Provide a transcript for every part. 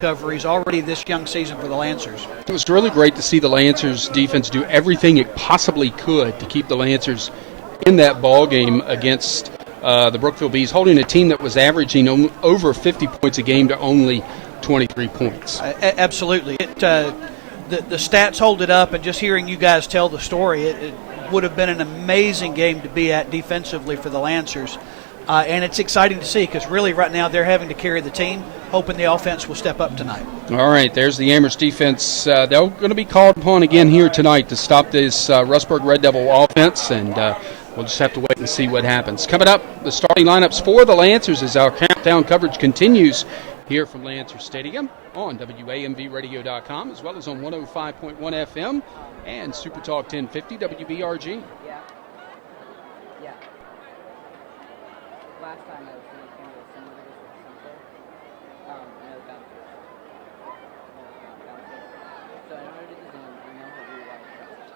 recoveries already this young season for the Lancers. It was really great to see the Lancers defense do everything it possibly could to keep the Lancers in that ball game against the Brookville Bees, holding a team that was averaging over 50 points a game to only 23 points. Absolutely. The stats hold it up, and just hearing you guys tell the story, it would have been an amazing game to be at defensively for the Lancers. And it's exciting to see because really right now they're having to carry the team, hoping the offense will step up tonight. All right, there's the Amherst defense. They're going to be called upon again here tonight to stop this Rustburg Red Devil offense, and we'll just have to wait and see what happens. Coming up, the starting lineups for the Lancers as our countdown coverage continues here from Lancer Stadium on WAMVradio.com as well as on 105.1 FM and Super Talk 1050 WBRG. Yeah. Last time I was in the camera, some of it is simple. No bounces. So in order to do the Zoom, I know how we watch it.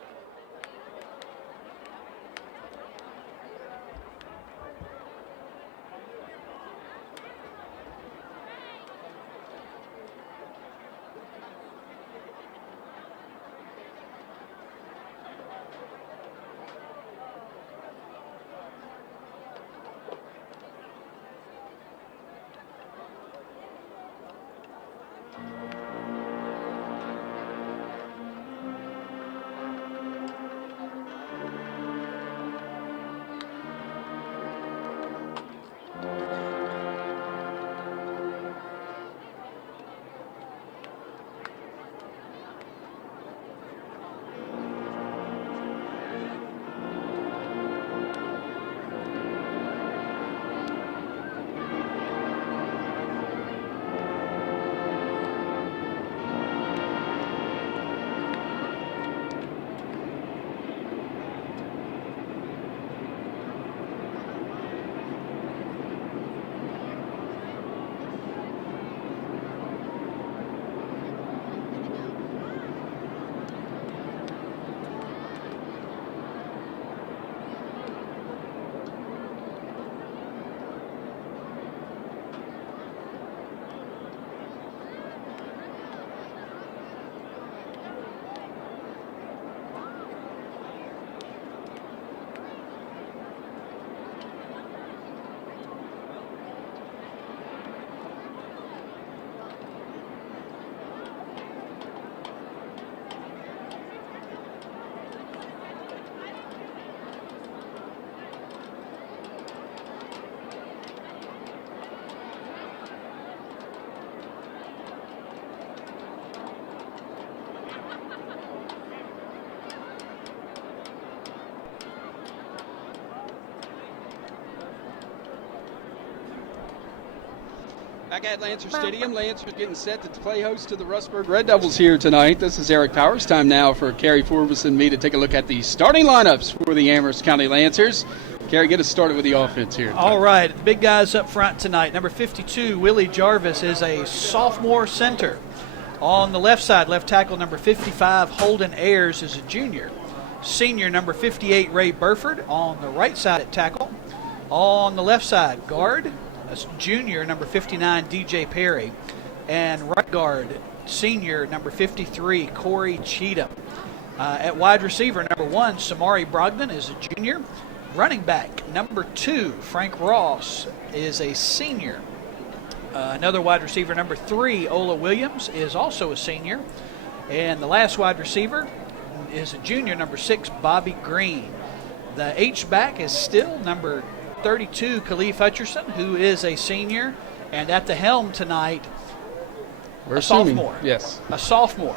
Back at Lancer Stadium, Lancers getting set to play host to the Rustburg Red Devils here tonight. This is Eric Powers. Time now for Kerry Forbes and me to take a look at the starting lineups for the Amherst County Lancers. Kerry, get us started with the offense here. All right, the big guys up front tonight. Number 52, Willie Jarvis, is a sophomore center. On the left side, left tackle, number 55, Holden Ayers, is a junior. Senior, number 58, Ray Burford. On the right side at tackle. On the left side, guard, junior, number 59, DJ Perry. And right guard, senior, number 53, Corey Cheatham. At wide receiver, number 1, Samari Brogdon, is a junior. Running back, number 2, Frank Ross, is a senior. Another wide receiver, number 3, Ola Williams, is also a senior. And the last wide receiver is a junior, number 6, Bobby Green. The H-back is still number 32, Khalif Hutcherson, who is a senior. And at the helm tonight, a sophomore. Yes. A sophomore.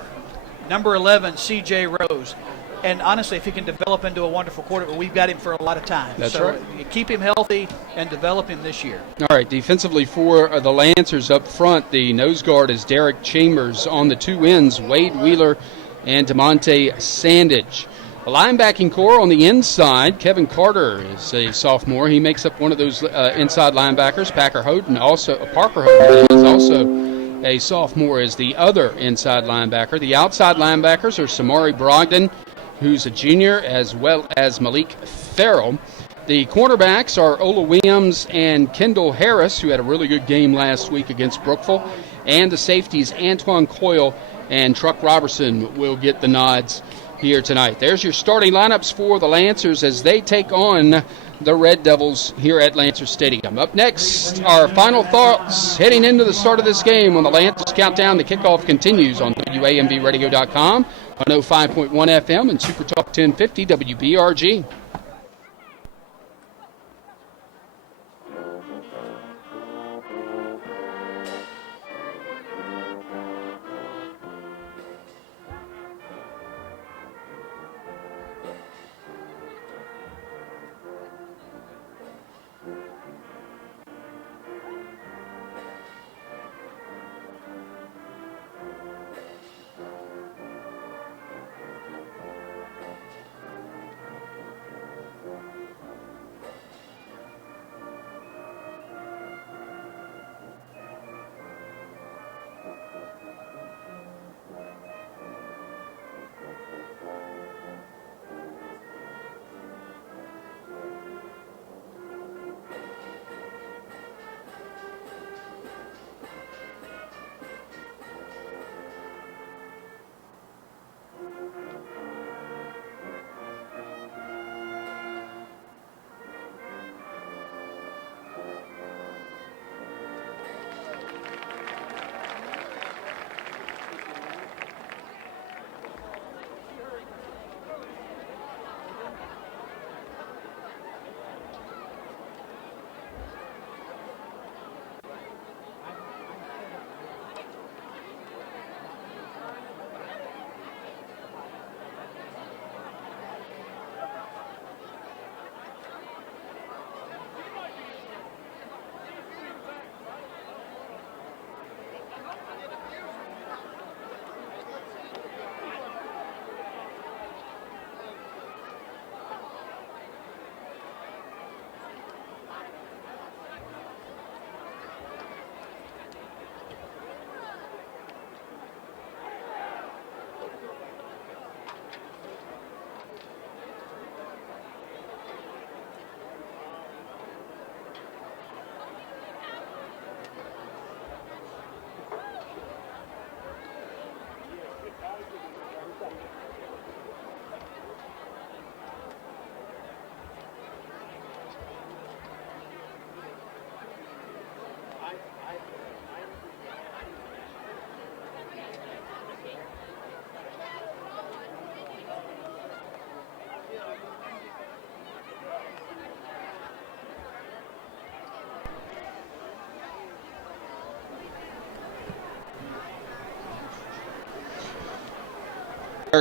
Number 11, C.J. Rose. And honestly, if he can develop into a wonderful quarterback, we've got him for a lot of time. That's so right. You keep him healthy and develop him this year. All right, defensively for the Lancers up front, the nose guard is Derek Chambers. On the two ends, Wade Wheeler and DeMonte Sandage. The linebacking core on the inside, Kevin Carter is a sophomore. He makes up one of those inside linebackers. Parker Houghton is also a sophomore as the other inside linebacker. The outside linebackers are Samari Brogdon, who's a junior, as well as Malik Farrell. The cornerbacks are Ola Williams and Kendall Harris, who had a really good game last week against Brookville. and the safeties Antoine Coyle and Truck Robertson will get the nods here tonight. There's your starting lineups for the Lancers as they take on the Red Devils here at Lancers Stadium. Up next, our final thoughts heading into the start of this game when the Lancers countdown. The kickoff continues on WAMVradio.com, 105.1 FM, and Super Talk 1050 WBRG.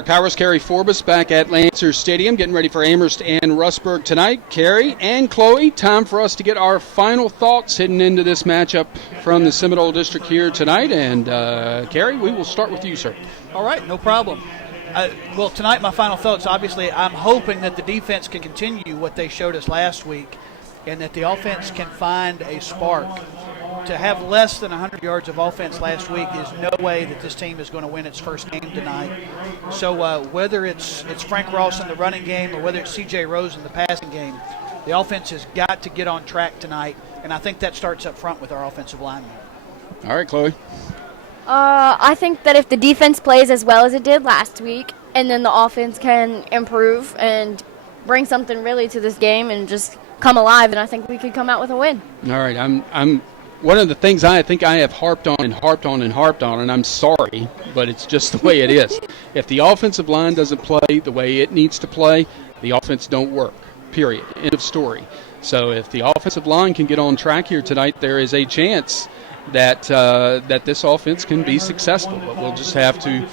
Kairos Carey Forbes back at Lancers Stadium, getting ready for Amherst and Rustburg tonight. Carey and Chloe, time for us to get our final thoughts heading into this matchup from the Seminole District here tonight. And Carey, we will start with you, sir. All right, no problem. Well, tonight my final thoughts, obviously, I'm hoping that the defense can continue what they showed us last week and that the offense can find a spark. To have less than 100 yards of offense last week is no way that this team is going to win its first game tonight. So whether it's Frank Ross in the running game or whether it's C.J. Rose in the passing game, the offense has got to get on track tonight, and I think that starts up front with our offensive linemen. All right, Chloe. I think that if the defense plays as well as it did last week and then the offense can improve and bring something really to this game and just come alive, then I think we could come out with a win. All right, I'm one of the things I think I have harped on, and I'm sorry, but it's just the way it is. If the offensive line doesn't play the way it needs to play, the offense don't work, period, end of story. So if the offensive line can get on track here tonight, there is a chance that this offense can be successful, but we'll just have to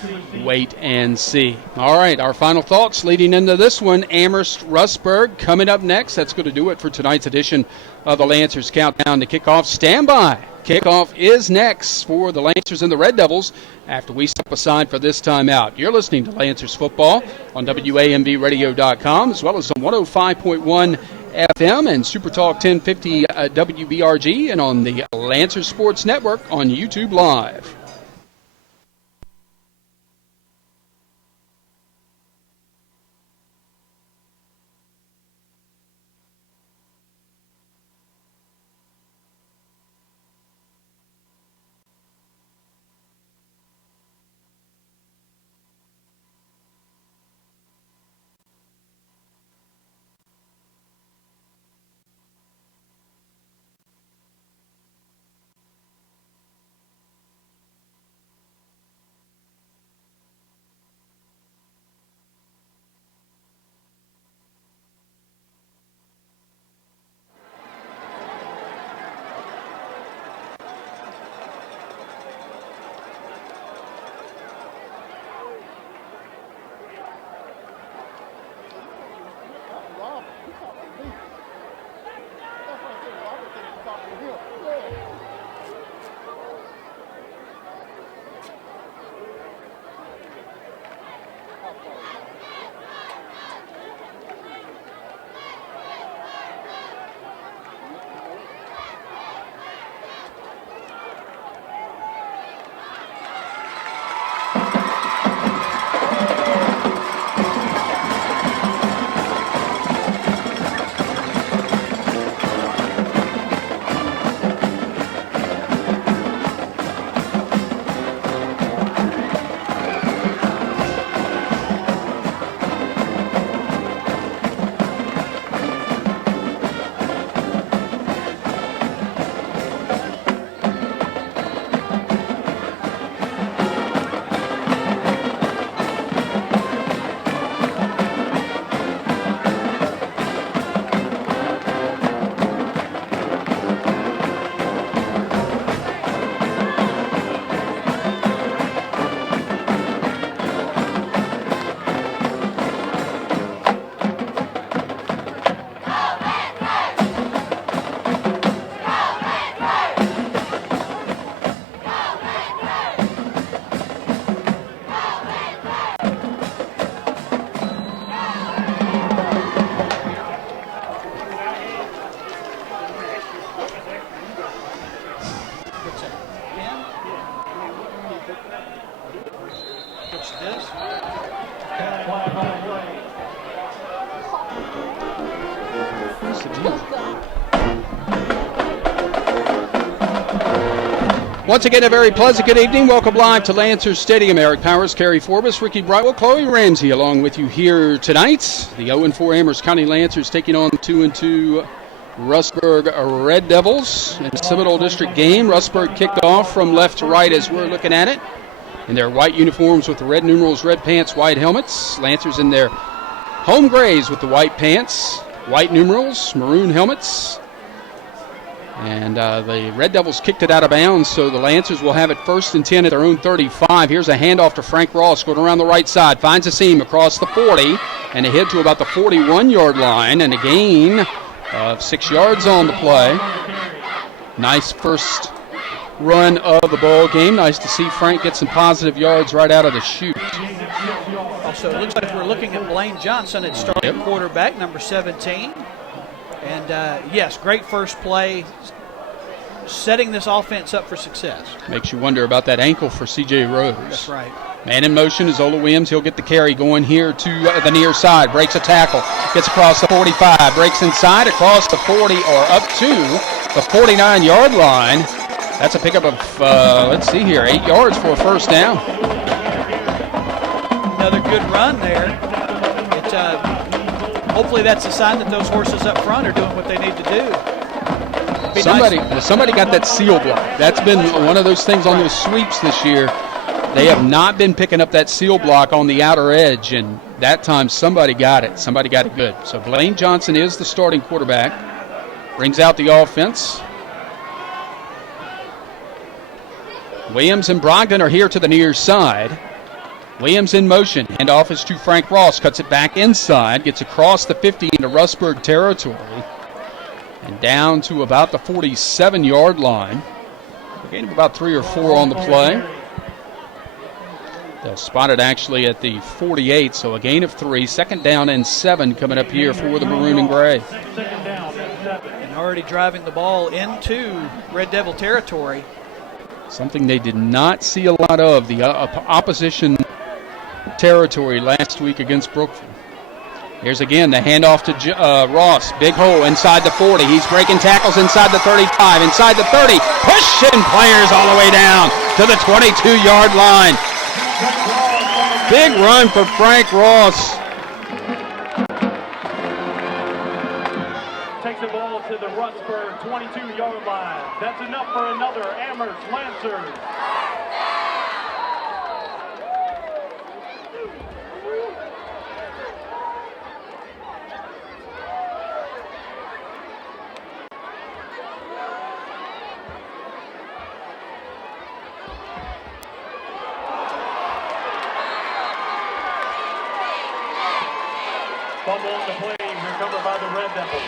wait and see. All right, our final thoughts leading into this one, Amherst Rustburg coming up next. That's going to do it for tonight's edition of the Lancers Countdown to Kickoff. Stand by. Kickoff is next for the Lancers and the Red Devils after we step aside for this timeout. You're listening to Lancers Football on WAMVradio.com as well as on 105.1 FM and Super Talk 1050 WBRG and on the Lancers Sports Network on YouTube Live. Pitch this. Once again, a very pleasant good evening. Welcome live to Lancers Stadium. Eric Powers, Kerry Forbes, Ricky Brightwell, Chloe Ramsey along with you here tonight. The 0-4 Amherst County Lancers taking on the 2-2 Rustburg Red Devils in a Seminole District game. Rustburg kicked off from left to right as we're looking at it. In their white uniforms with the red numerals, red pants, white helmets. Lancers in their home grays with the white pants, white numerals, maroon helmets. And the Red Devils kicked it out of bounds, so the Lancers will have it 1st and 10 at their own 35. Here's a handoff to Frank Ross going around the right side. Finds a seam across the 40 and a hit to about the 41-yard line and a gain of 6 yards on the play. Nice first run of the ball game. Nice to see Frank get some positive yards right out of the chute. Also, it looks like we're looking at Blaine Johnson at starting quarterback, number 17. And, yes, great first play, setting this offense up for success. Makes you wonder about that ankle for C.J. Rose. That's right. Man in motion is Ola Williams. He'll get the carry going here to the near side. Breaks a tackle. Gets across the 45. Breaks inside across the 40 or up to the 49-yard line. That's a pickup of, let's see here, 8 yards for a first down. Another good run there. Hopefully that's a sign that those horses up front are doing what they need to do. Somebody got that seal block. That's been one of those things on those sweeps this year. They have not been picking up that seal block on the outer edge, and that time somebody got it. Somebody got it good. So Blaine Johnson is the starting quarterback. Brings out the offense. Williams and Brogdon are here to the near side. Williams in motion. Handoff is to Frank Ross. Cuts it back inside. Gets across the 50 into Rustburg territory. And down to about the 47-yard line. A gain of about 3 or 4 on the play. They're spotted actually at the 48, so a gain of 3. 2nd down and 7 coming up here for the maroon and gray. And already driving the ball into Red Devil territory. Something they did not see a lot of, the opposition territory last week against Brookfield. Here's again the handoff to Ross. Big hole inside the 40. He's breaking tackles inside the 35, inside the 30. Pushing players all the way down to the 22-yard line. Big run for Frank Ross. Takes the ball to the Rustburg 22-yard line. That's enough for another Amherst Lancers. Fumble on the play, recovered by the Red Devils.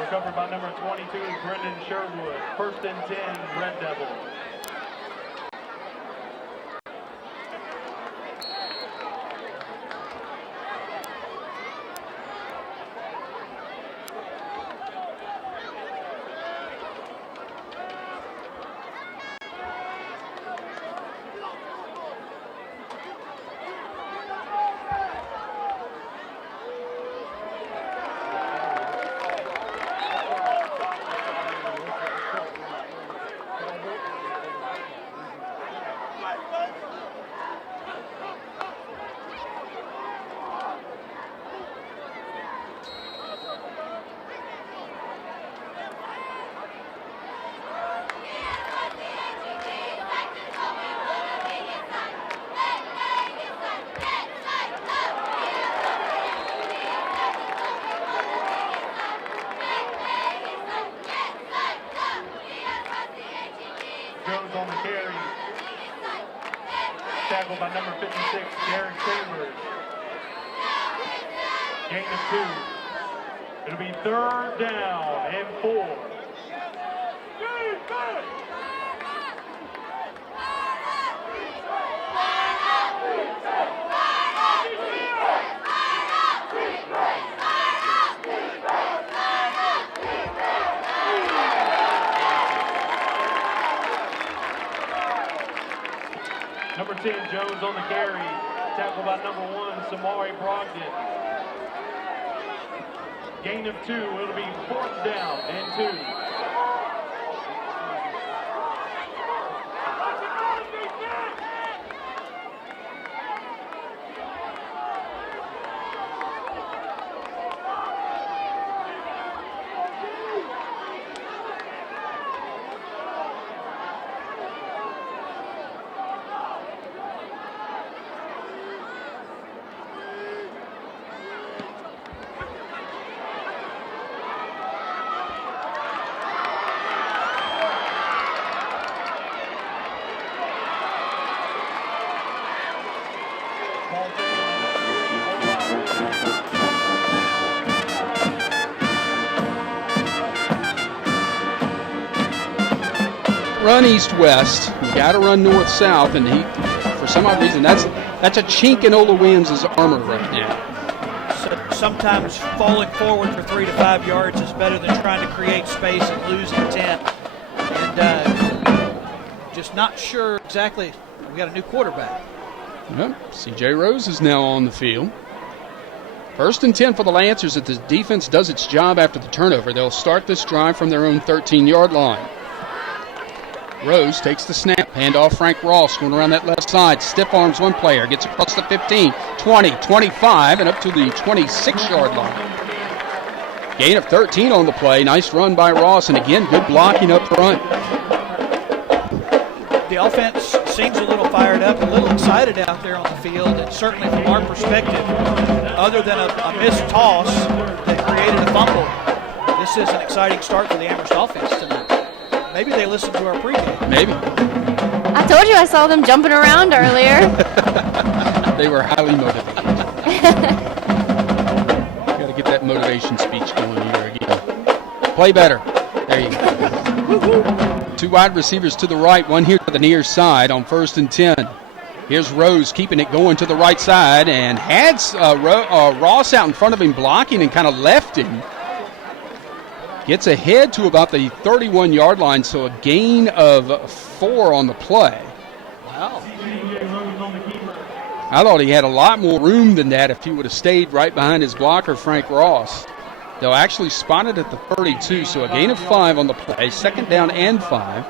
Recovered by number 22, Brendan Sherwood. 1st and 10, Red Devils. On the carry. Tackled by number 56, Derek Chambers. Gain of 2. It'll be 3rd down and 4. 10, Jones on the carry. Tackle by number 1, Samari Brogdon. Gain of 2. It'll be 4th down and 2. Run east-west. You got to run north-south, and he, for some odd reason, that's a chink in Ola Williams' armor right now. So sometimes falling forward for 3 to 5 yards is better than trying to create space and losing 10. And just not sure exactly. We got a new quarterback. Yep. C.J. Rose is now on the field. 1st and 10 for the Lancers. If the defense does its job after the turnover, they'll start this drive from their own 13-yard line. Rose takes the snap, handoff Frank Ross going around that left side. Stiff arms one player, gets across the 15, 20, 25, and up to the 26-yard line. Gain of 13 on the play. Nice run by Ross, and again, good blocking up front. The offense seems a little fired up, a little excited out there on the field, and certainly from our perspective, other than a missed toss that created a fumble, this is an exciting start for the Amherst offense tonight. Maybe they listened to our pregame. Maybe. I told you I saw them jumping around earlier. They were highly motivated. Got to get that motivation speech going here again. Play better. There you go. 2 wide receivers to the right, 1 here to the near side on 1st and 10. Here's Rose keeping it going to the right side, and had Ross out in front of him blocking and kind of left him. Gets ahead to about the 31-yard line, so a gain of 4 on the play. Wow. I thought he had a lot more room than that if he would have stayed right behind his blocker, Frank Ross. They'll actually spot it at the 32, so a gain of 5 on the play, 2nd down and 5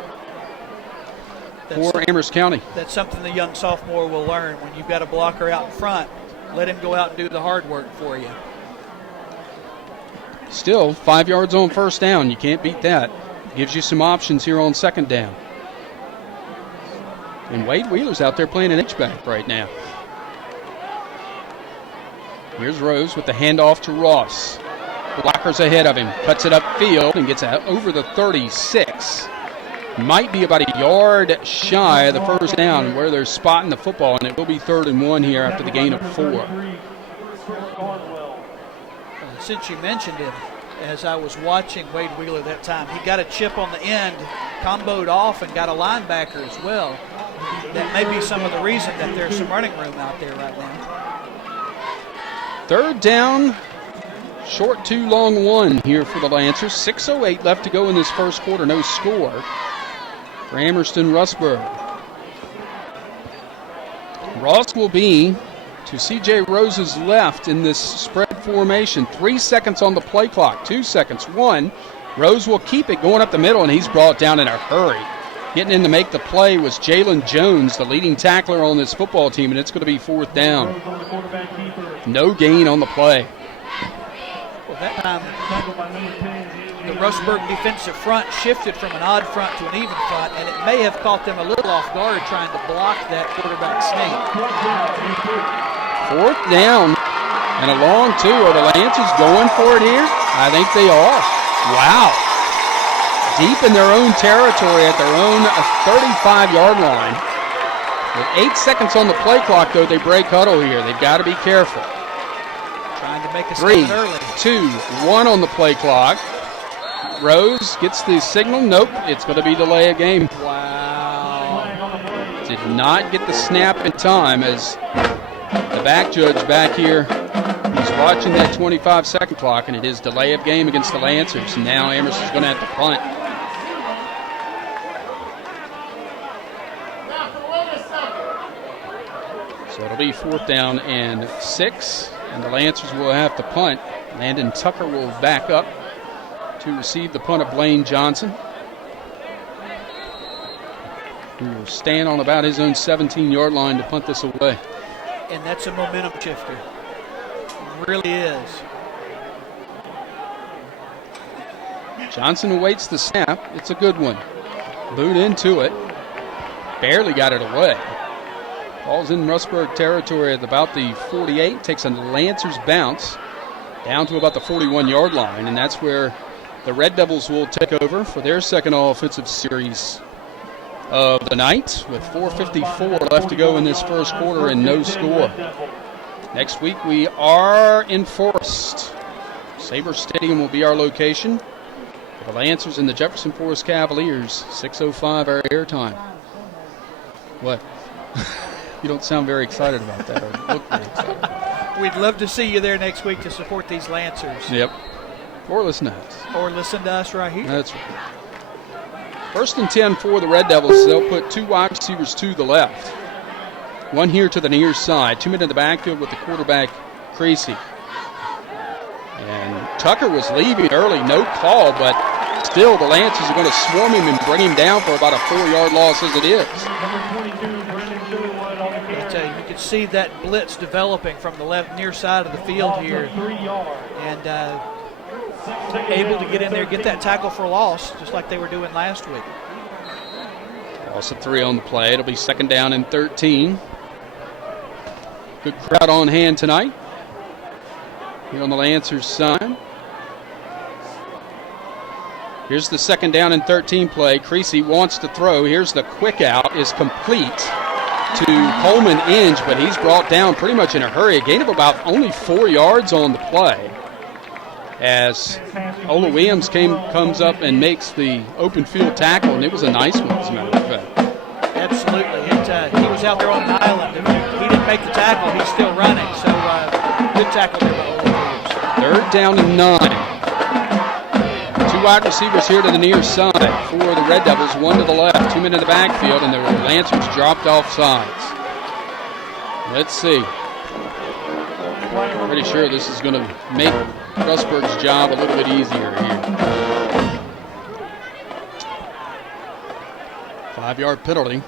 for Amherst County. That's something the young sophomore will learn. When you've got a blocker out in front, let him go out and do the hard work for you. Still, 5 yards on 1st down. You can't beat that. Gives you some options here on 2nd down. And Wade Wheeler's out there playing an H-back right now. Here's Rose with the handoff to Ross. Blockers ahead of him. Cuts it upfield and gets out over the 36. Might be about a yard shy of the 1st down where they're spotting the football, and it will be 3rd and 1 here after the gain of 4. Since you mentioned it, as I was watching Wade Wheeler that time, he got a chip on the end, comboed off, and got a linebacker as well. That may be some of the reason that there's some running room out there right now. 3rd down, short 2, long 1 here for the Lancers. 6:08 left to go in this 1st quarter. No score for Amherst and Rustburg. Ross will be to C.J. Rose's left in this spread formation. 3 seconds on the play clock. 2 seconds. 1. Rose will keep it going up the middle, and he's brought down in a hurry. Getting in to make the play was Jalen Jones, the leading tackler on this football team, and it's going to be 4th down. No gain on the play. Well, that time, the Rustburg defensive front shifted from an odd front to an even front, and it may have caught them a little off guard trying to block that quarterback sneak. 4th down and a long 2. Are the Lancers going for it here? I think they are. Wow. Deep in their own territory at their own 35-yard line. With 8 seconds on the play clock, though, they break huddle here. They've got to be careful. Trying to make a 3, statement early. 2, 1 on the play clock. Rose gets the signal. Nope, it's going to be delay of game. Wow. Did not get the snap in time as the back judge back here, he's watching that 25-second clock, and it is delay of game against the Lancers. And now Amherst is going to have to punt. It'll be 4th down and 6, and the Lancers will have to punt. Landon Tucker will back up to receive the punt of Blaine Johnson, who will stand on about his own 17-yard line to punt this away. And that's a momentum shifter. It really is. Johnson awaits the snap. It's a good one. Boot into it. Barely got it away. Ball's in Rustburg territory at about the 48. Takes a Lancers bounce down to about the 41-yard line, and that's where the Red Devils will take over for their second offensive series of the night, with 4:54 left to go in this first quarter and no score. Next week we are in Forest. Sabre Stadium will be our location for the Lancers and the Jefferson Forest Cavaliers. 6:05 our airtime. What? You don't sound very excited about that, or look very excited. We'd love to see you there next week to support these Lancers. Yep. Or listen to us. Or listen to us right here. That's right. 1st and 10 for the Red Devils. They'll put 2 wide receivers to the left. 1 here to the near side. 2 men in the backfield with the quarterback, Creasy. And Tucker was leaving early, no call, but still the Lancers are going to swarm him and bring him down for about a 4-yard loss as it is. You can see that blitz developing from the left near side of the field here. And able to get in there, get that tackle for a loss, just like they were doing last week. Loss of 3 on the play. It'll be 2nd down and 13. Good crowd on hand tonight here on the Lancers side. Here's the 2nd down and 13 play. Creasy wants to throw. Here's the quick out, is complete to Coleman Inge, but he's brought down pretty much in a hurry. A gain of about only 4 yards on the play, as Ola Williams comes up and makes the open field tackle, and it was a nice one, as a matter of fact. Absolutely. He was out there on an island. If he didn't make the tackle, he's still running. So good tackle there by Ola Williams. 3rd down and 9. 2 wide receivers here to the near side for the Red Devils, 1 to the left, 2 men in the backfield, and the Lancers dropped off sides. Let's see. Pretty sure this is going to make Rustburg's job a little bit easier here. 5-yard penalty.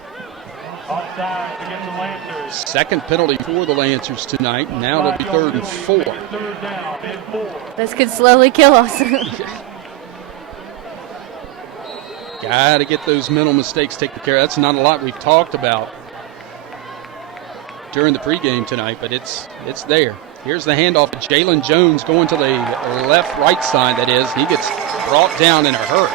Second penalty for the Lancers tonight. Now it'll be 3rd and 4. This could slowly kill us. Got to get those mental mistakes taken care of. That's not a lot we've talked about during the pregame tonight, but it's there. Here's the handoff. Jalen Jones going to the right side, that is. He gets brought down in a hurry.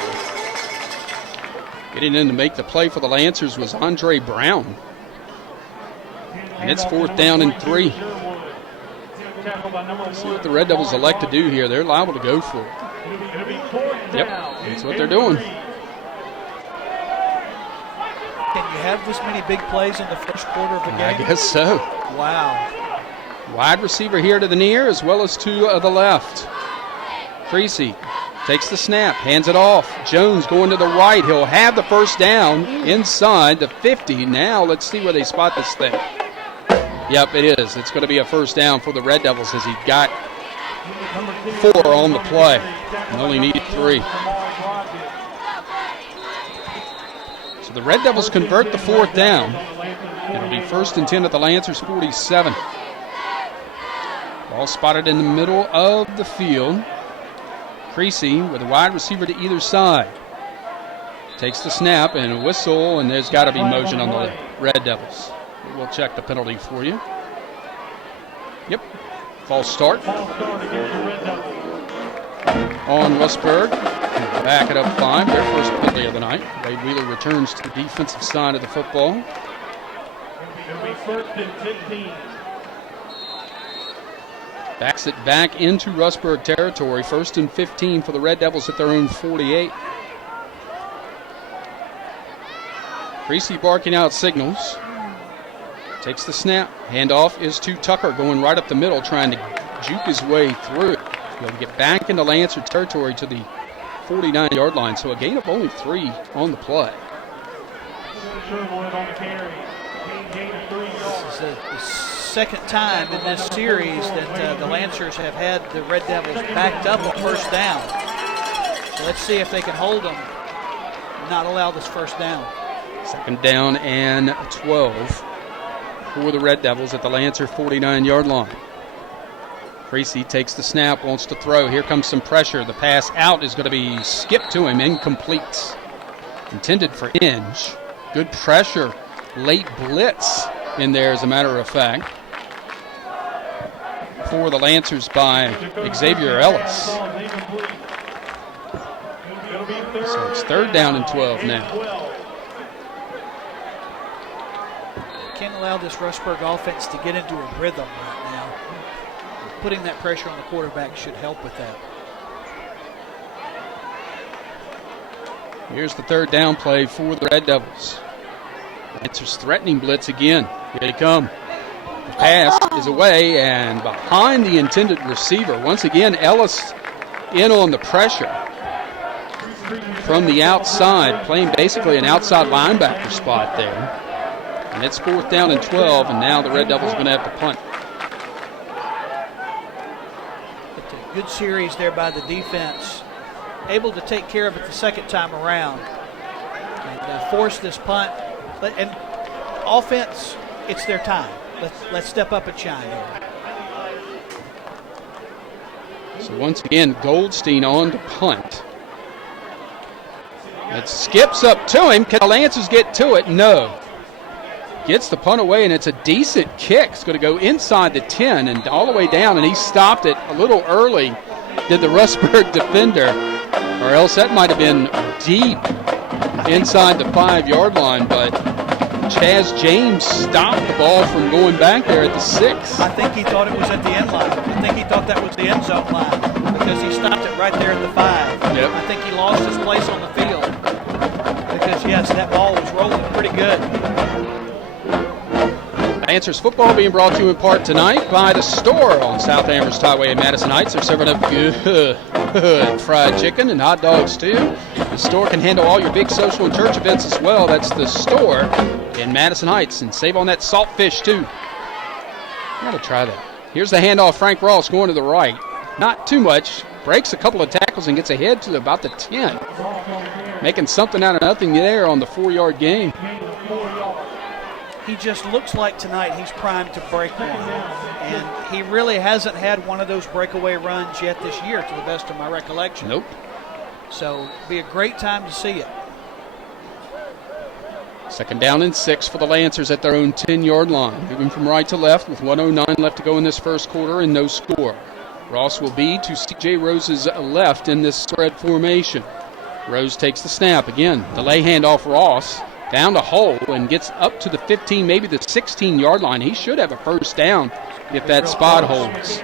Getting in to make the play for the Lancers was Andre Brown. And it's 4th down and 3. See what the Red Devils elect to do here. They're liable to go for it. Yep, that's what they're doing. Can you have this many big plays in the first quarter of the game? I guess so. Wow. Wide receiver here to the near, as well as to the left. Creasy takes the snap, hands it off. Jones going to the right. He'll have the 1st down inside the 50. Now let's see where they spot this thing. Yep, it is. It's going to be a 1st down for the Red Devils, as he got 4 on the play and only needed 3. So the Red Devils convert the 4th down. It'll be 1st and 10 at the Lancers 47. Ball spotted in the middle of the field. Creasy with a wide receiver to either side. Takes the snap and a whistle, and there's got to be motion on the Red Devils. We'll check the penalty for you. Yep. False start on Rustburg. Back it up 5. Their first penalty of the night. Wade Wheeler returns to the defensive side of the football. It'll be 1st and 15. Backs it back into Rustburg territory. 1st and 15 for the Red Devils at their own 48. Creasy barking out signals. Takes the snap. Handoff is to Tucker, going right up the middle, trying to juke his way through. He'll get back into Lancer territory to the 49-yard line, so a gain of only 3 on the play. This is the second time in this series that the Lancers have had the Red Devils backed up on first down. So let's see if they can hold them and not allow this first down. Second down and 12 for the Red Devils at the Lancer 49-yard line. Creasy takes the snap, wants to throw. Here comes some pressure. The pass out is going to be skipped to him, incomplete. Intended for Inge. Good pressure. Late blitz in there, as a matter of fact, for the Lancers by Xavier Ellis. So it's third down and 12 now. Can't allow this Rustburg offense to get into a rhythm right now. Putting that pressure on the quarterback should help with that. Here's the third down play for the Red Devils. Lancers threatening blitz again. Here they come. The pass is away and behind the intended receiver. Once again, Ellis in on the pressure from the outside, playing basically an outside linebacker spot there. And it's fourth down and 12, and now the Red Devils are going to have to punt. Good series there by the defense. Able to take care of it the second time around and force this punt. And offense, it's their time. Let's step up and shine here. So once again, Goldstein on to punt. It skips up to him. Can the Lancers get to it? No. Gets the punt away, and it's a decent kick. It's going to go inside the 10 and all the way down, and he stopped it a little early, did the Rustburg defender, or else that might have been deep inside the 5-yard line, but Chaz James stopped the ball from going back there at the 6. I think he thought it was at the end line. I think he thought that was the end zone line because he stopped it right there at the 5. Yep. I think he lost his place on the field because, yes, that ball was rolling pretty good. Lancers football being brought to you in part tonight by the store on South Amherst Highway in Madison Heights. They're serving up good fried chicken and hot dogs too. The store can handle all your big social and church events as well. That's the store in Madison Heights. And save on that salt fish too. I gotta try that. Here's the handoff. Frank Ross going to the right. Not too much. Breaks a couple of tackles and gets ahead to about the 10. Making something out of nothing there on the 4-yard gain. He just looks like tonight he's primed to break one. And he really hasn't had one of those breakaway runs yet this year, to the best of my recollection. Nope. So it'll be a great time to see it. Second down and 6 for the Lancers at their own 10-yard line. Moving from right to left with 1:09 left to go in this first quarter and no score. Ross will be to C.J. Rose's left in this spread formation. Rose takes the snap. Again, delay handoff Ross. Down the hole and gets up to the 15, maybe the 16-yard line. He should have a first down if that spot holds.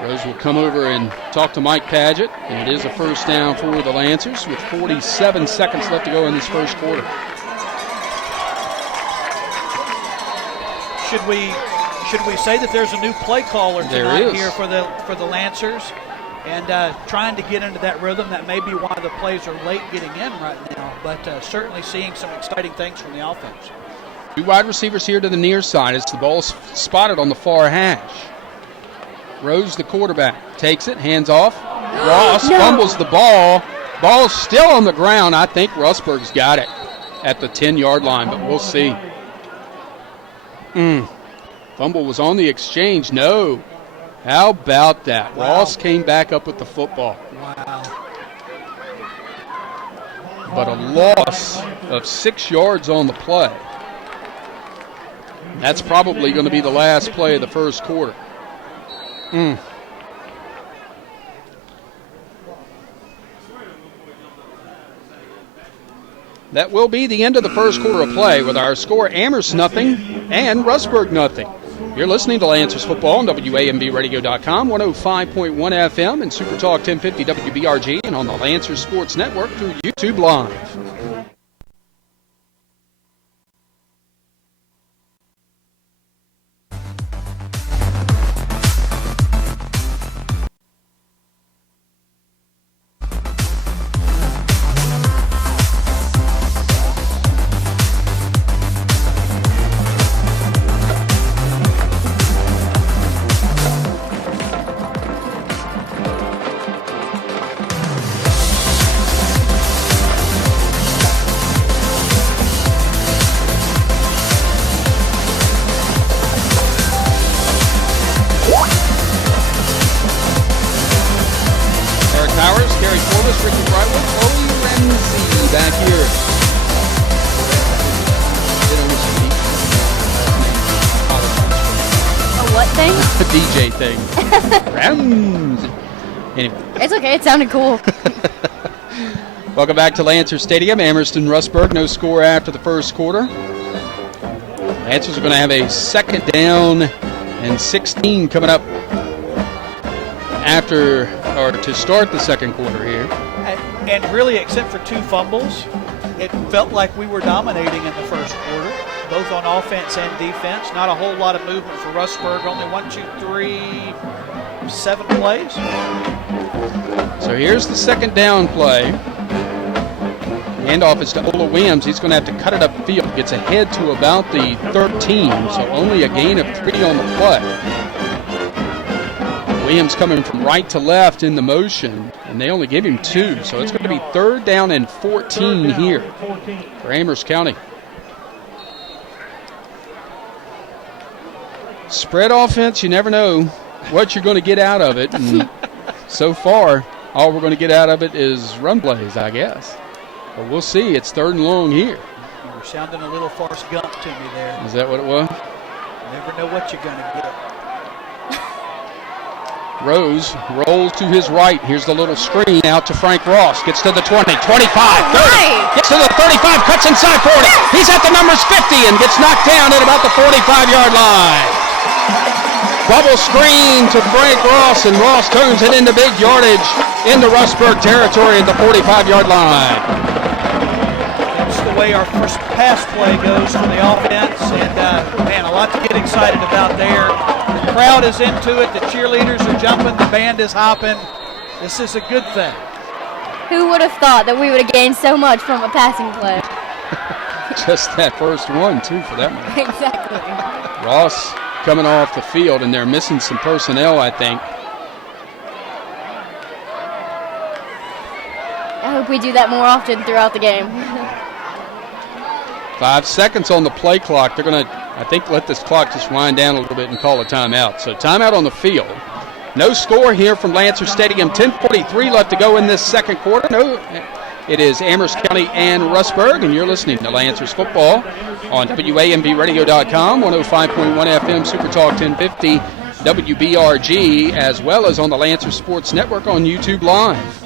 Rose will come over and talk to Mike Padgett, and it is a first down for the Lancers with 47 seconds left to go in this first quarter. Should we say that there's a new play caller tonight here for the Lancers? And trying to get into that rhythm. That may be why the plays are late getting in right now, but certainly seeing some exciting things from the offense. Two wide receivers here to the near side as the ball's spotted on the far hash. Rose, the quarterback, takes it, hands off. Ross fumbles the ball. Ball's still on the ground. I think Rustburg's got it at the 10-yard line, but we'll see. Fumble was on the exchange. No. How about that? Wow. Ross came back up with the football. Wow. But a loss of 6 yards on the play. That's probably going to be the last play of the first quarter. That will be the end of the first quarter of play with our score Amherst nothing and Rustburg nothing. You're listening to Lancers Football on WAMBradio.com, 105.1 FM, and Supertalk 1050 WBRG, and on the Lancers Sports Network through YouTube Live. Thomas, Ricky Brightwood, Chloe Ramsey back here. A what thing? A DJ thing. Ramsey. Anyway. It's okay. It sounded cool. Welcome back to Lancer Stadium. Amherst and Rustburg. No score after the first quarter. Lancers are going to have a second down and 16 coming up after or to start the second quarter here. And really, except for 2 fumbles, it felt like we were dominating in the first quarter, both on offense and defense. Not a whole lot of movement for Rustburg. Only 1, 2, 3, 7 plays. So here's the second down play. Handoff is to Ola Williams. He's going to have to cut it upfield. Gets ahead to about the 13, so only a gain of 3 on the play. Williams coming from right to left in the motion, and they only gave him 2, so it's going to be 3rd down and 14 here for Amherst County. Spread offense, you never know what you're going to get out of it, and so far, all we're going to get out of it is run plays, I guess. But we'll see. It's 3rd and long here. You were sounding a little Forrest Gump to me there. Is that what it was? You never know what you're going to get. Rose rolls to his right. Here's the little screen out to Frank Ross. Gets to the 20, 25, 30. Gets to the 35, cuts inside 40. He's at the numbers 50 and gets knocked down at about the 45-yard line. Bubble screen to Frank Ross, and Ross turns it into big yardage in the Rustburg territory at the 45-yard line. That's the way our first pass play goes for the offense, and man, a lot to get excited about there. The crowd is into it. The cheerleaders are jumping. The band is hopping. This is a good thing. Who would have thought that we would have gained so much from a passing play? Just that first one, too, for that one. Exactly. Ross coming off the field, and they're missing some personnel, I think. I hope we do that more often throughout the game. 5 seconds on the play clock. They're going to, I think, let this clock just wind down a little bit and call a timeout. So timeout on the field. No score here from Lancer Stadium. 10:43 left to go in this second quarter. No, it is Amherst County and Rustburg, and you're listening to Lancers football on WAMVradio.com, 105.1 FM, Super Talk 1050, WBRG, as well as on the Lancer Sports Network on YouTube Live.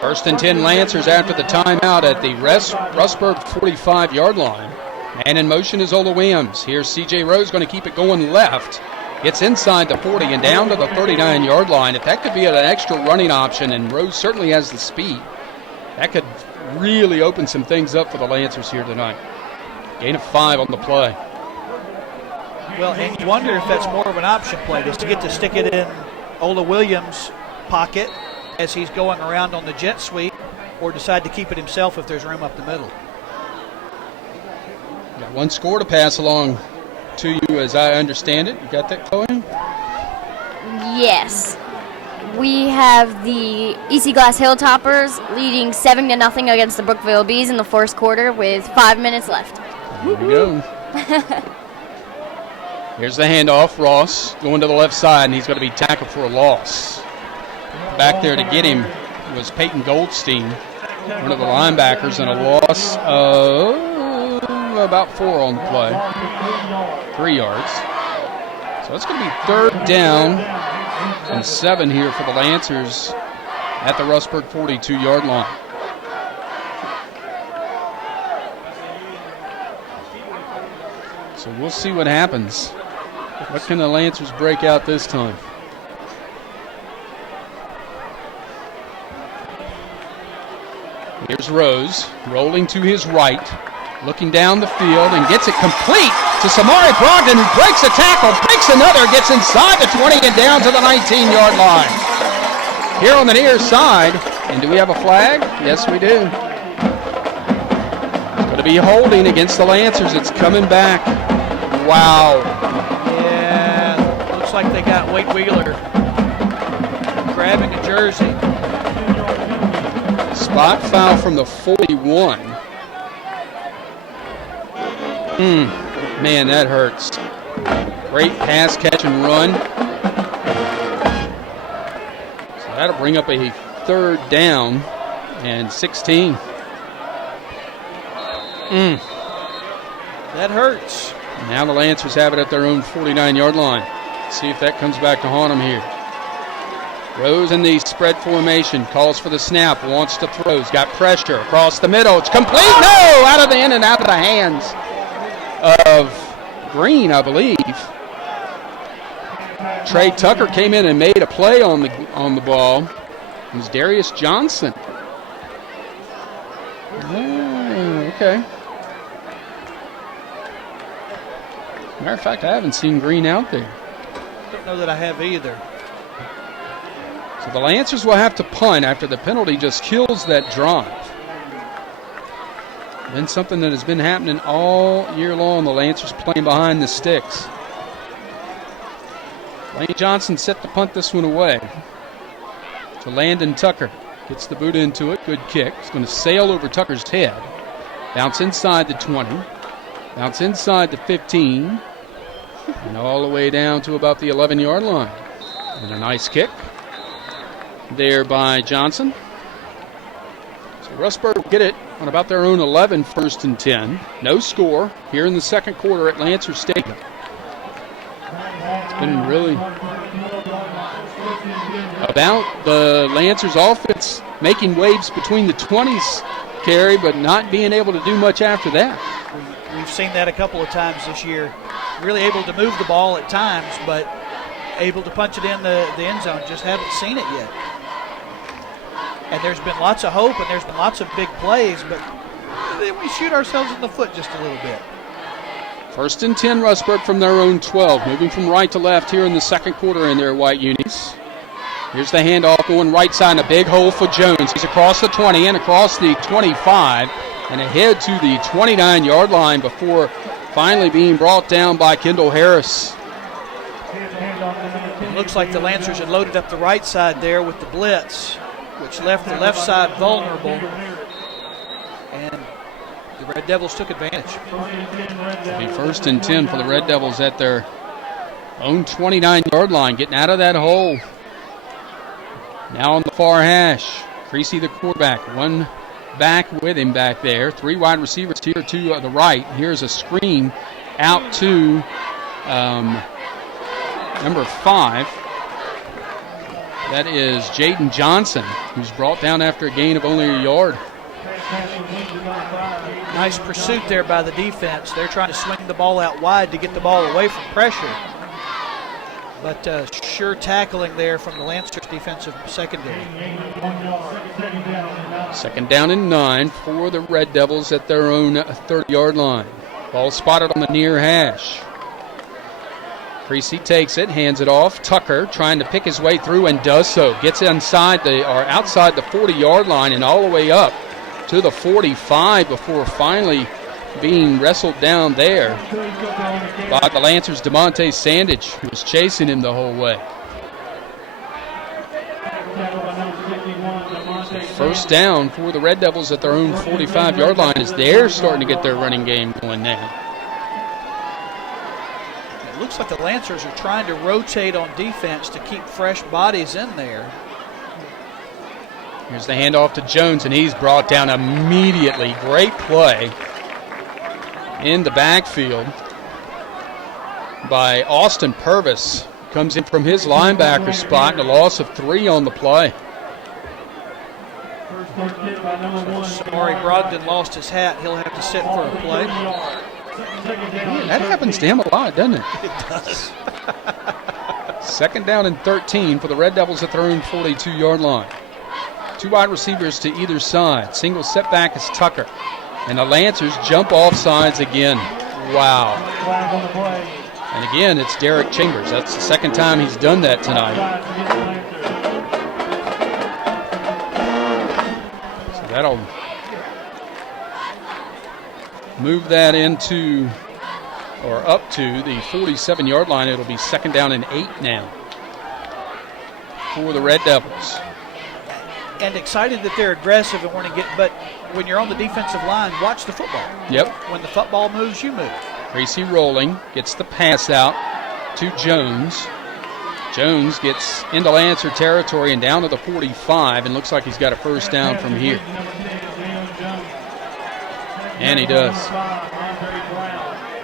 First and 10 Lancers after the timeout at the Rustburg 45-yard line. Man in motion is Ola Williams. Here's C.J. Rose going to keep it going left. Gets inside the 40 and down to the 39-yard line. If that could be an extra running option, and Rose certainly has the speed, that could really open some things up for the Lancers here tonight. Gain of 5 on the play. Well, and you wonder if that's more of an option play, just to get to stick it in Ola Williams' pocket as he's going around on the jet sweep, or decide to keep it himself if there's room up the middle. Got one score to pass along to you, as I understand it. You got that, Chloe? Yes. We have the EC Glass Hilltoppers leading 7-0 against the Brookville Bees in the first quarter with 5 minutes left. There we go. Here's the handoff. Ross going to the left side, and he's going to be tackled for a loss. Back there to get him was Peyton Goldstein, one of the linebackers, and a loss of about 4 on the play. 3 yards. So it's going to be 3rd down and 7 here for the Lancers at the Rustburg 42-yard line. So we'll see what happens. What can the Lancers break out this time? Here's Rose, rolling to his right, looking down the field, and gets it complete to Samari Brogdon, who breaks a tackle, breaks another, gets inside the 20 and down to the 19-yard line. Here on the near side, and do we have a flag? Yes, we do. It's going to be holding against the Lancers. It's coming back. Wow. Yeah, looks like they got Wade Wheeler grabbing a jersey. Spot foul from the 41. Man, that hurts. Great pass, catch, and run. So that'll bring up a third down and 16. That hurts. Now the Lancers have it at their own 49-yard line. See if that comes back to haunt them here. Rose in the spread formation, calls for the snap, wants to throw, he's got pressure across the middle. It's complete. No! Out of the in and out of the hands of Green, I believe. Trey Tucker came in and made a play on the ball. It was Darius Johnson. Okay. Matter of fact, I haven't seen Green out there. Don't know that I have either. So the Lancers will have to punt after the penalty just kills that drive. Been something that has been happening all year long. The Lancers playing behind the sticks. Lane Johnson set to punt this one away. To Landon Tucker. Gets the boot into it. Good kick. It's going to sail over Tucker's head. Bounce inside the 20. Bounce inside the 15. And all the way down to about the 11-yard line. And a nice kick there by Johnson. So Rustburg will get it on about their own 11, 1st and 10. No score here in the second quarter at Lancers Stadium. It's been really about the Lancers offense making waves between the 20s, Carey, but not being able to do much after that. We've seen that a couple of times this year. Really able to move the ball at times, but able to punch it in the end zone. Just haven't seen it yet. And there's been lots of hope and there's been lots of big plays, but we shoot ourselves in the foot just a little bit. 1st and 10, Rustburg from their own 12. Moving from right to left here in the second quarter in their white unis. Here's the handoff going right side, a big hole for Jones. He's across the 20 and across the 25 and ahead to the 29-yard line before finally being brought down by Kendall Harris. It looks like the Lancers had loaded up the right side there with the blitz, which left the left side vulnerable, and the Red Devils took advantage. It'll be 1st and 10 for the Red Devils at their own 29-yard line, getting out of that hole. Now on the far hash, Creasy the quarterback, one back with him back there. 3 wide receivers here to the right. Here's a screen out to number 5. That is Jaden Johnson, who's brought down after a gain of only a yard. Nice pursuit there by the defense. They're trying to swing the ball out wide to get the ball away from pressure. But sure tackling there from the Lancers defensive secondary. 2nd down and 9 for the Red Devils at their own 30-yard line. Ball spotted on the near hash. Creasy takes it, hands it off. Tucker trying to pick his way through and does so. Gets outside the 40-yard line and all the way up to the 45 before finally being wrestled down there by the Lancers' DeMonte Sandage, who was chasing him the whole way. 1st down for the Red Devils at their own 45-yard line as they're starting to get their running game going now. It looks like the Lancers are trying to rotate on defense to keep fresh bodies in there. Here's the handoff to Jones, and he's brought down immediately. Great play in the backfield by Austin Purvis. Comes in from his linebacker spot, and a loss of 3 on the play. Samari Brogdon lost his hat. He'll have to sit for a play. Man, that happens to him a lot, doesn't it? It does. 2nd down and 13 for the Red Devils at their own 42-yard line. Two wide receivers to either side. Single setback is Tucker. And the Lancers jump off sides again. Wow. Flag on the play. And again, it's Derek Chambers. That's the second time he's done that tonight. So that'll move that into, or up to, the 47-yard line. It'll be second down and 8 now for the Red Devils. And excited that they're aggressive and want to get, but when you're on the defensive line, watch the football. Yep. When the football moves, you move. Tracy rolling, gets the pass out to Jones. Jones gets into Lancer territory and down to the 45, and looks like he's got a first down from here. And he does.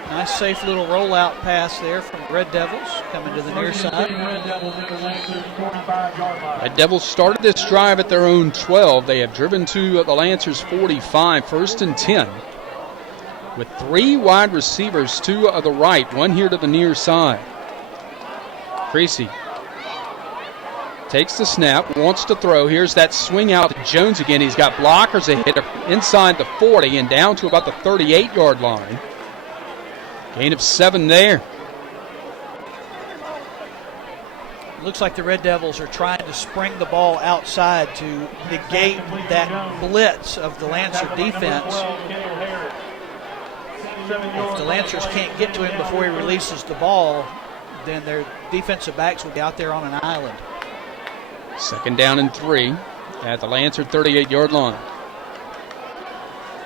Nice, safe little rollout pass there from Red Devils coming to the near side. Red Devils started this drive at their own 12. They have driven to the Lancers 45, first and 10. With 3 wide receivers, 2 of the right, 1 here to the near side. Creasy takes the snap, wants to throw. Here's that swing out to Jones again. He's got blockers ahead inside the 40 and down to about the 38-yard line. Gain of 7 there. Looks like the Red Devils are trying to spring the ball outside to negate that blitz of the Lancer defense. If the Lancers can't get to him before he releases the ball, then their defensive backs will be out there on an island. Second down and 3 at the Lancer 38-yard line.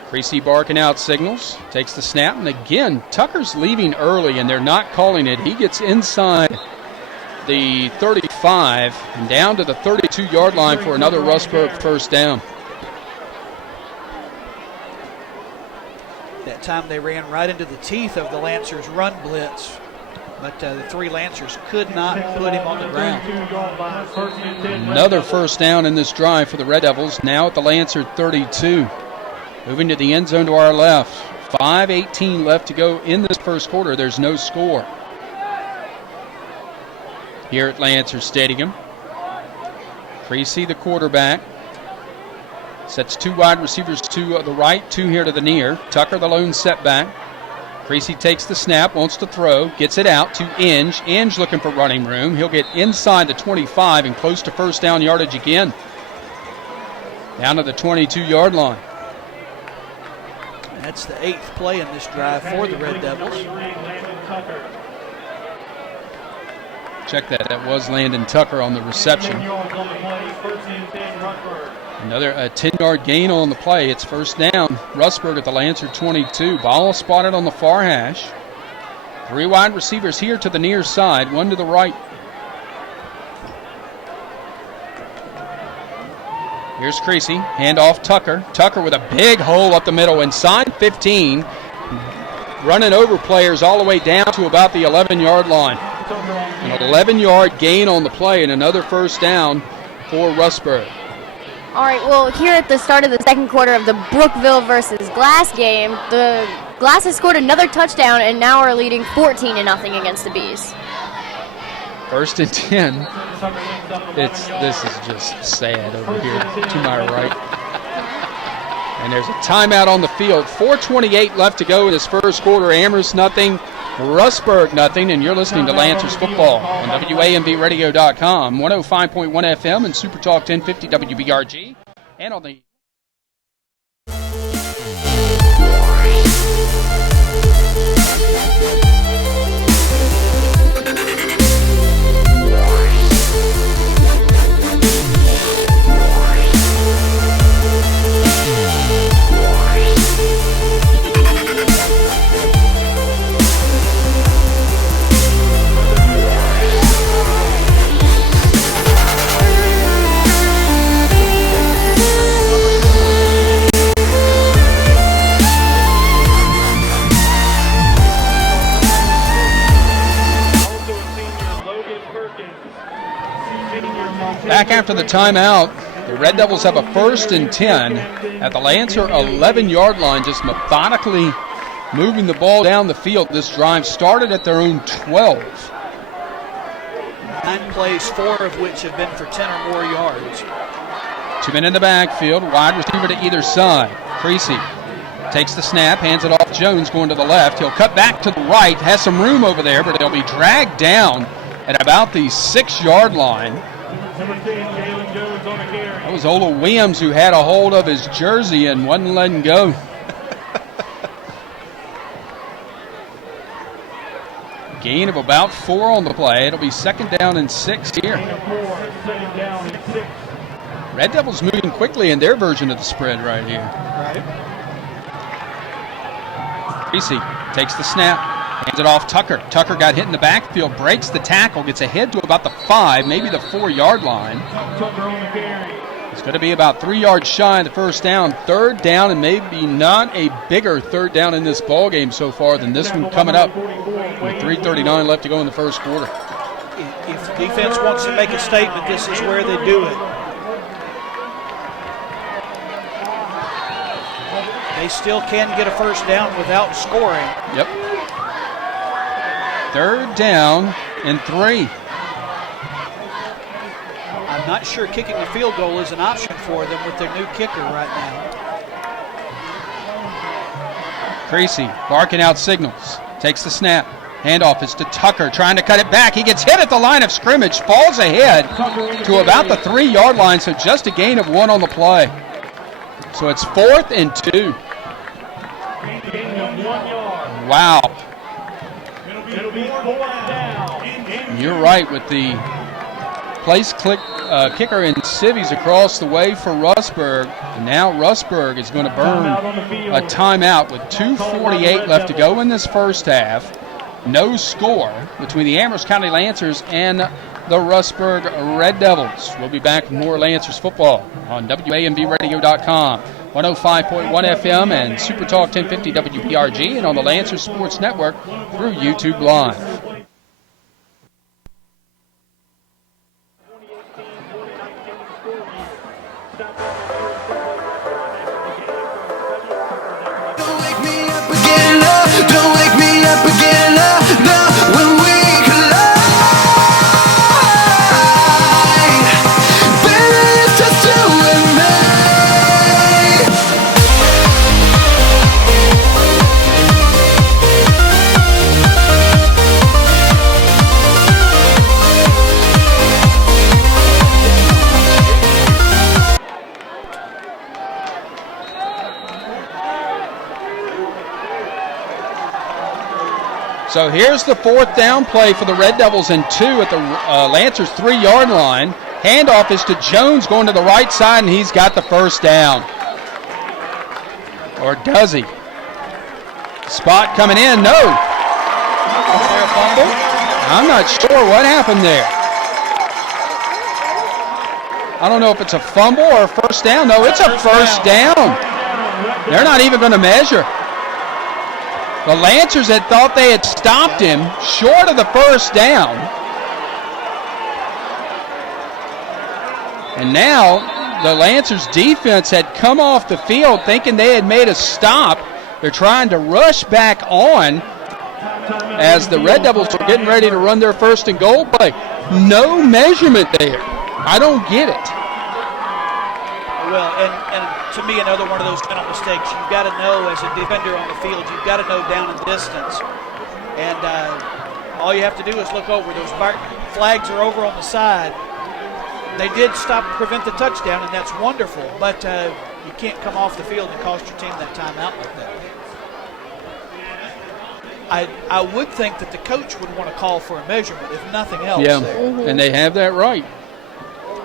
Creasy barking out signals, takes the snap, and again, Tucker's leaving early, and they're not calling it. He gets inside the 35 and down to the 32-yard line for another Rustburg first down. That time they ran right into the teeth of the Lancers' run blitz, but the 3 Lancers could not put him on the ground. Another first down in this drive for the Red Devils, now at the Lancer 32. Moving to the end zone to our left. 5:18 left to go in this first quarter. There's no score here at Lancer Stadium. Creasy, the quarterback, sets 2 wide receivers to the right, 2 here to the near. Tucker, the lone setback. Creasy takes the snap, wants to throw, gets it out to Inge. Inge looking for running room. He'll get inside the 25 and close to first down yardage again. Down to the 22-yard line. That's the 8th play in this drive for the Red Devils. Check that. That was Landon Tucker on the reception. Another 10-yard gain on the play. It's first down. Rustburg at the Lancer 22. Ball spotted on the far hash. 3 wide receivers here to the near side, 1 to the right. Here's Creasy. Handoff Tucker. Tucker with a big hole up the middle inside 15. Running over players all the way down to about the 11-yard line. An 11-yard gain on the play and another first down for Rustburg. All right, well, here at the start of the second quarter of the Brookville versus Glass game, the Glass has scored another touchdown and now are leading 14-0 against the Bees. First and 10. This is just sad over here to my right. And there's a timeout on the field. 4:28 left to go in this first quarter. Amherst nothing, Rustburg nothing, and you're listening to Lancers Football on WAMVradio.com, 105.1 FM and Super Talk 1050 WBRG, and on the back after the timeout. The Red Devils have a first and 10 at the Lancer 11-yard line, just methodically moving the ball down the field. This drive started at their own 12. 9 plays, 4 of which have been for 10 or more yards. 2 men in the backfield, wide receiver to either side. Creasy takes the snap, hands it off. Jones going to the left. He'll cut back to the right, has some room over there, but he'll be dragged down at about the 6-yard line. That was Ola Williams who had a hold of his jersey and wasn't letting go. Gain of about 4 on the play. It'll be 2nd down and 6 here. Red Devils moving quickly in their version of the spread right here. Right. Creasy takes the snap, hands it off Tucker. Tucker got hit in the backfield, breaks the tackle, gets ahead to about the 5, maybe the 4-yard line. It's going to be about 3 yards shy of the first down. 3rd down, and maybe not a bigger 3rd down in this ball game so far than this one coming up with 3:39 left to go in the first quarter. If the defense wants to make a statement, this is where they do it. They still can get a first down without scoring. Yep. 3rd down and 3. I'm not sure kicking a field goal is an option for them with their new kicker right now. Creasy barking out signals. Takes the snap. Handoff is to Tucker, trying to cut it back. He gets hit at the line of scrimmage, falls ahead to about the 3-yard line, so just a gain of 1 on the play. So it's 4th and 2. Wow. You're right with the place kicker in civvies across the way for Rustburg. And now Rustburg is going to burn a timeout with 2:48 left to go in this first half. No score between the Amherst County Lancers and the Rustburg Red Devils. We'll be back with more Lancers football on WAMVradio.com, 105.1 FM and Super Talk 1050 WPRG, and on the Lancers Sports Network through YouTube Live. Don't wake me up again, no. Don't wake me up again, no. No, when we collide, baby, it's just you and me. So here's the 4th down play for the Red Devils and 2 at the Lancers 3-yard line. Handoff is to Jones going to the right side, and he's got the first down. Or does he? Spot coming in, no. Was there a fumble? I'm not sure what happened there. I don't know if it's a fumble or a first down. No, it's a first down. They're not even going to measure. The Lancers had thought they had stopped him short of the first down. And now the Lancers defense had come off the field thinking they had made a stop. They're trying to rush back on as the Red Devils are getting ready to run their 1st and goal play. No measurement there. I don't get it. Well, and to me, another one of those mental mistakes. You've got to know as a defender on the field, you've got to know down and distance. And all you have to do is look over. Those flags are over on the side. They did prevent the touchdown, and that's wonderful. But you can't come off the field and cost your team that timeout like that. I would think that the coach would want to call for a measurement, if nothing else. Yeah, and they have that right.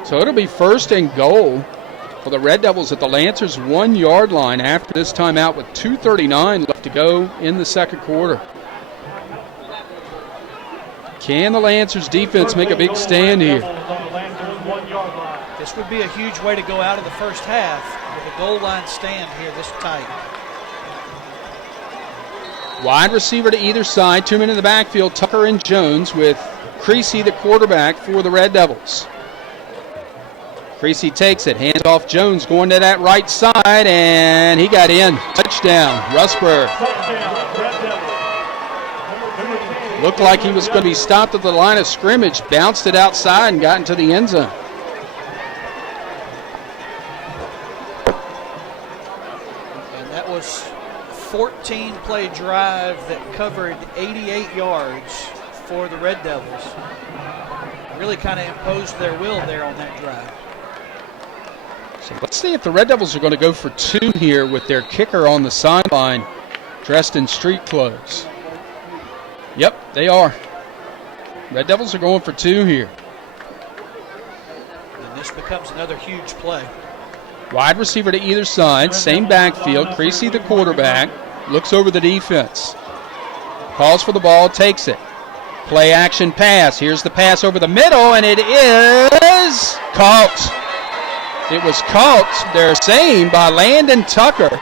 So it'll be 1st and goal for the Red Devils at the Lancers 1-yard line after this timeout with 2:39 left to go in the second quarter. Can the Lancers defense make a big stand here? This would be a huge way to go out of the first half with a goal line stand here this tight. Wide receiver to either side, 2 men in the backfield, Tucker and Jones, with Creasy the quarterback for the Red Devils. Creasy takes it, hands off Jones, going to that right side, and he got in. Touchdown, Rustburg. Looked like he was going to be stopped at the line of scrimmage, bounced it outside and got into the end zone. 3-play drive that covered 88 yards for the Red Devils. Really kind of imposed their will there on that drive. So let's see if the Red Devils are going to go for 2 here with their kicker on the sideline dressed in street clothes. Yep, they are. Red Devils are going for 2 here. And this becomes another huge play. Wide receiver to either side, same backfield. Creasy, the quarterback, looks over the defense. Calls for the ball, takes it. Play action pass. Here's the pass over the middle, and it is caught. It was caught, they're saying, by Landon Tucker.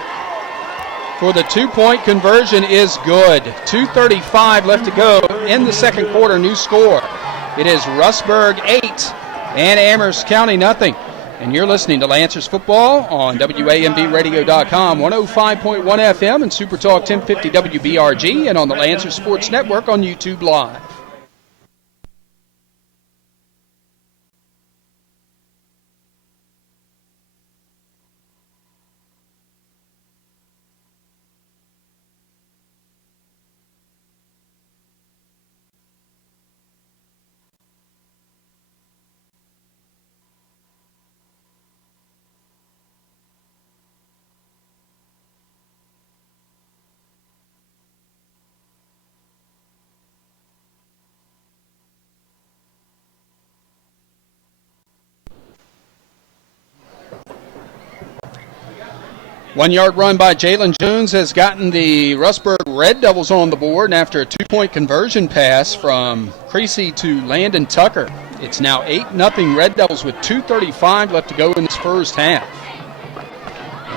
For the 2-point conversion is good. 2:35 left to go in the second quarter. New score. It is Rustburg 8 and Amherst County nothing. And you're listening to Lancers football on WAMBradio.com, 105.1 FM and Super Talk 1050 WBRG, and on the Lancers Sports Network on YouTube Live. One-yard run by Jalen Jones has gotten the Rustburg Red Devils on the board, and after a 2-point conversion pass from Creasy to Landon Tucker, it's now 8-0 Red Devils with 2:35 left to go in this first half.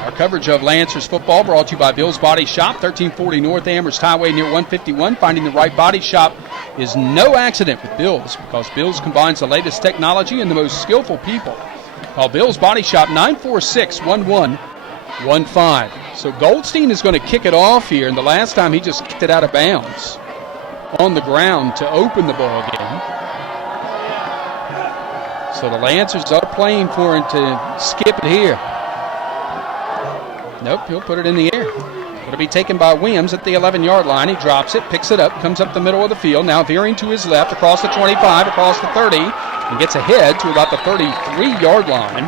Our coverage of Lancers football brought to you by Bill's Body Shop, 1340 North Amherst Highway near 151. Finding the right body shop is no accident with Bill's, because Bill's combines the latest technology and the most skillful people. Call Bill's Body Shop 946-1115. So Goldstein is going to kick it off here, and the last time he just kicked it out of bounds on the ground to open the ball game. So the Lancers are playing for him to skip it here. Nope, he'll put it in the air. It'll be taken by Williams at the 11-yard line. He drops it, picks it up, comes up the middle of the field, now veering to his left across the 25, across the 30, and gets ahead to about the 33-yard line.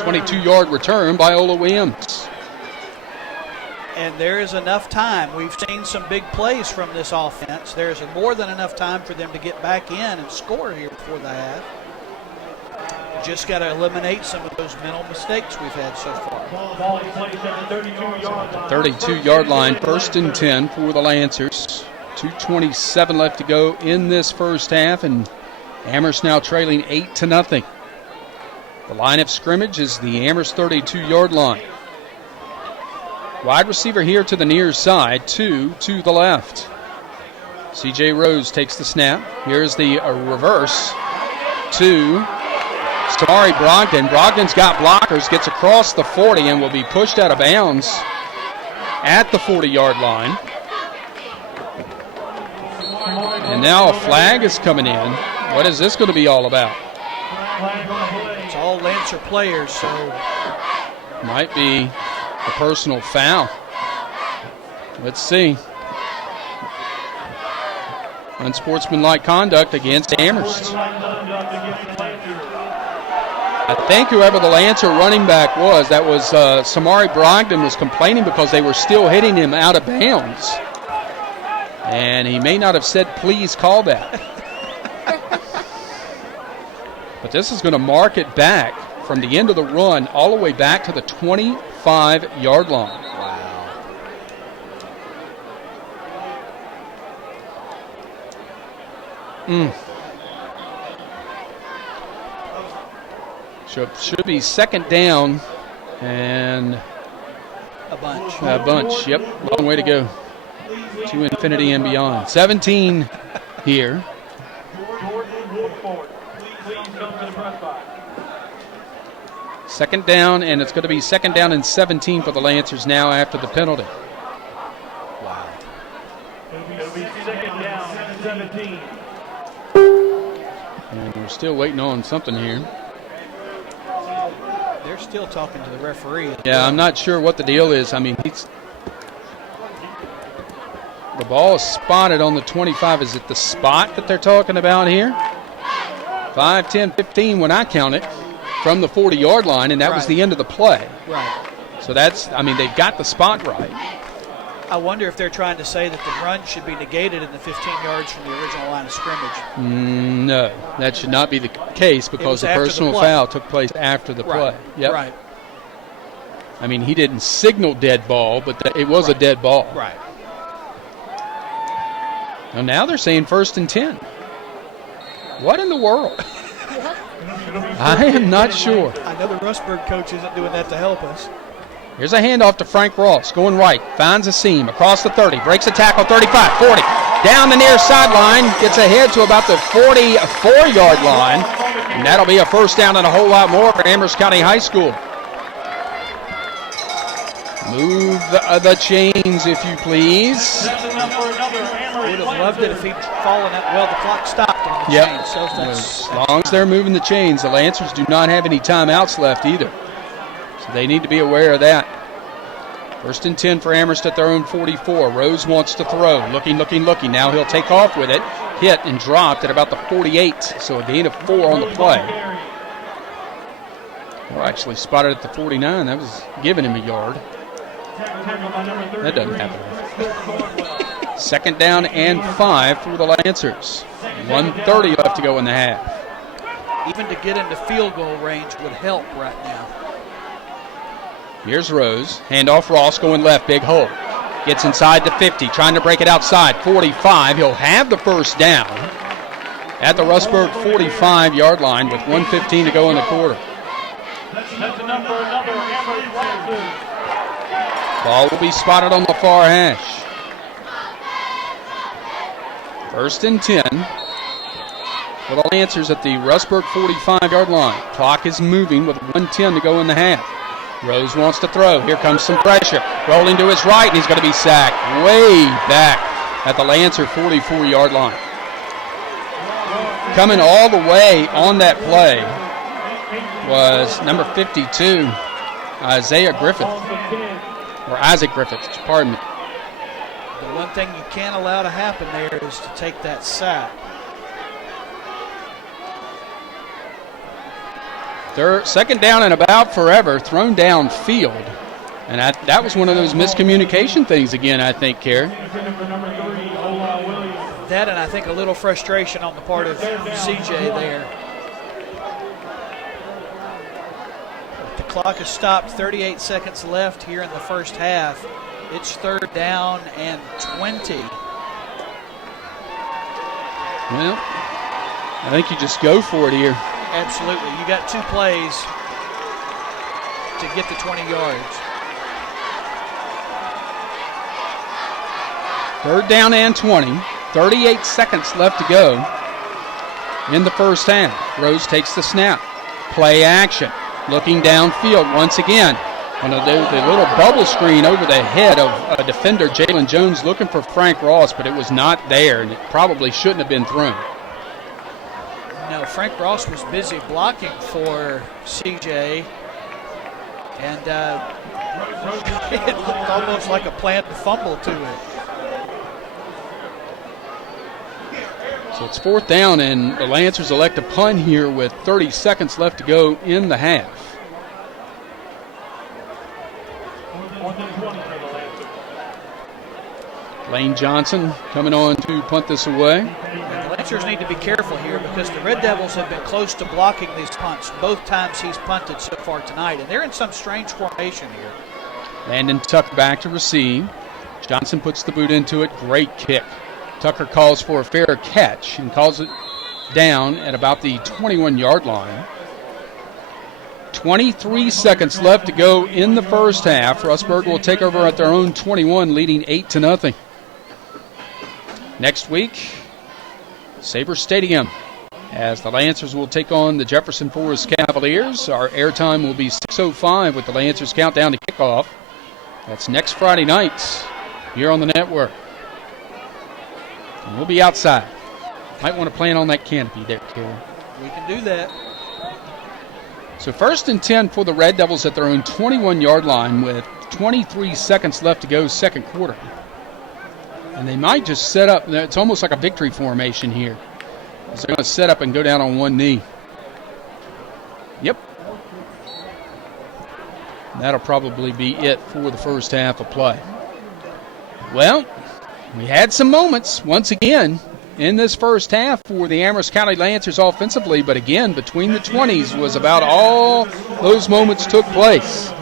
22-yard return by Ola Williams. And there is enough time. We've seen some big plays from this offense. There's more than enough time for them to get back in and score here before the half. Just got to eliminate some of those mental mistakes we've had so far. 32-yard line, 1st and 10 for the Lancers. 2:27 left to go in this first half, and Amherst now trailing 8-0. The line of scrimmage is the Amherst 32-yard line. Wide receiver here to the near side, 2 to the left. C.J. Rose takes the snap. Here's the reverse to Tamari Brogdon. Brogdon's got blockers, gets across the 40 and will be pushed out of bounds at the 40-yard line. And now a flag is coming in. What is this going to be all about? It's all Lancer players, so might be a personal foul. Let's see. Unsportsmanlike conduct against Amherst. I think whoever the Lancer running back was, that was Samari Brogdon, was complaining because they were still hitting him out of bounds. And he may not have said, please call that. But this is going to mark it back from the end of the run all the way back to the 25-yard line. Wow. Should be second down and a bunch. A bunch, yep. Long way to go to infinity and beyond. 17 here. Second down, and it's going to be second down and 17 for the Lancers now after the penalty. Wow. It'll be second down and 17. And we're still waiting on something here. They're still talking to the referee. Yeah, I'm not sure what the deal is. I mean, The ball is spotted on the 25. Is it the spot that they're talking about here? 5, 10, 15 when I count it from the 40-yard line, and that was the end of the play. Right. So they've got the spot right. I wonder if they're trying to say that the run should be negated in the 15 yards from the original line of scrimmage. No, that should not be the case because the personal foul took place after the play. Yep. Right. I mean, he didn't signal dead ball, but it was a dead ball. Right. Well, now they're saying 1st and 10. What in the world? I am not sure. I know the Rustburg coach isn't doing that to help us. Here's a handoff to Frank Ross, going right, finds a seam, across the 30, breaks a tackle, 35, 40, down the near sideline, gets ahead to about the 44-yard line, and that'll be a first down and a whole lot more for Amherst County High School. Move the chains, if you please. Would have loved it if he'd fallen out. Well, the clock stopped on the chains. So as long as they're moving the chains, the Lancers do not have any timeouts left either. So they need to be aware of that. 1st and 10 for Amherst at their own 44. Rose wants to throw. Looking. Now he'll take off with it. Hit and dropped at about the 48. So a gain of 4 on the play. Well, actually spotted at the 49. That was giving him a yard. That doesn't happen. 2nd down and 5 for the Lancers. 1:30 left to go in the half. Even to get into field goal range would help right now. Here's Rose. Handoff Ross going left. Big hole. Gets inside the 50. Trying to break it outside. 45. He'll have the first down at the Rustburg 45-yard line with 1:15 to go in the quarter. Ball will be spotted on the far hash. 1st and 10 for the Lancers at the Rustburg 45-yard line. Clock is moving with 1:10 to go in the half. Rose wants to throw. Here comes some pressure. Rolling to his right, and he's going to be sacked way back at the Lancer 44-yard line. Coming all the way on that play was number 52, Isaiah Griffith. Or Isaac Griffith, pardon me. The one thing you can't allow to happen there is to take that sack. 2nd down and about forever, thrown downfield. And that was one of those miscommunication things again, I think, Kerry. That and I think a little frustration on the part of CJ there. The clock is stopped, 38 seconds left here in the first half. It's 3rd down and 20. Well, I think you just go for it here. Absolutely. You got 2 plays to get the 20 yards. 3rd down and 20. 38 seconds left to go in the first half. Rose takes the snap. Play action. Looking downfield once again. The little bubble screen over the head of defender Jalen Jones looking for Frank Ross, but it was not there, and it probably shouldn't have been thrown. No, Frank Ross was busy blocking for CJ, and it looked almost like a planned fumble to it. So it's 4th down, and the Lancers elect a punt here with 30 seconds left to go in the half. Lane Johnson coming on to punt this away. And the Lancers need to be careful here because the Red Devils have been close to blocking these punts both times he's punted so far tonight, and they're in some strange formation here. Landon Tucker back to receive. Johnson puts the boot into it. Great kick. Tucker calls for a fair catch and calls it down at about the 21-yard line. 23 seconds left to go in the first half. Rustburg will take over at their own 21, leading 8-0. Next week, Sabre Stadium, as the Lancers will take on the Jefferson Forest Cavaliers. Our airtime will be 6:05 with the Lancers countdown to kickoff. That's next Friday night here on the network. And we'll be outside. Might want to plan on that canopy there, Kerry. We can do that. So 1st and 10 for the Red Devils at their own 21-yard line with 23 seconds left to go second quarter. And they might just set up. It's almost like a victory formation here. So they're going to set up and go down on one knee. Yep. That'll probably be it for the first half of play. Well, we had some moments once again in this first half for the Amherst County Lancers offensively, but again, between the 20s was about all those moments took place.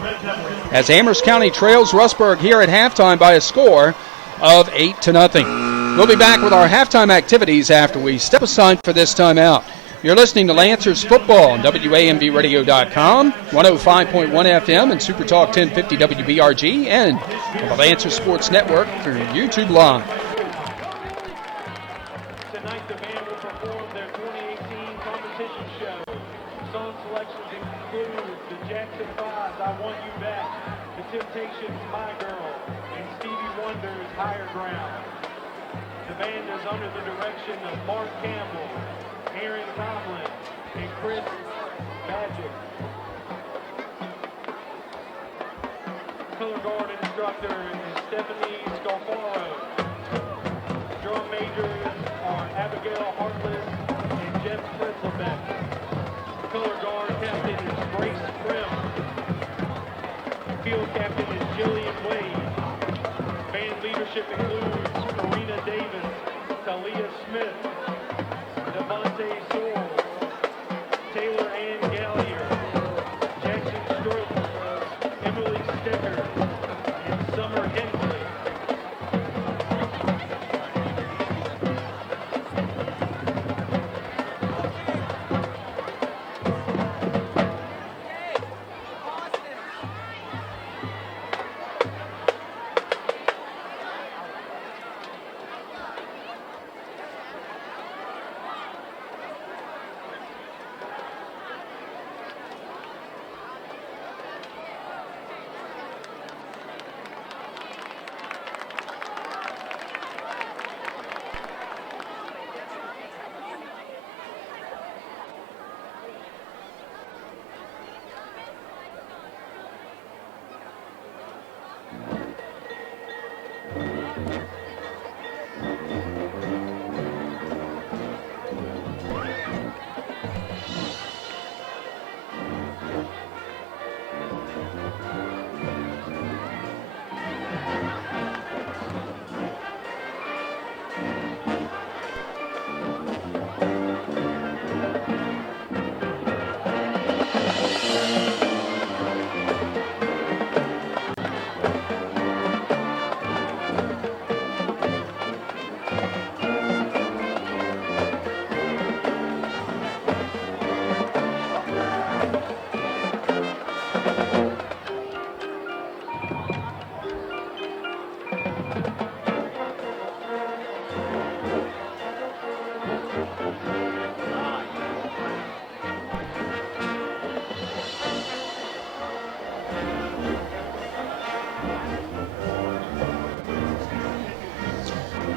As Amherst County trails Rustburg here at halftime by a score of 8-0. We'll be back with our halftime activities after we step aside for this timeout. You're listening to Lancers Football on WAMVradio.com, 105.1 FM, and Super Talk 1050 WBRG, and on the Lancers Sports Network through YouTube Live. Tonight, the band will perform their 2018 competition show. Song selections include the Jackson 5's I Want You Back, the Temptations' My Girl, and Stevie Wonder's Higher Ground. The band is under the direction of Mark Campbell, Aaron Tomlin, and Chris Magic. Color guard instructor is Stephanie Scalfaro. Drum majors are Abigail Hartless and Jeff Fritzlebeck. Color guard captain is Grace Prim. Field captain is Jillian Wade. Band leadership includes Karina Davis, Talia Smith, Devontae Sewell, Taylor Ann Gallier, Jackson Stroke, Emily Sticker, and Summer Hensley.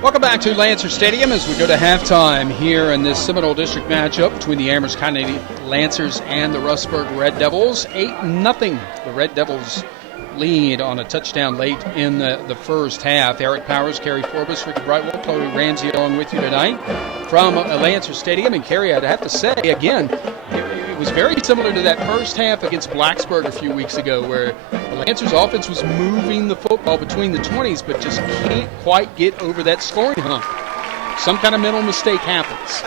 Welcome back to Lancer Stadium as we go to halftime here in this Seminole District matchup between the Amherst County Lancers and the Rustburg Red Devils. 8-0. The Red Devils lead on a touchdown late in the first half. Eric Powers, Kerry Forbes, Ricky Brightwell, Chloe Ramsey along with you tonight from Lancer Stadium. And Kerry, I'd have to say, again, it was very similar to that first half against Blacksburg a few weeks ago where the Lancers offense was moving the football between the 20s but just can't quite get over that scoring hump. Some kind of mental mistake happens.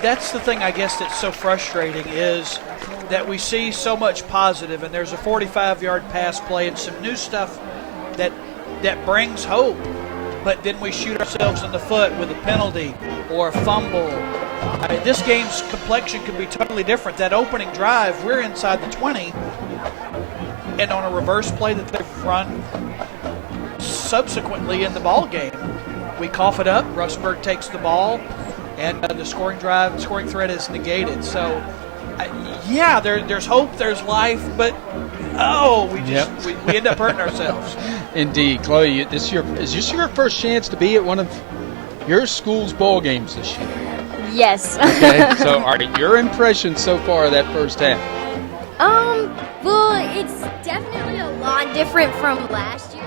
That's the thing, I guess, that's so frustrating is that we see so much positive, and there's a 45-yard pass play and some new stuff that brings hope, but then we shoot ourselves in the foot with a penalty or a fumble. I mean, this game's complexion could be totally different. That opening drive, we're inside the 20, and on a reverse play that they've run subsequently in the ball game, we cough it up. Rustburg takes the ball, and the scoring threat is negated. So, yeah, there's hope, there's life, but we end up hurting ourselves. Indeed, Chloe, is this your first chance to be at one of your school's ball games this year? Yes. Okay, so all right, your impressions so far of that first half? Well, it's definitely a lot different from last year's.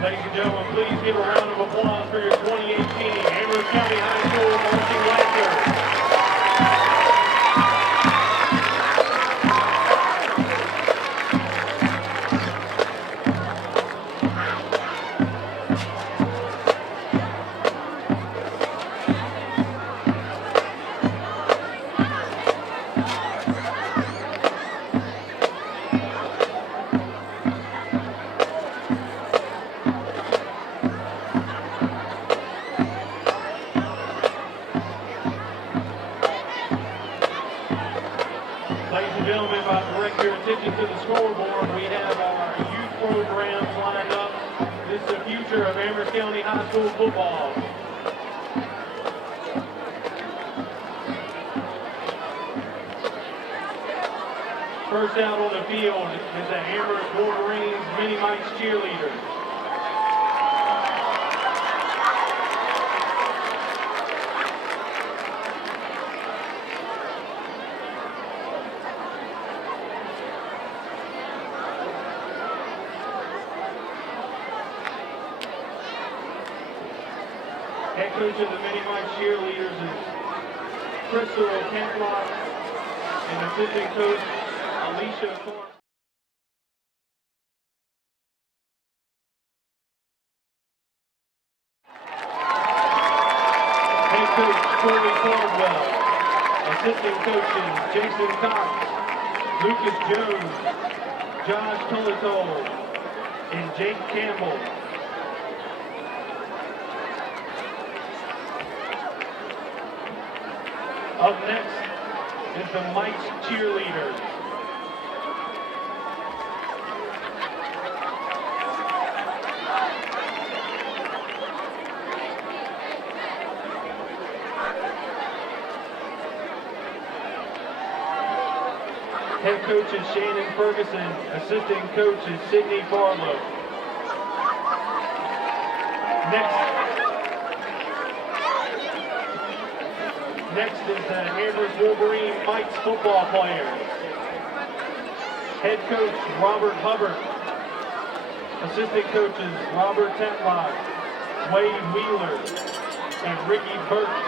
Ladies and gentlemen, please give a round of applause for your 2018 Amherst County High School Marching Lancers. Ladies and gentlemen, if I direct your attention to the scoreboard, we have our youth programs lined up. This is the future of Amherst County High School football. First out on the field is the Amherst Wolverines Mini Mites cheerleaders. Head coach of the Mini Mites cheerleaders is Crystal Catlock, and assistant coach Alicia Clark. Head coach Corey Caldwell, assistant coaches Jason Cox, Lucas Jones, Josh Tulitole, and Jake Campbell. Up next is the Mites cheerleaders. Head coach is Shannon Ferguson. Assistant coach is Sydney Barlow. Next is the Amherst Wolverine Mikes football players. Head coach Robert Hubbard. Assistant coaches Robert Tetlock, Wade Wheeler, and Ricky Burks.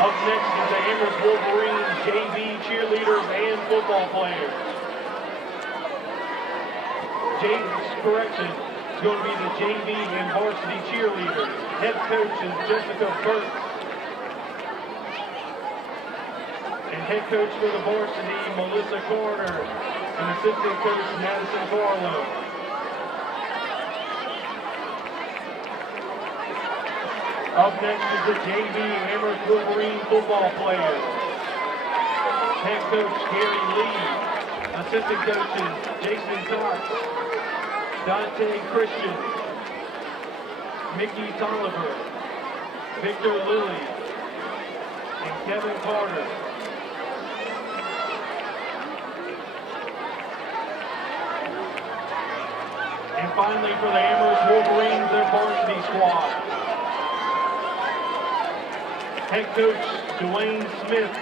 Up next is the Amherst Wolverine JV cheerleaders and football players. Correction, it's going to be the JV and varsity cheerleaders. Head coach is Jessica Burks. And head coach for the varsity, Melissa Corner. And assistant coach, Madison Barlow. Up next is the JV Amherst Wolverine football players. Head coach, Gary Lee. Assistant coaches, Jason Cox, Dante Christian, Mickey Tolliver, Victor Lilly, and Kevin Carter. And finally for the Amherst Wolverines, their varsity squad. Head coach Dwayne Smith.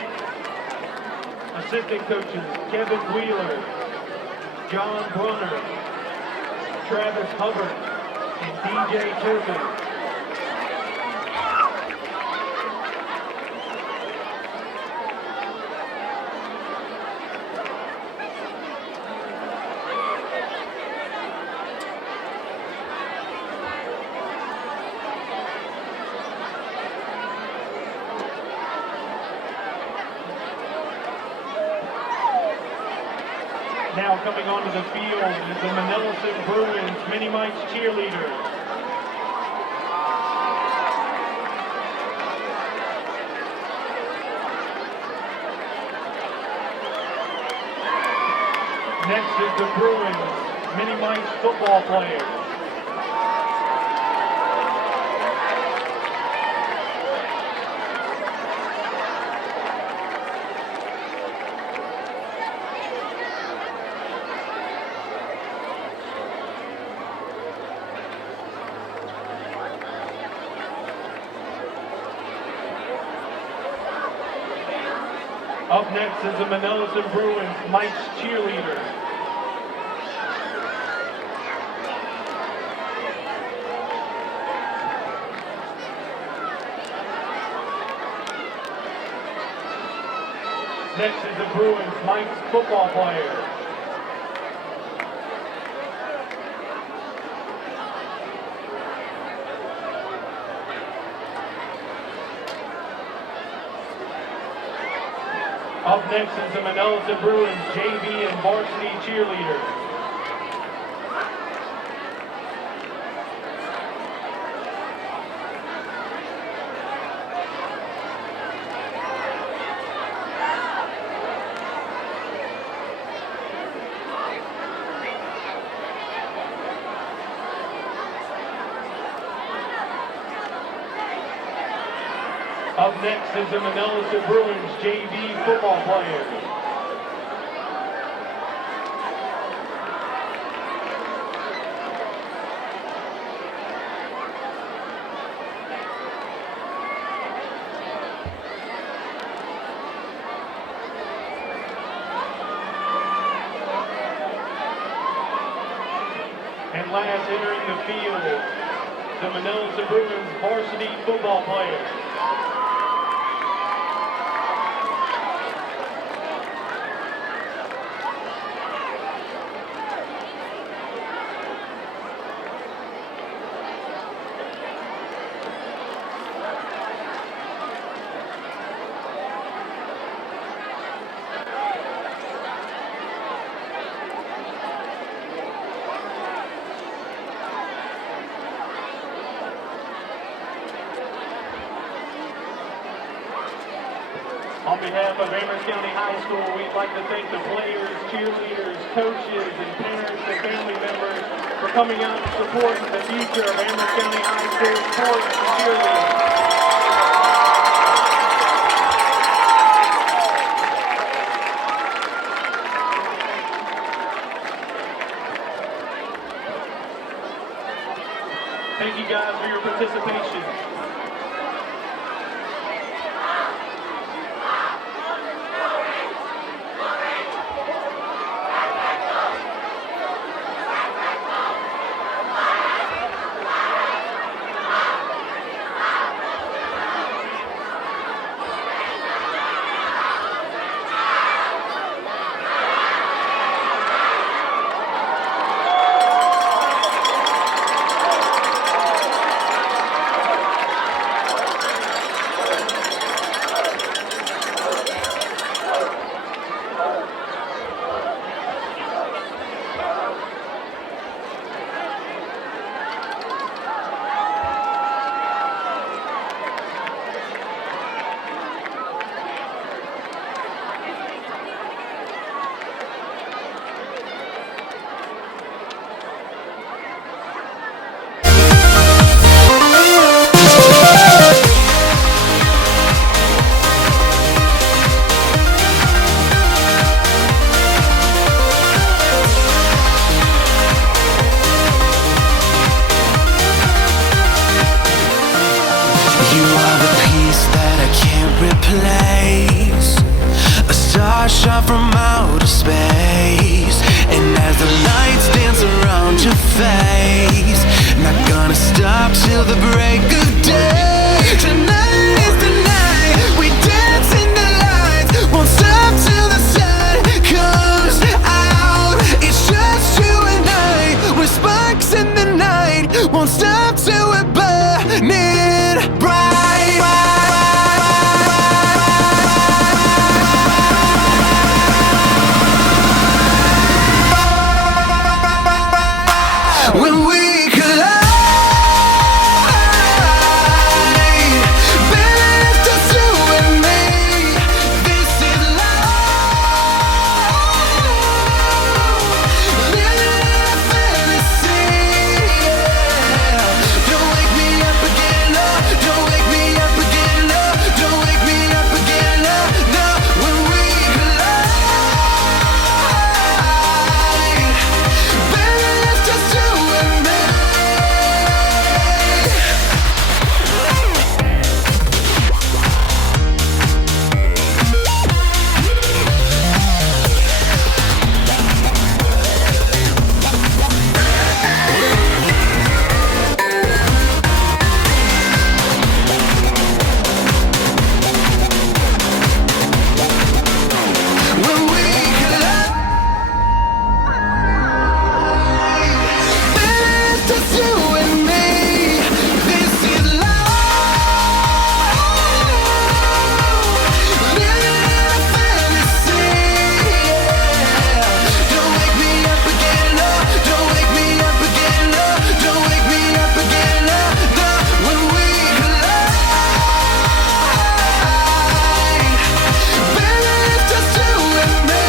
Assistant coaches Kevin Wheeler, John Brunner, Travis Hubbard, and DJ Turpin. Now coming onto the field is the Manelson Bruins Mini Mites cheerleaders. Next is the Bruins Mini Mites football players. Up next is the Manelson Bruins Mites cheerleaders. Next is the Bruins Mites football players. Up next is the Manelson Bruins JV and varsity cheerleaders. Up next is the Manelson Bruins JV football players. And last entering the field, the Manelson Bruins varsity football players. On behalf of Amherst County High School, we'd like to thank the players, cheerleaders, coaches, and parents and family members for coming out to support the future of Amherst County High School sports and cheerleading. Thank you guys for your participation. You are the piece that I can't replace, a star shot from outer space. And as the lights dance around your face, not gonna stop till the break of day. Tonight is the night we dance in the lights, won't stop till the sun comes out. It's just you and I, with sparks in the night, won't stop till we're burning bright. When we collide, baby, it's just you and me. This is love, living in a fantasy. Yeah. Don't wake me up again, no. Don't wake me up again, no. Don't wake me up again, no. No. When we collide, baby, it's just you and me. When we collide, baby, it's just you and me. This is love, living in a fantasy. Yeah. Don't wake me up again, no. Don't wake me up again, no. Don't wake me up again, no. No. When we collide, baby, it's just you and me.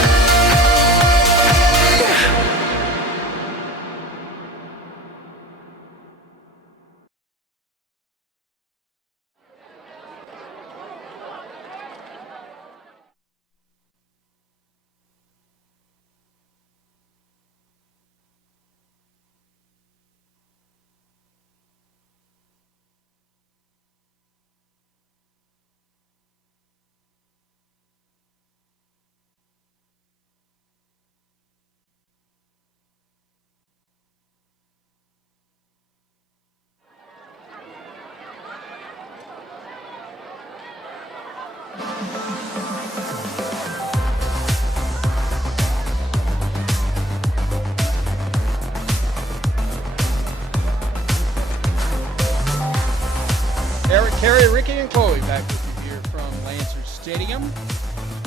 Eric, Carey, Ricky, and Chloe back with you here from Lancers Stadium.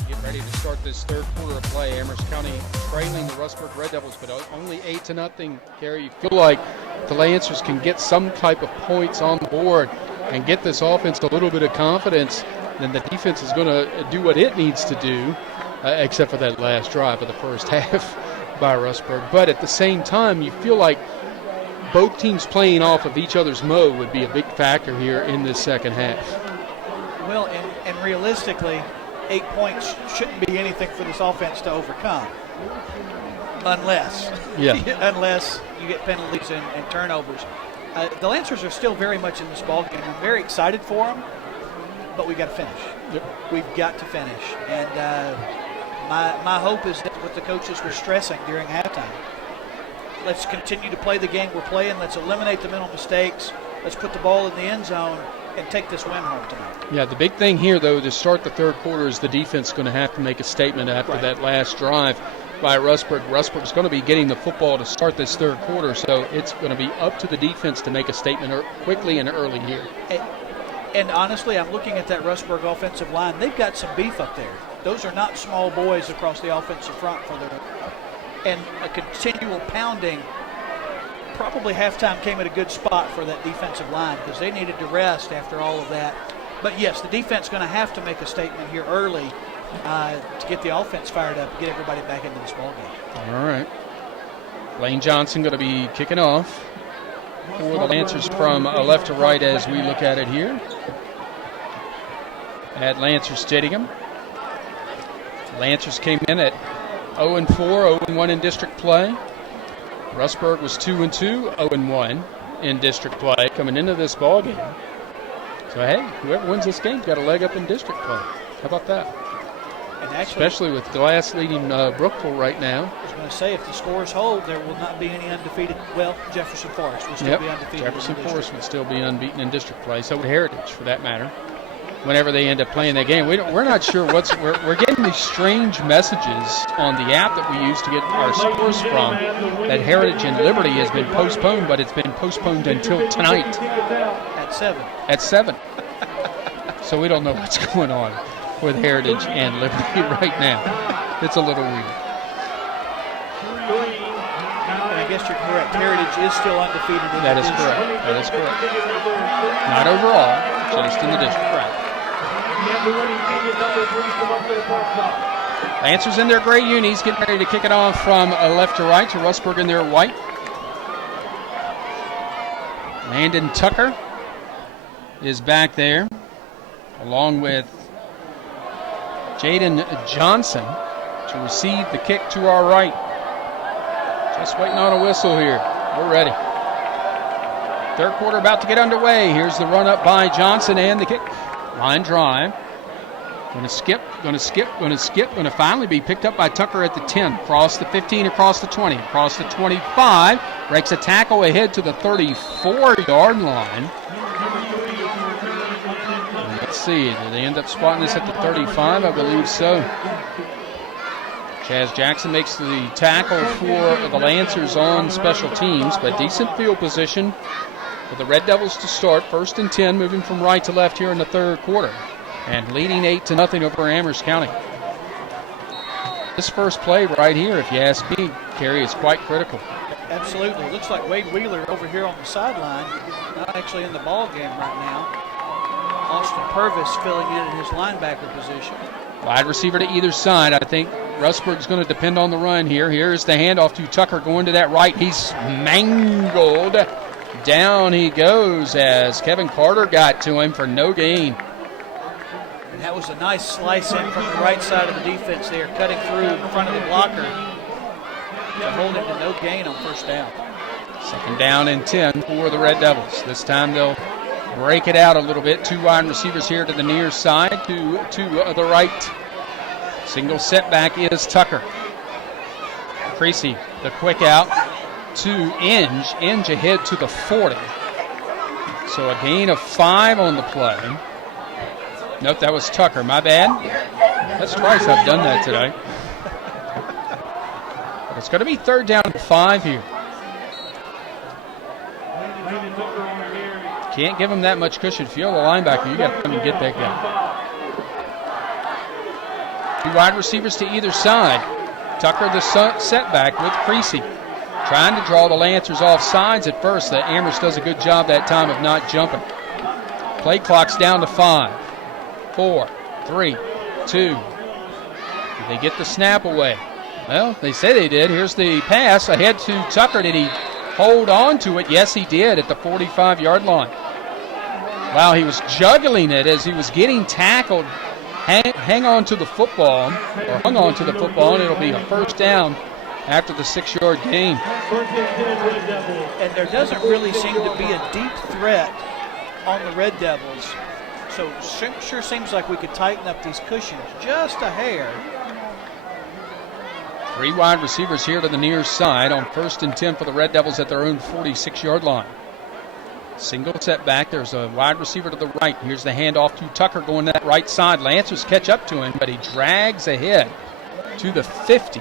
Get ready to start this third quarter of play. Amherst County trailing the Rustburg Red Devils, but only 8-0. Carey, you feel like the Lancers can get some type of points on the board and get this offense a little bit of confidence then the defense is going to do what it needs to do, except for that last drive of the first half by Rustburg. But at the same time, you feel like both teams playing off of each other's mode would be a big factor here in this second half. Well, and realistically, 8 points shouldn't be anything for this offense to overcome, unless you get penalties and turnovers. The Lancers are still very much in this ballgame. I'm very excited for them, but we've got to finish. Yep. We've got to finish. And my hope is that what the coaches were stressing during halftime. Let's continue to play the game we're playing. Let's eliminate the mental mistakes. Let's put the ball in the end zone and take this win home tonight. Yeah, the big thing here, though, to start the third quarter is the defense going to have to make a statement after that last drive by Rustburg. Rustburg's going to be getting the football to start this third quarter, so it's going to be up to the defense to make a statement quickly and early here. And honestly, I'm looking at that Rustburg offensive line. They've got some beef up there. Those are not small boys across the offensive front for their and a continual pounding. Probably halftime came at a good spot for that defensive line because they needed to rest after all of that. But yes, the defense is going to have to make a statement here early to get the offense fired up and get everybody back into this ballgame. All right. Lane Johnson going to be kicking off for the Lancers from left to right as we look at it here at Lancer Stadium. Lancers came in at 0-4, 0-1 in district play. Rustburg was 2-2, 0-1 in district play coming into this ball game. So, hey, whoever wins this game's got a leg up in district play. How about that? And actually, especially with Glass leading Brookville right now. I was going to say, if the scores hold, there will not be any undefeated. Well, Jefferson Forest will still be undefeated. Jefferson Forest would still be unbeaten in district play. So would Heritage, for that matter. Whenever they end up playing that game, we're not sure we're getting these strange messages on the app that we use to get our scores from. That Heritage and Liberty has been postponed, but it's been postponed until tonight at 7. At 7. So we don't know what's going on with Heritage and Liberty right now. It's a little weird. And I guess you're correct. Heritage is still undefeated in That is correct. That is correct. Not overall, just in the district. Right. Lancers in their gray unis, getting ready to kick it off from left to right to Rustburg in their white. Landon Tucker is back there, along with Jaden Johnson to receive the kick to our right. Just waiting on a whistle here. We're ready. Third quarter about to get underway. Here's the run up by Johnson and the kick. Line drive. Going to finally be picked up by Tucker at the 10. Across the 15, across the 20, across the 25. Breaks a tackle ahead to the 34-yard line. And let's see, do they end up spotting this at the 35? I believe so. Chaz Jackson makes the tackle for the Lancers on special teams, but decent field position for the Red Devils to start. 1st and 10, moving from right to left here in the third quarter, and leading 8-0 over Amherst County. This first play right here, if you ask me, Kerry, is quite critical. Absolutely. Looks like Wade Wheeler over here on the sideline, not actually in the ball game right now. Austin Purvis filling in at his linebacker position. Wide receiver to either side. I think Rustburg's going to depend on the run here. Here's the handoff to Tucker going to that right. He's mangled. Down he goes as Kevin Carter got to him for no gain. And that was a nice slice in from the right side of the defense there, cutting through in front of the blocker to hold him to no gain on first down. 2nd down and 10 for the Red Devils. This time they'll break it out a little bit. 2 wide receivers here to the near side, to the right. Single setback is Tucker. Creasy, the quick out to Inge. Inge ahead to the 40. So a gain of 5 on the play. Nope, that was Tucker. My bad. That's twice I've done that today. But it's going to be 3rd down and 5 here. Can't give him that much cushion. If you're the linebacker, you got to come and get that guy. 2 wide receivers to either side. Tucker the setback with Creasy. Trying to draw the Lancers off sides at first. The Amherst does a good job that time of not jumping. Play clock's down to 5. 4, 3, 2. Did they get the snap away? Well, they say they did. Here's the pass ahead to Tucker. Did he hold on to it? Yes, he did at the 45-yard line. Wow, he was juggling it as he was getting tackled. Hang on to the football, or hung on to the football, and it'll be a first down after the 6-yard gain. And there doesn't really seem to be a deep threat on the Red Devils. So sure seems like we could tighten up these cushions just a hair. 3 wide receivers here to the near side on 1st and 10 for the Red Devils at their own 46-yard line. Single setback. There's a wide receiver to the right. Here's the handoff to Tucker going to that right side. Lancers catch up to him, but he drags ahead to the 50.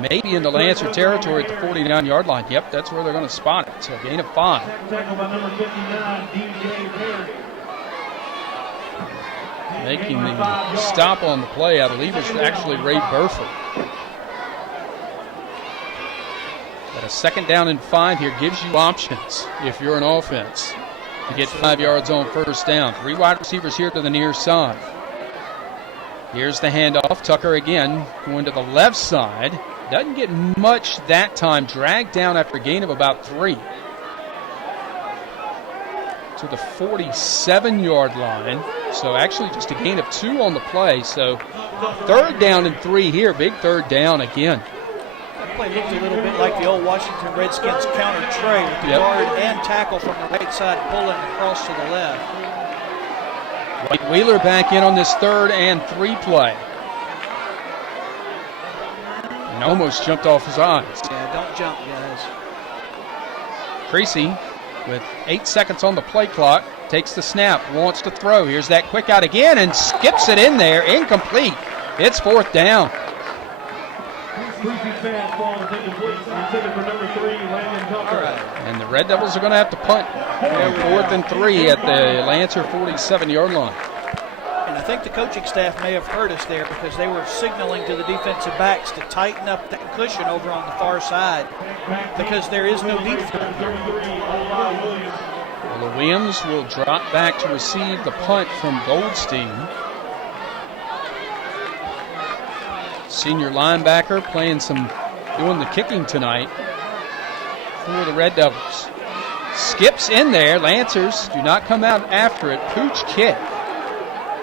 Maybe in the Lancer territory at the 49-yard line. Yep, that's where they're going to spot it. So a gain of 5. Tackle by number 59, DJ Perry. Making the stop on the play, I believe, is actually Ray Burford. But a 2nd down and 5 here gives you options if you're an offense to get 5 yards on 1st down. 3 wide receivers here to the near side. Here's the handoff. Tucker again going to the left side. Doesn't get much that time. Dragged down after a gain of about 3. To the 47-yard line. So actually just a gain of 2 on the play. So 3rd down and 3 here. Big 3rd down again. That play looked a little bit like the old Washington Redskins counter tray with the guard and tackle from the right side pulling across to the left. White Wheeler back in on this 3rd and 3 play. And almost jumped off his eyes. Yeah, don't jump, guys. Creasy with 8 seconds on the play clock. Takes the snap, wants to throw. Here's that quick out again and skips it in there. Incomplete. It's 4th down. Creasy's fastball is incomplete. Intended for number 3, Landon Tucker. All right. And the Red Devils are going to have to punt. 4th and 3 at the Lancer 47-yard line. And I think the coaching staff may have heard us there because they were signaling to the defensive backs to tighten up that cushion over on the far side because there is no deep threat. Well, Williams will drop back to receive the punt from Goldstein. Senior linebacker doing the kicking tonight for the Red Devils. Skips in there. Lancers do not come out after it. Pooch kick.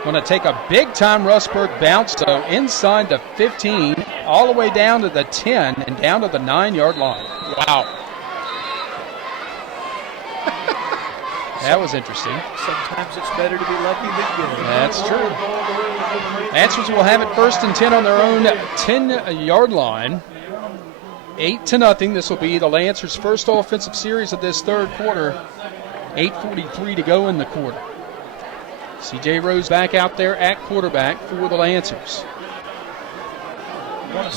Going to take a big-time Rustburg bounce, though, inside the 15, all the way down to the 10, and down to the 9-yard line. Wow. That was interesting. Sometimes it's better to be lucky than good. That's true. Lancers will have it 1st and 10 on their own 10-yard line. 8-0. This will be the Lancers' first offensive series of this 3rd quarter. 8:43 to go in the quarter. C.J. Rose back out there at quarterback for the Lancers.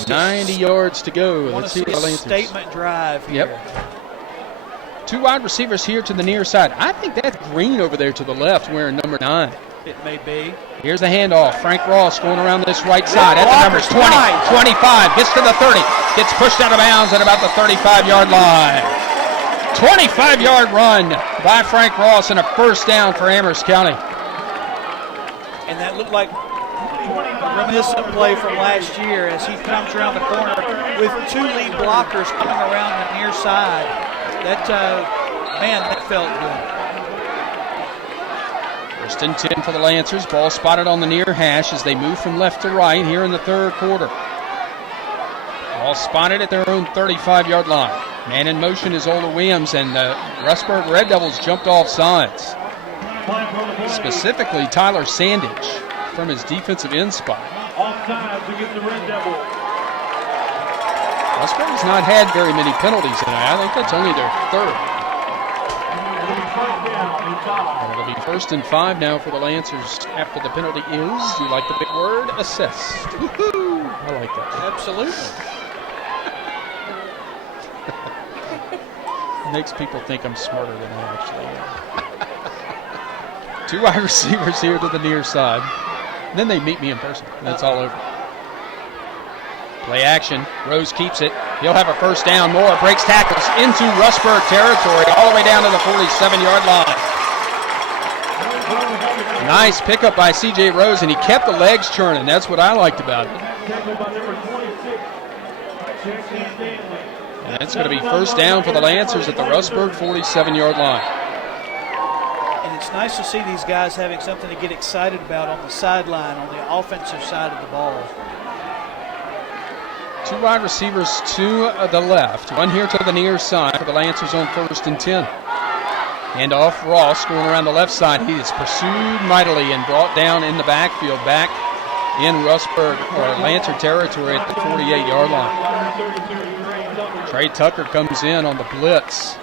90 yards to go. Let's see the Lancers. Statement drive here. Yep. 2 wide receivers here to the near side. I think that's Green over there to the left wearing number 9. It may be. Here's the handoff. Frank Ross going around this right side at the numbers 20, 25, gets to the 30, gets pushed out of bounds at about the 35-yard line. 25-yard run by Frank Ross and a 1st down for Amherst County. And that looked like a reminiscent play from last year as he comes around the corner with 2 lead blockers coming around the near side. That, that felt good. 1st and 10 for the Lancers. Ball spotted on the near hash as they move from left to right here in the 3rd quarter. Ball spotted at their own 35-yard line. Man in motion is Ola Williams, and the Rustburg Red Devils jumped off sides. Specifically, Tyler Sandage from his defensive end spot. Offsides against the Red Devils. Rustburg has not had very many penalties tonight. I think that's only their 3rd. And it'll be 1st and 5 now for the Lancers after the penalty is, you like the big word, assessed. Woo-hoo! I like that. Absolutely. Makes people think I'm smarter than I actually am. 2 wide receivers here to the near side. And then they meet me in person. That's all over. Play action. Rose keeps it. He'll have a 1st down. Moore breaks tackles into Rustburg territory all the way down to the 47-yard line. Nice pickup by C.J. Rose, and he kept the legs churning. That's what I liked about it. And it's going to be first down for the Lancers at the Rustburg 47-yard line. And it's nice to see these guys having something to get excited about on the sideline, on the offensive side of the ball. Two wide receivers to the left. One here to the near side for the Lancers on 1st and 10. Hand off Ross going around the left side. He is pursued mightily and brought down in the backfield, back in Rustburg or Lancer territory at the 48-yard line. Trey Tucker comes in on the blitz.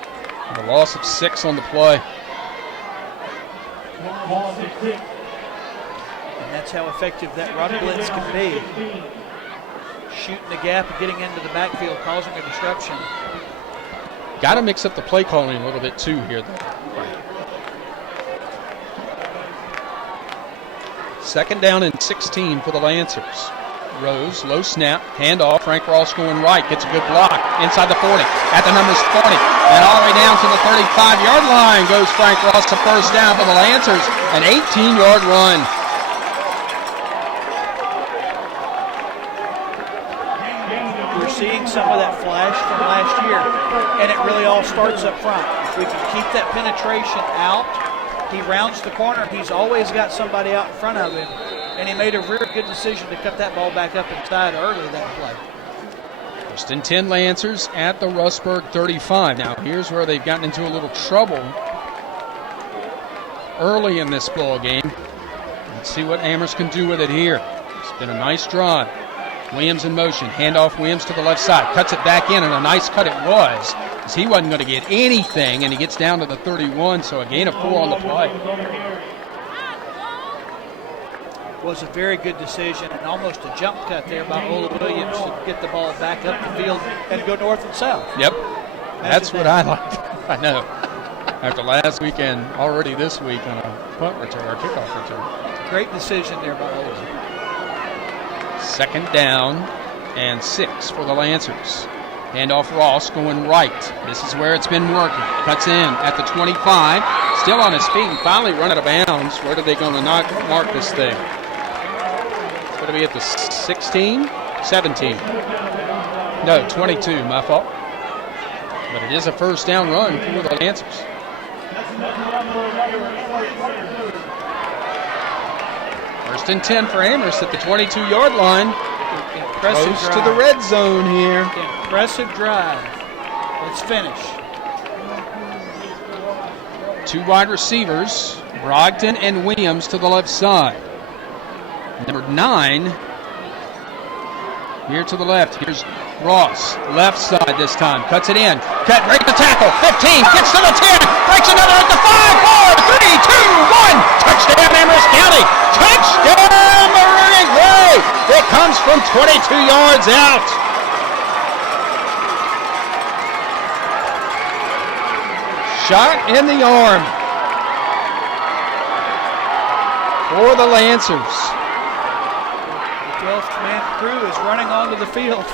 The loss of 6 on the play. And that's how effective that run blitz can be. Shooting the gap and getting into the backfield, causing a disruption. Got to mix up the play calling a little bit too here, though. Second down and 16 for the Lancers. Rose, low snap, handoff. Frank Ross going right, gets a good block inside the 40, at the numbers 40, and all the way down to the 35-yard line goes Frank Ross to first down for the Lancers. An 18-yard run. We're seeing some of that flash from last year, and it really all starts up front. If we can keep that penetration out, he rounds the corner. He's always got somebody out in front of him, and he made a really good decision to cut that ball back up inside early that play. First and 10 Lancers at the Rustburg 35. Now here's where they've gotten into a little trouble early in this ball game. Let's see what Amherst can do with it here. It's been a nice drive. Williams in motion. Handoff Williams to the left side. Cuts it back in, and a nice cut it was. As he wasn't going to get anything, and he gets down to the 31, so a gain of 4 on the play. Was a very good decision and almost a jump cut there by Ola Williams to get the ball back up the field and go north and south. Yep. That's what I liked. I know. After last weekend, already this week on a punt return or kickoff return. Great decision there by Ola. Second down and 6 for the Lancers. Handoff Ross going right. This is where it's been working. Cuts in at the 25. Still on his feet and finally run out of bounds. Where are they going to mark this thing? It's going to be at the 16, 17. No, 22, my fault. But it is a first down run for the Lancers. First and 10 for Amherst at the 22-yard line. Impressive Close drive. to the red zone here. Impressive drive. Let's finish. Two wide receivers, Brogdon and Williams to the left side. Number 9 here to the left. Here's Ross, left side this time. Cuts it in. Breaks the tackle. 15, gets to the 10. Breaks another at the 5, 4, 3, 2, 1. Touchdown, Amherst County. Touchdown, Marine Way. It comes from 22 yards out. Shot in the arm for the Lancers. The 12th man crew is running onto the field.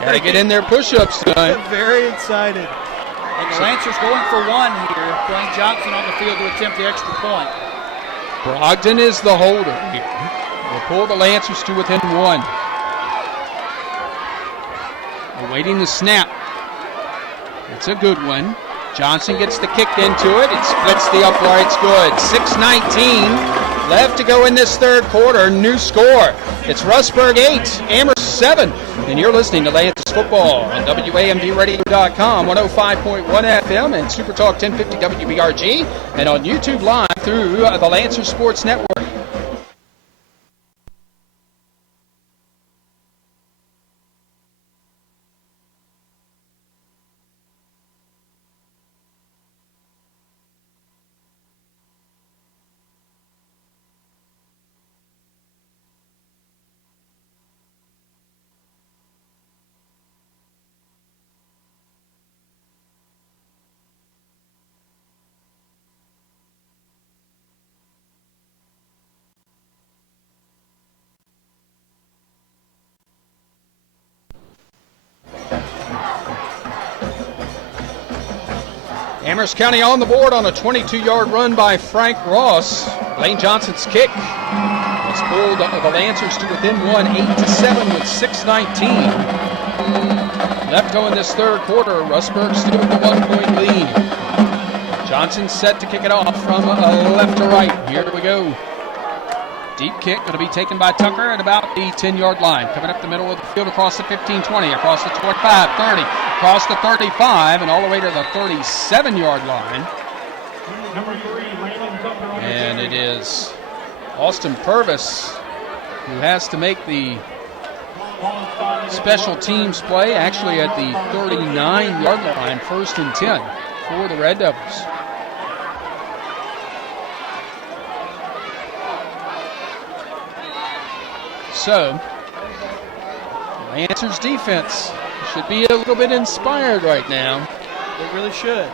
Got to get in their push-ups tonight. Very excited. And the Lancers going for one here. Blaine Johnson on the field to attempt the extra point. Brogdon is the holder here. Will pull the Lancers to within 1. Awaiting the snap. It's a good one. Johnson gets the kick into it. It splits the uprights good. 6:19 left to go in this third quarter. New score. It's Rustburg 8, Amherst 7. And you're listening to Lancers Football on WAMDradio.com, 105.1 FM, and SuperTalk 1050 WBRG, and on YouTube Live through the Lancers Sports Network. Amherst County on the board on a 22-yard run by Frank Ross. Blaine Johnson's kick has pulled the Lancers to within one, 8-7 with 6:19 left to go in this third quarter. Rustburg still with the 1-point lead. Johnson set to kick it off from left to right. Here we go. Deep kick going to be taken by Tucker at about the 10-yard line. Coming up the middle of the field across the 15-20, across the 25, 30, across the 35, and all the way to the 37-yard line. And it is Austin Purvis who has to make the special teams play, actually at the 39-yard line, 1st and 10 for the Red Devils. So, Lancers defense should be a little bit inspired right now. They really should.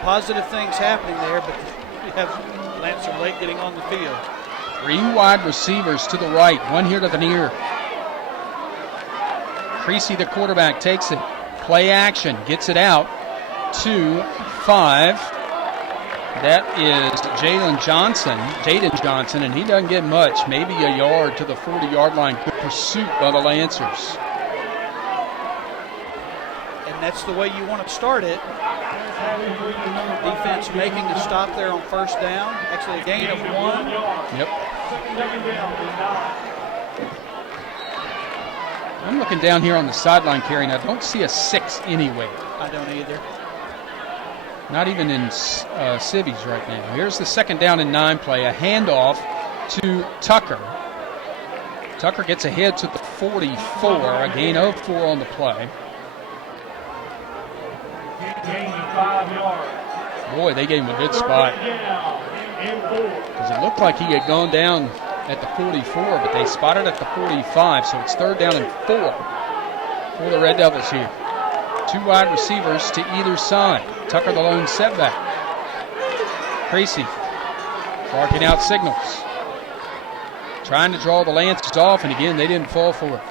Positive things happening there, but we have Lancer late getting on the field. 3 wide receivers to the right, 1 here to the near. Creasy, the quarterback, takes it. Play action, gets it out to 5. That is Jaden Johnson, and he doesn't get much, maybe a yard to the 40-yard line. Good pursuit by the Lancers. And that's the way you want to start it. Defense making the stop there on 1st down. Actually a gain of 1. Yep. I'm looking down here on the sideline, Kerry, and I don't see a 6 anywhere. I don't either. Not even in civvies right now. Here's the 2nd down and 9 play. A handoff to Tucker. Tucker gets ahead to the 44. A gain of 4 on the play. Boy, they gave him a good spot. Because it looked like he had gone down at the 44, but they spotted at the 45. So it's 3rd down and 4 for the Red Devils here. 2 wide receivers to either side. Tucker the lone setback. Creasy barking out signals. Trying to draw the Lancers off, and again, they didn't fall for it.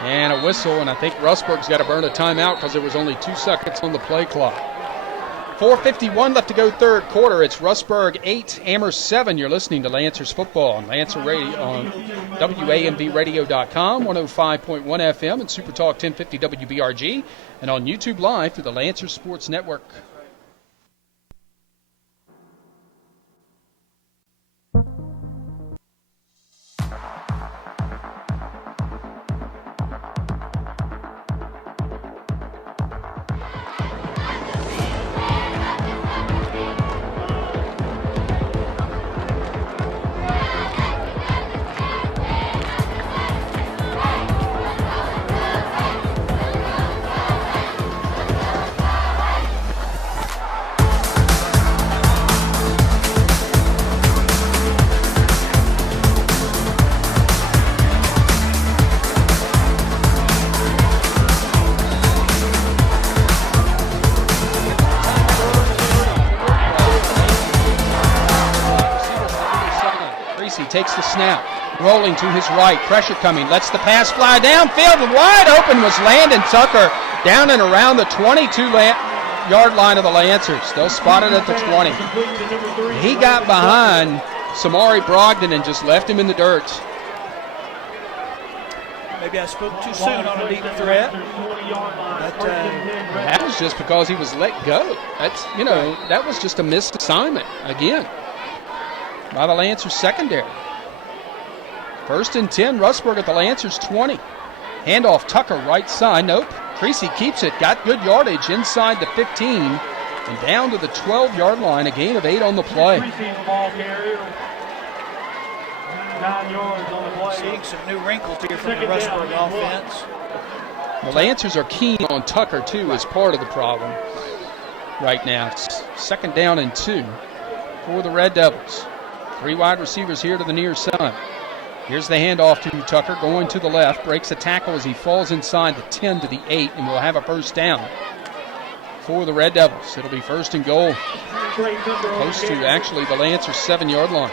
And a whistle, and I think Rustburg's got to burn a timeout because there was only 2 seconds on the play clock. 4:51 left to go third quarter. It's Rustburg 8, Amherst 7. You're listening to Lancers football on Lancer Radio on WAMVradio.com, 105.1 FM, and Super Talk 1050 WBRG, and on YouTube Live through the Lancers Sports Network. Takes the snap, rolling to his right, pressure coming, lets the pass fly downfield, wide open was Landon Tucker down and around the 22-yard line of the Lancers. They'll spot it at the 20. He got behind Samari Brogdon and just left him in the dirt. Maybe I spoke too soon on a deep threat. But, that was just because he was let go. That's, that was just a missed assignment again by the Lancers secondary. 1st and 10, Rustburg at the Lancers 20. Handoff Tucker right side. Nope. Creasy keeps it. Got good yardage inside the 15 and down to the 12-yard line. A gain of 8 on the play. Seeing some new wrinkles here from the Rustburg offense. The Lancers are keen on Tucker, too, as part of the problem right now. 2nd down and 2 for the Red Devils. 3 wide receivers here to the near side. Here's the handoff to Tucker, going to the left, breaks a tackle as he falls inside the 10 to the 8, and will have a 1st down for the Red Devils. It'll be 1st and goal, close to actually the Lancers 7-yard line.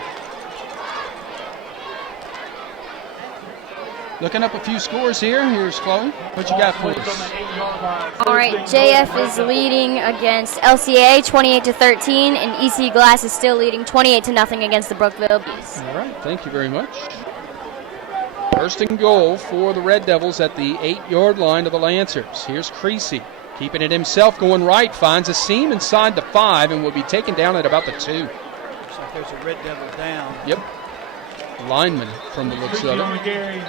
Looking up a few scores here. Here's Chloe. What you got for us? All right, JF is leading against LCA 28-13, and EC Glass is still leading 28-0 against the Brookville Bees. All right, thank you very much. First and goal for the Red Devils at the 8-yard line of the Lancers. Here's Creasy, keeping it himself, going right, finds a seam inside the 5 and will be taken down at about the 2. Looks like there's a Red Devil down. Yep. Lineman from the looks of it.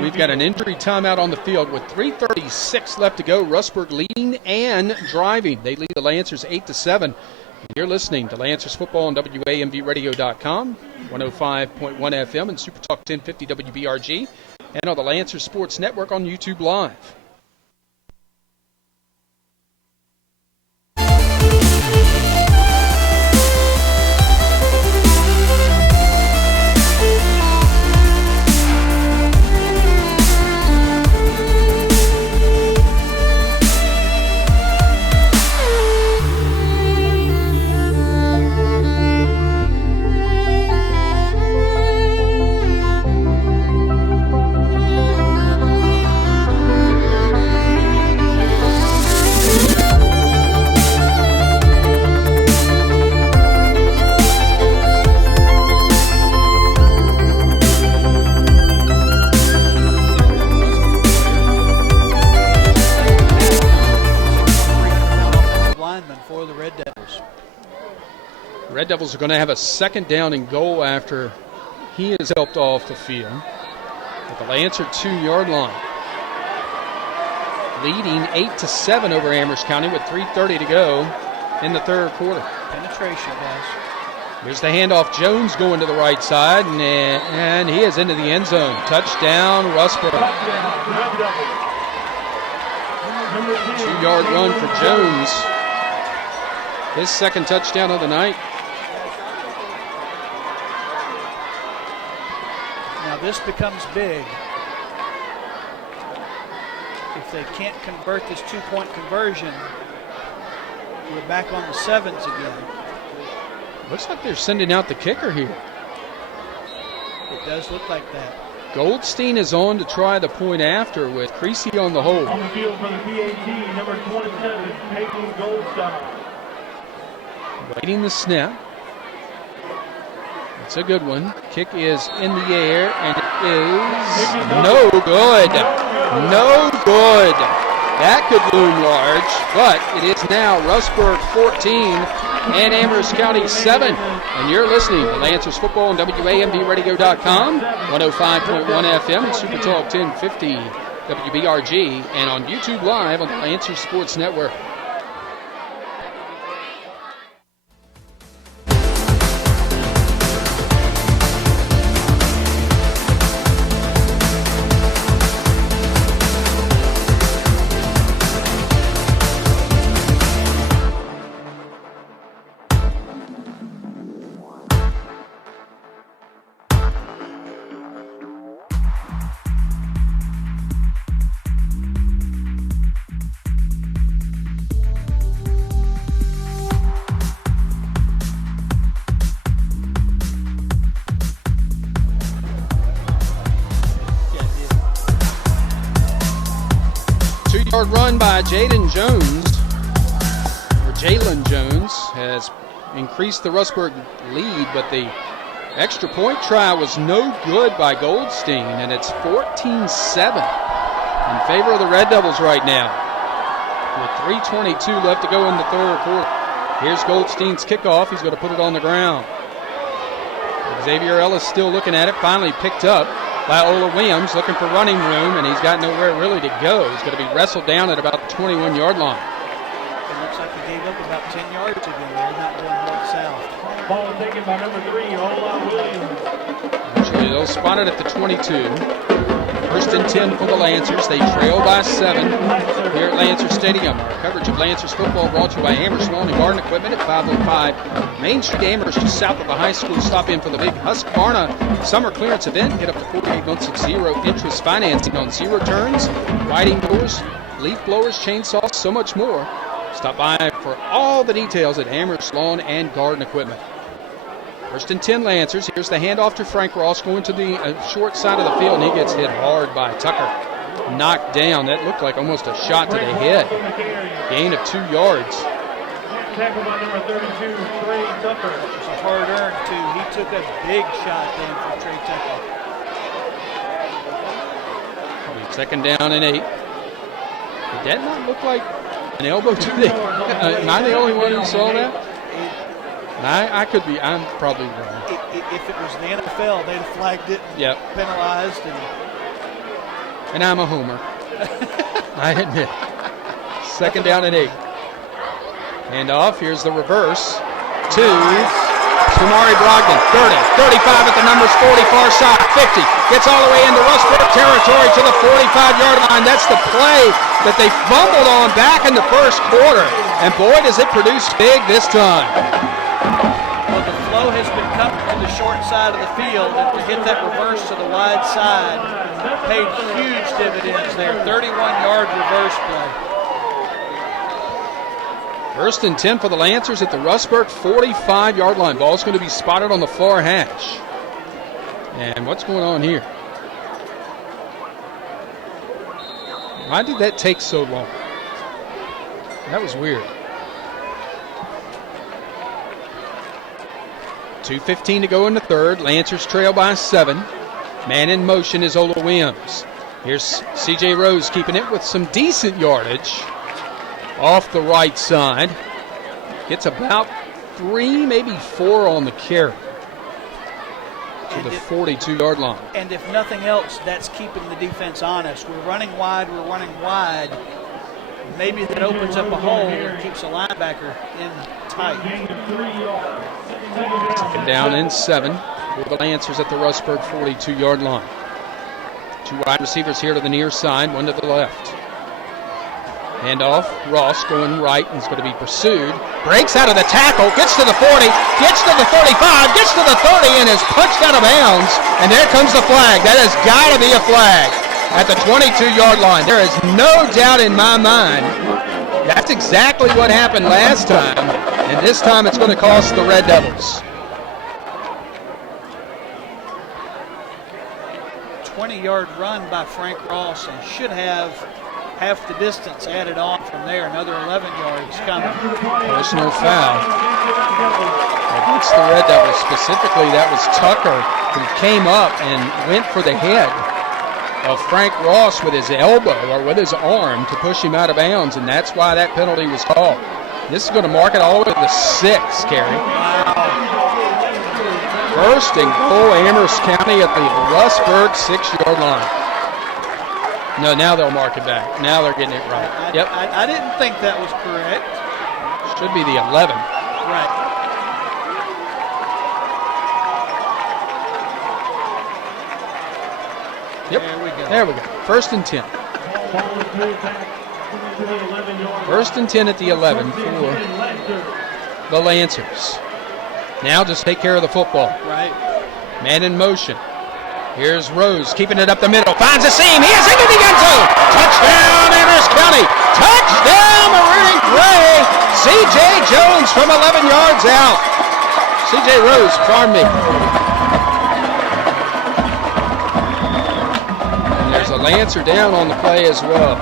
We've got an injury timeout on the field with 3:36 left to go. Rustburg leading and driving. They lead the Lancers 8-7. You're listening to Lancers Football on WAMVradio.com, 105.1 FM and Super Talk 1050 WBRG, and on the Lancers Sports Network on YouTube Live. Red Devils are going to have a second down and goal after he is helped off the field at the Lancer 2-yard line. Leading 8-7 over Amherst County with 3:30 to go in the third quarter. Penetration, guys. Here's the handoff. Jones going to the right side, and he is into the end zone. Touchdown, Rustburg. 2-yard run for Jones. His second touchdown of the night. Now this becomes big. If they can't convert this 2-point conversion, we're back on the 7s again. Looks like they're sending out the kicker here. It does look like that. Goldstein is on to try the point after with Creasy on the hold. On the field for the PAT, number 27, Peyton Goldstein. Waiting the snap. It's a good one. Kick is in the air, and it is no good. No good. That could loom large, but it is now Rustburg 14 and Amherst County 7. And you're listening to Lancers Football on WAMVradio.com, 105.1 FM and Super Talk 1050 WBRG, and on YouTube Live on the Lancers Sports Network. Run by Jalen Jones has increased the Rustburg lead, but the extra point try was no good by Goldstein, and it's 14-7 in favor of the Red Devils right now with 3:22 left to go in the third quarter. Here's Goldstein's kickoff. He's going to put it on the ground. Xavier Ellis still looking at it, finally picked up by Ola Williams, looking for running room, and he's got nowhere really to go. He's going to be wrestled down at about the 21-yard line. It looks like he gave up about 10 yards again. They're not going north-south. Ball taken by number 3, Ola Williams. Actually, they'll spot it at the 22. First and 10 for the Lancers. They trail by 7 here at Lancer Stadium. Our coverage of Lancers football brought to you by Amherst Lawn and Garden Equipment at 505 Main Street, Amherst, just south of the high school. Stop in for the big Husqvarna summer clearance event. Get up to 48 months of zero interest financing on zero turns, riding doors, leaf blowers, chainsaws, so much more. Stop by for all the details at Amherst Lawn and Garden Equipment. First and 10 Lancers. Here's the handoff to Frank Ross going to the short side of the field, and he gets hit hard by Tucker. Knocked down. That looked like almost a shot to the head. Gain of 2 yards. Tackle by number 32, Trey Tucker. It was a hard earn, too. He took a big shot then for Trey Tucker. Second down and 8. Did that not look like an elbow to the... am I the only one who saw that? I could be. I'm probably wrong. If it was the NFL, they'd have flagged it and penalized. And I'm a homer. I admit. Second down and 8. Hand off. Here's the reverse. To Shamari Brogdon. 30, 35 at the numbers, 40 far side, 50. Gets all the way into Rustburg territory to the 45-yard line. That's the play that they fumbled on back in the first quarter. And boy, does it produce big this time. Well, the flow has been coming to the short side of the field, and to hit that reverse to the wide side paid huge dividends there. 31-yard reverse play. First and 10 for the Lancers at the Rustburg 45-yard line. Ball's going to be spotted on the far hash. And what's going on here? Why did that take so long? That was weird. 2:15 to go in the third. Lancers trail by 7. Man in motion is Ola Williams. Here's C.J. Rose keeping it with some decent yardage. Off the right side. Gets about 3, maybe 4 on the carry. To the 42-yard line. And if nothing else, that's keeping the defense honest. We're running wide. Maybe that opens up a hole and keeps a linebacker in tight. Second down and 7 for the Lancers at the Rustburg 42-yard line. 2 wide receivers here to the near side, 1 to the left. Handoff, Ross going right and is going to be pursued. Breaks out of the tackle, gets to the 40, gets to the 35, gets to the 30, and is punched out of bounds. And there comes the flag. That has got to be a flag at the 22-yard line. There is no doubt in my mind. That's exactly what happened last time. And this time it's going to cost the Red Devils. 20-yard run by Frank Ross, and should have half the distance added on from there. Another 11 yards coming. Personal foul against the Red Devils. Specifically, that was Tucker who came up and went for the head of Frank Ross with his elbow or with his arm to push him out of bounds, and that's why that penalty was called. This is going to mark it all the way to the 6, Kerry. First and goal, Amherst County at the Rustburg 6-yard line. No, now they'll mark it back. Now they're getting it right. I didn't think that was correct. Should be the 11. Right. Yep. There we go. First and 10. First and 10 at the 11 for the Lancers. Now just take care of the football. Right. Man in motion. Here's Rose keeping it up the middle. Finds a seam. He is into the end zone. Touchdown, Amherst County. Touchdown, Marine Gray. C.J. Jones from 11 yards out. C.J. Rose, pardon me. And there's a Lancer down on the play as well.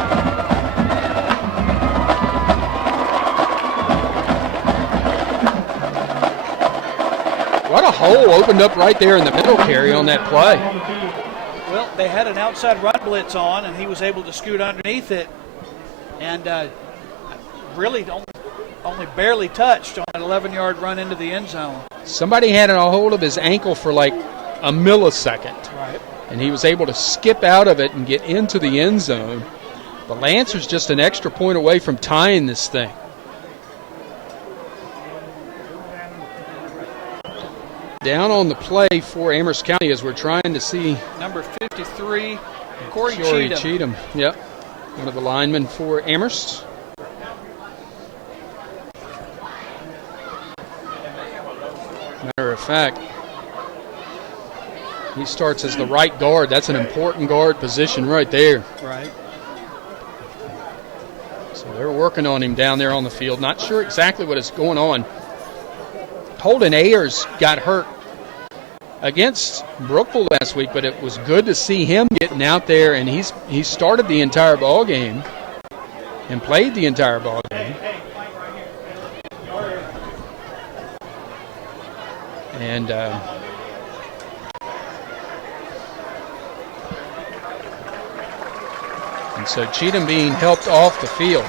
What a hole opened up right there in the middle, Carry, on that play. Well, they had an outside run blitz on, and he was able to scoot underneath it, and really only barely touched on an 11-yard run into the end zone. Somebody had a hold of his ankle for like a millisecond. Right. And he was able to skip out of it and get into the end zone. The Lancers just an extra point away from tying this thing. Down on the play for Amherst County as we're trying to see. Number 53, Corey Cheatham. Yep. One of the linemen for Amherst. Matter of fact, he starts as the right guard. That's an important guard position right there. Right. So they're working on him down there on the field. Not sure exactly what is going on. Holden Ayers got hurt against Brookville last week, but it was good to see him getting out there, and he started the entire ball game and played the entire ball game. And so Cheatham being helped off the field.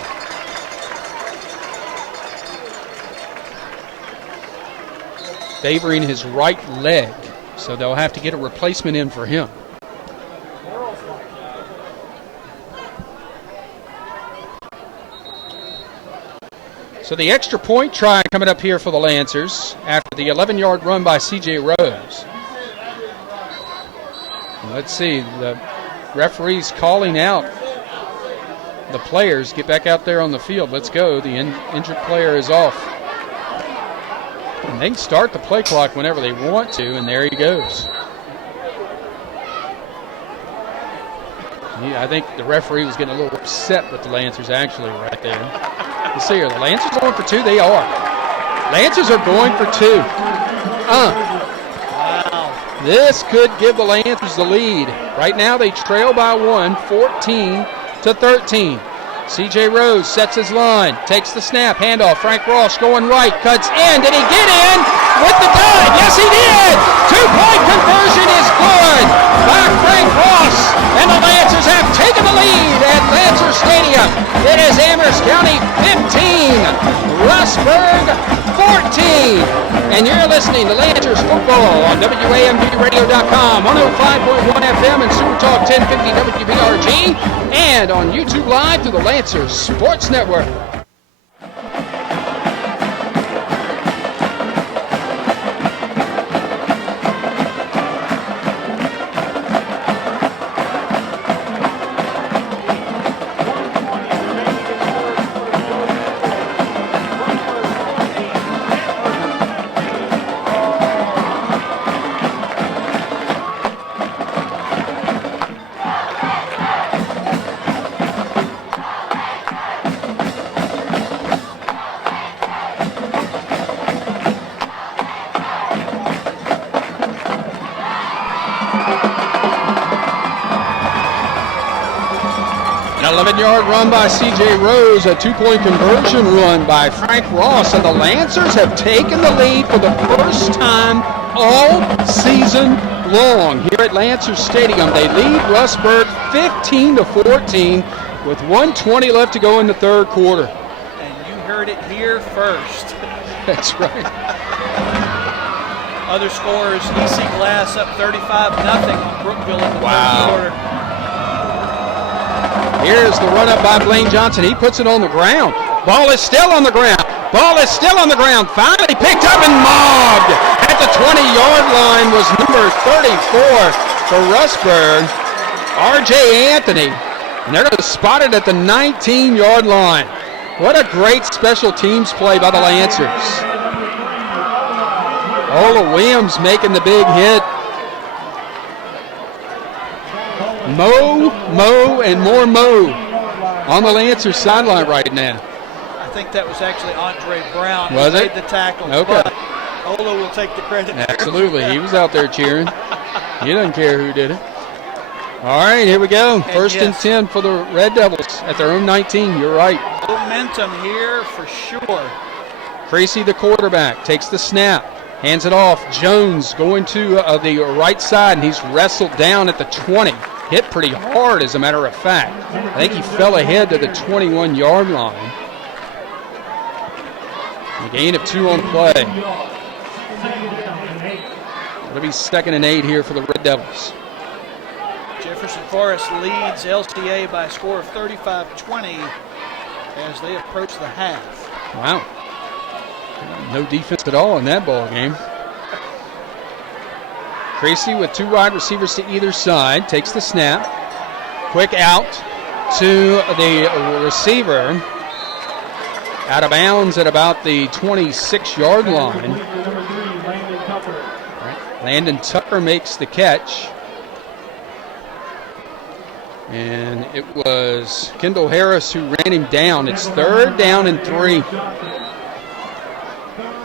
Favoring his right leg, so they'll have to get a replacement in for him. So the extra point try coming up here for the Lancers after the 11-yard run by C.J. Rose. And let's see, the referee's calling out the players. Get back out there on the field. Let's go. The injured player is off. And they can start the play clock whenever they want to, and there he goes. I think the referee was getting a little upset with the Lancers actually right there. You see here, the Lancers are going for two. They are. Lancers are going for two. Wow. This could give the Lancers the lead. Right now they trail by one, 14-13. C.J. Rose sets his line, takes the snap, handoff. Frank Ross going right, cuts in. Did he get in with the dive? Yes, he did. 2-point conversion is good by Frank Ross, and the Lancers have taken the lead at Lancer Stadium. It is Amherst County 15, Rustburg 14. And you're listening to Lancers football on WAMDradio.com, 105.1 FM and Super Talk 1050 WBRG, and on YouTube Live through the Lancers Sports Network. An 11-yard run by C.J. Rose, a 2-point conversion run by Frank Ross, and the Lancers have taken the lead for the first time all season long here at Lancers Stadium. They lead Rustburg 15-14 with 1:20 left to go in the third quarter. And you heard it here first. That's right. Other scores, EC Glass up 35-0 on Brookville in the third quarter. Here's the run-up by Blaine Johnson. He puts it on the ground. Ball is still on the ground. Ball is still on the ground. Finally picked up and mobbed at the 20-yard line was number 34 for Rustburg, R.J. Anthony. And they're going to spot it at the 19-yard line. What a great special teams play by the Lancers. Ola Williams making the big hit. Mo, and more Mo on the Lancers sideline right now. I think that was actually Andre Brown Was who it? made the tackle. Okay. But Ola will take the credit. Absolutely. He was out there cheering. He doesn't care who did it. All right, here we go. First and 10 for the Red Devils at their own 19. You're right. Momentum here for sure. Creasy, the quarterback, takes the snap, hands it off. Jones going to the right side, and he's wrestled down at the 20. Hit pretty hard, as a matter of fact. I think he fell ahead to the 21-yard line. A gain of 2 on play. It'll be 2nd and 8 here for the Red Devils. Jefferson Forest leads LCA by a score of 35-20 as they approach the half. Wow. No defense at all in that ball game. Creasy with 2 wide receivers to either side, takes the snap. Quick out to the receiver. Out of bounds at about the 26-yard line. Landon Tucker makes the catch. And it was Kendall Harris who ran him down. It's 3rd down and 3.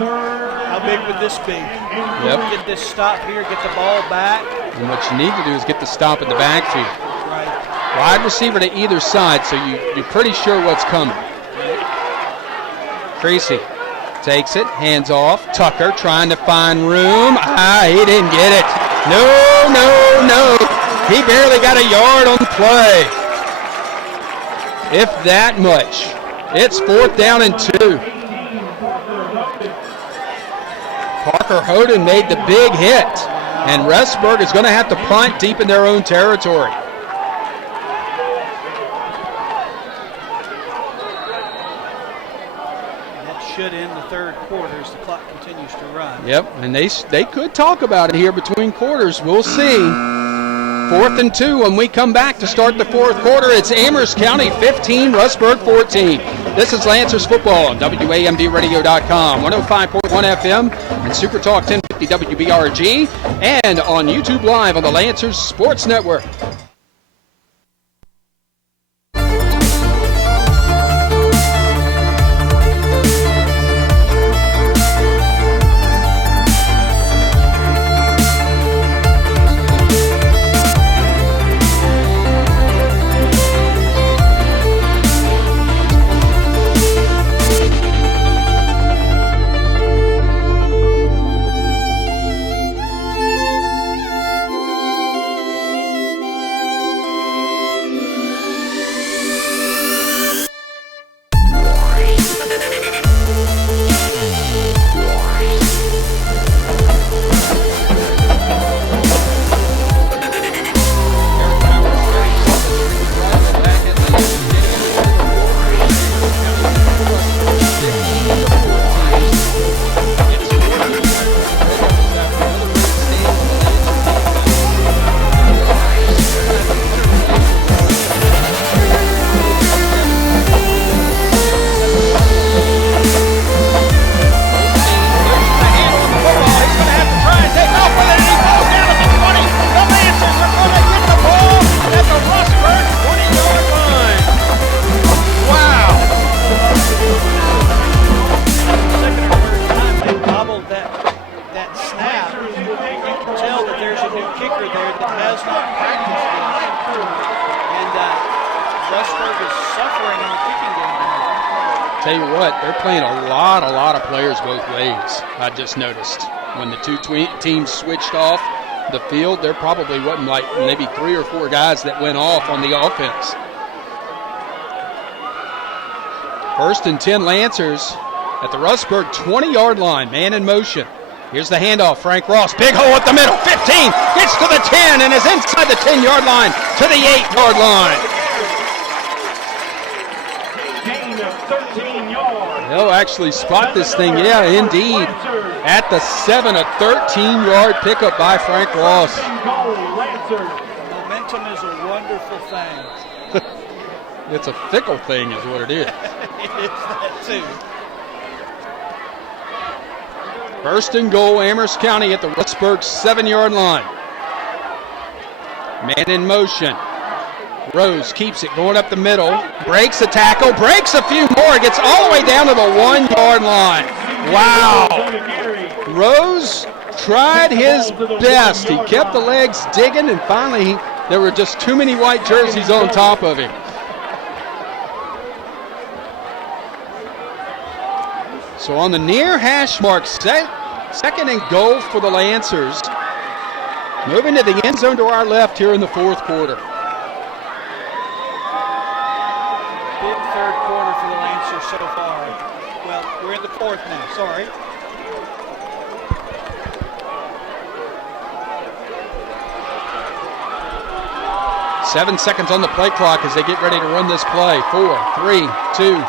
How big would this be? Yep. Get this stop here, get the ball back. And what you need to do is get the stop in the backfield. Right. Wide receiver to either side, so you're pretty sure what's coming. Creasy takes it, hands off. Tucker trying to find room. He didn't get it. No. He barely got a yard on the play. If that much. It's 4th down and 2. Parker Hoden made the big hit, and Rustburg is going to have to punt deep in their own territory. Should end the third quarter as the clock continues to run. Yep, and they could talk about it here between quarters. We'll see. 4th and 2 when we come back to start the 4th quarter. It's Amherst County 15, Rustburg 14. This is Lancers football on WAMDradio.com, 105.1 FM, and Super Talk 1050 WBRG, and on YouTube Live on the Lancers Sports Network. Tell you what, they're playing a lot of players both ways. I just noticed when the two teams switched off the field, there probably wasn't like maybe 3 or 4 guys that went off on the offense. 1st and 10 Lancers at the Rustburg 20-yard line, man in motion. Here's the handoff, Frank Ross, big hole up the middle, 15, gets to the 10 and is inside the 10-yard line to the 8-yard line. They'll actually spot this thing, yeah, indeed. At the 7, a 13-yard pickup by Frank Ross. Momentum is a wonderful thing. It's a fickle thing is what it is. It is that too. 1st and goal, Amherst County at the Rustburg 7-yard line. Man in motion. Rose keeps it going up the middle, breaks a tackle, breaks a few more, gets all the way down to the 1-yard line. Wow. Rose tried his best. He kept the legs digging, and finally there were just too many white jerseys on top of him. So on the near hash mark, 2nd and goal for the Lancers. Moving to the end zone to our left here in the 4th quarter. Big 3rd quarter for the Lancers so far. Well, we're in the 4th now, sorry. Seven seconds on the play clock as they get ready to run this play. 4, 3, 2.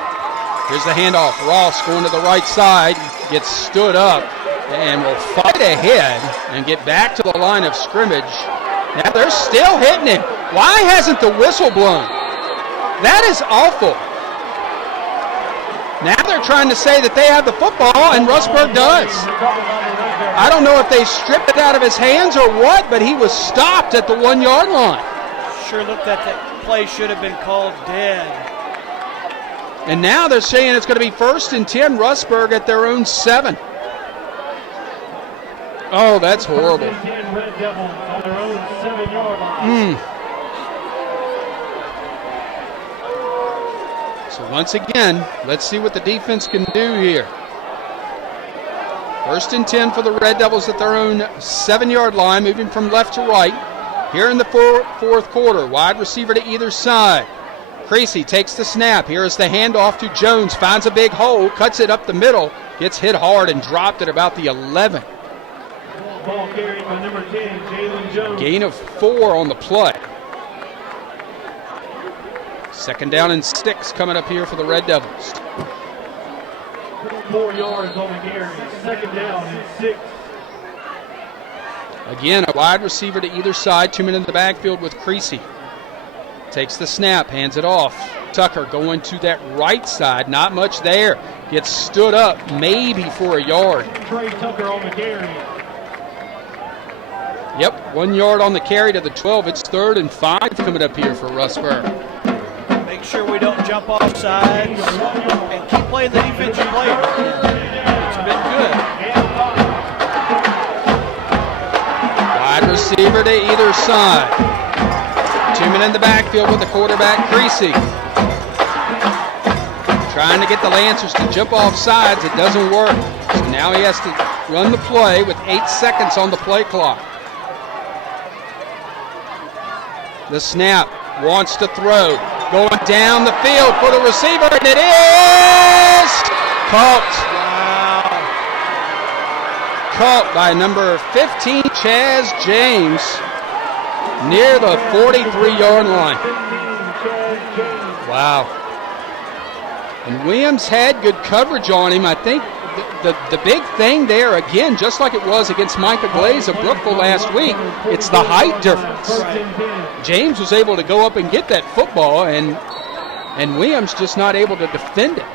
Here's the handoff. Ross going to the right side, gets stood up, and will fight ahead and get back to the line of scrimmage. Now they're still hitting him. Why hasn't the whistle blown? That is awful. Now they're trying to say that they have the football, and Rustburg does. I don't know if they stripped it out of his hands or what, but he was stopped at the 1-yard line. Sure looked like that play should have been called dead. And now they're saying it's going to be 1st and 10 Rustburg at their own 7. Oh, that's horrible. 10 Red Devils on their own 7-yard line. So once again, let's see what the defense can do here. 1st and 10 for the Red Devils at their own 7-yard line, moving from left to right. Here in the fourth quarter, wide receiver to either side. Creasy takes the snap. Here is the handoff to Jones. Finds a big hole, cuts it up the middle, gets hit hard and dropped at about the 11. Ball carried by number 10, Jalen Jones. Gain of 4 on the play. 2nd down and 6 coming up here for the Red Devils. 4 yards on the carry. 2nd down and 6. Again, a wide receiver to either side. 2 men in the backfield with Creasy. Takes the snap, hands it off. Tucker going to that right side. Not much there. Gets stood up, maybe for a yard. Trey Tucker on the carry. Yep, 1 yard on the carry to the 12. It's 3rd and 5 coming up here for Rustburg. Make sure we don't jump off sides and keep playing the defense you played. It's been good. Wide receiver to either side. 2 men in the backfield with the quarterback, Creasy. Trying to get the Lancers to jump off sides. It doesn't work. So now he has to run the play with 8 seconds on the play clock. The snap, wants to throw. Going down the field for the receiver, and it is caught. Wow. Caught by number 15, Chaz James, near the 43-yard line. Wow. And Williams had good coverage on him. I think the big thing there, again, just like it was against Micah Glaze of Brookville last week, it's the height difference. James was able to go up and get that football, and Williams just not able to defend it.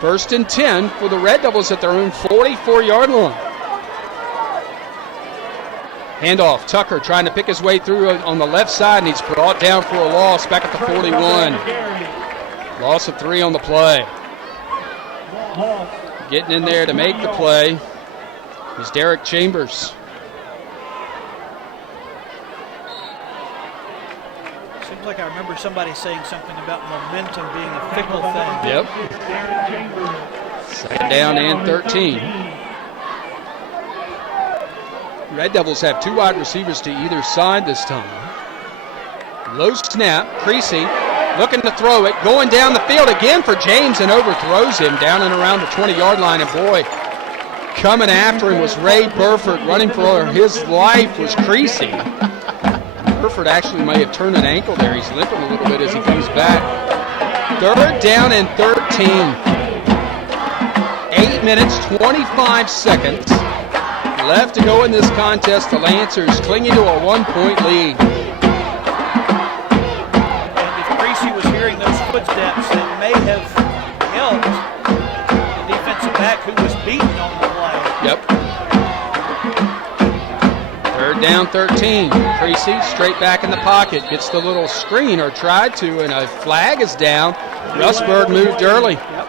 1st and 10 for the Red Devils at their own 44-yard line. Handoff, Tucker trying to pick his way through on the left side, and he's brought down for a loss back at the 41. Loss of 3 on the play. Getting in there to make the play is Derek Chambers. Seems like I remember somebody saying something about momentum being a fickle thing. Yep. 2nd down and 13. Red Devils have 2 wide receivers to either side this time. Low snap, Creasy looking to throw it, going down the field again for James and overthrows him down and around the 20-yard line. And boy, coming after him was Ray Burford. Running for his life was Creasy. Burford actually may have turned an ankle there. He's limping a little bit as he comes back. 3rd down and 13. 8 minutes, 25 seconds left to go in this contest. The Lancers clinging to a 1-point lead. Those footsteps that may have helped the defensive back who was beaten on the play. Yep. 3rd down, 13. Creasy straight back in the pocket. Gets the little screen, or tried to, and a flag is down. Rustburg moved early. Yep.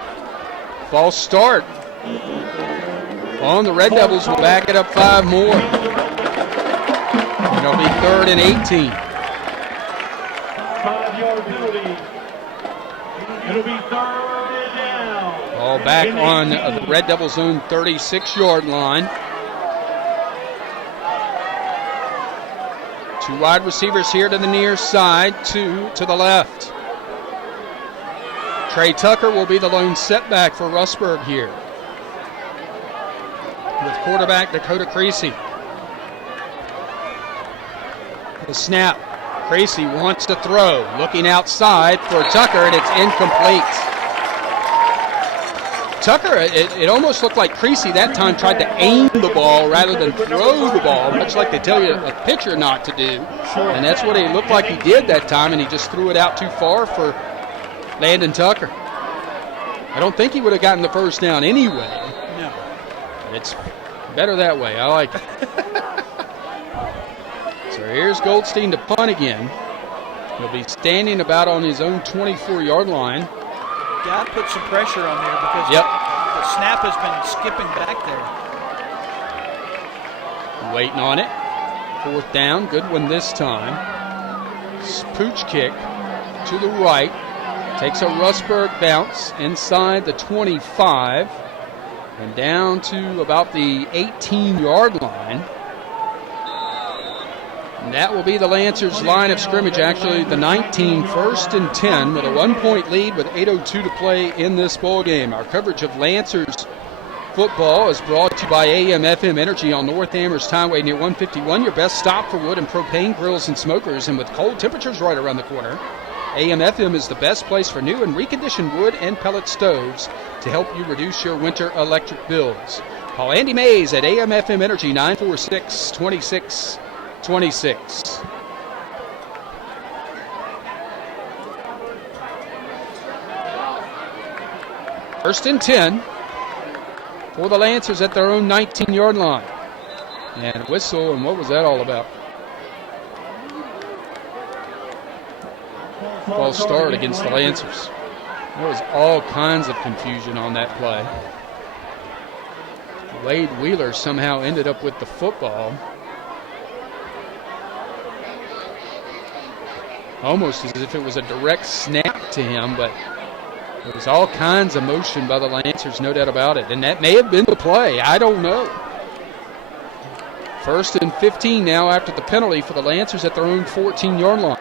False start. On the Red Devils will back it up 5 more. And it'll be 3rd and 18. 5-yard penalty. It'll be 3rd and down. All back on the Red Devils' own 36-yard line. 2 wide receivers here to the near side, 2 to the left. Trey Tucker will be the lone setback for Rustburg here, with quarterback Dakota Creasy. The snap. Creasy wants to throw, looking outside for Tucker, and it's incomplete. Tucker, it almost looked like Creasy that time tried to aim the ball rather than throw the ball, much like they tell you a pitcher not to do. And that's what it looked like he did that time, and he just threw it out too far for Landon Tucker. I don't think he would have gotten the 1st down anyway. No. It's better that way. I like it. So here's Goldstein to punt again. He'll be standing about on his own 24-yard line. Got to put some pressure on there because the snap has been skipping back there. Waiting on it. 4th down. Good one this time. Pooch kick to the right. Takes a Rustburg bounce inside the 25 and down to about the 18-yard line. And that will be the Lancers' line of scrimmage, actually the 19, 1st and 10, with a 1-point lead with 8:02 to play in this ball game. Our coverage of Lancers football is brought to you by AM/FM Energy on North Amherst Highway near 151, your best stop for wood and propane grills and smokers. And with cold temperatures right around the corner, AM/FM is the best place for new and reconditioned wood and pellet stoves to help you reduce your winter electric bills. Call Andy Mays at AM/FM Energy 946-2626. 1st and 10 for the Lancers at their own 19-yard line. And a whistle, and what was that all about? False start against the Lancers. There was all kinds of confusion on that play. Wade Wheeler somehow ended up with the football. Almost as if it was a direct snap to him, but there was all kinds of motion by the Lancers, no doubt about it. And that may have been the play. I don't know. 1st and 15 now after the penalty for the Lancers at their own 14-yard line.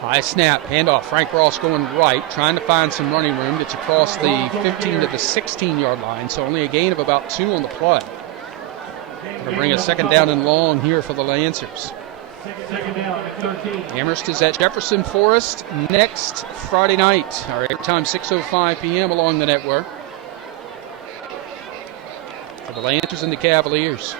High snap, handoff. Frank Ross going right, trying to find some running room. Gets across the 15 to the 16-yard line, so only a gain of about 2 on the play. Going to bring a 2nd down and long here for the Lancers. Amherst is at Jefferson Forest next Friday night. Our airtime 6:05 p.m. along the network. For the Lancers and the Cavaliers.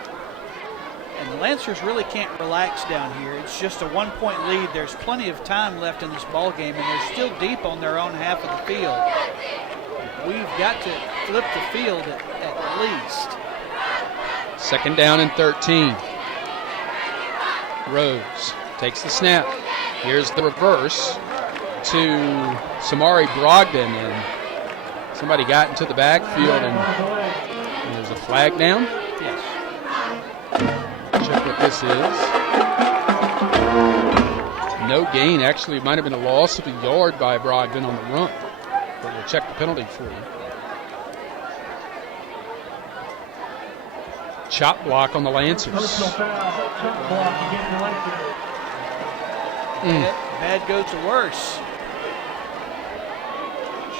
And the Lancers really can't relax down here. It's just a 1-point lead. There's plenty of time left in this ball game, and they're still deep on their own half of the field. We've got to flip the field at least. 2nd down and 13. Rose takes the snap. Here's the reverse to Samari Brogdon, and somebody got into the backfield, and there's a flag down. Yes. Check what this is. No gain. Actually, it might have been a loss of a yard by Brogdon on the run, but we'll check the penalty for you. Chop block on the Lancers. Bad goes to worse.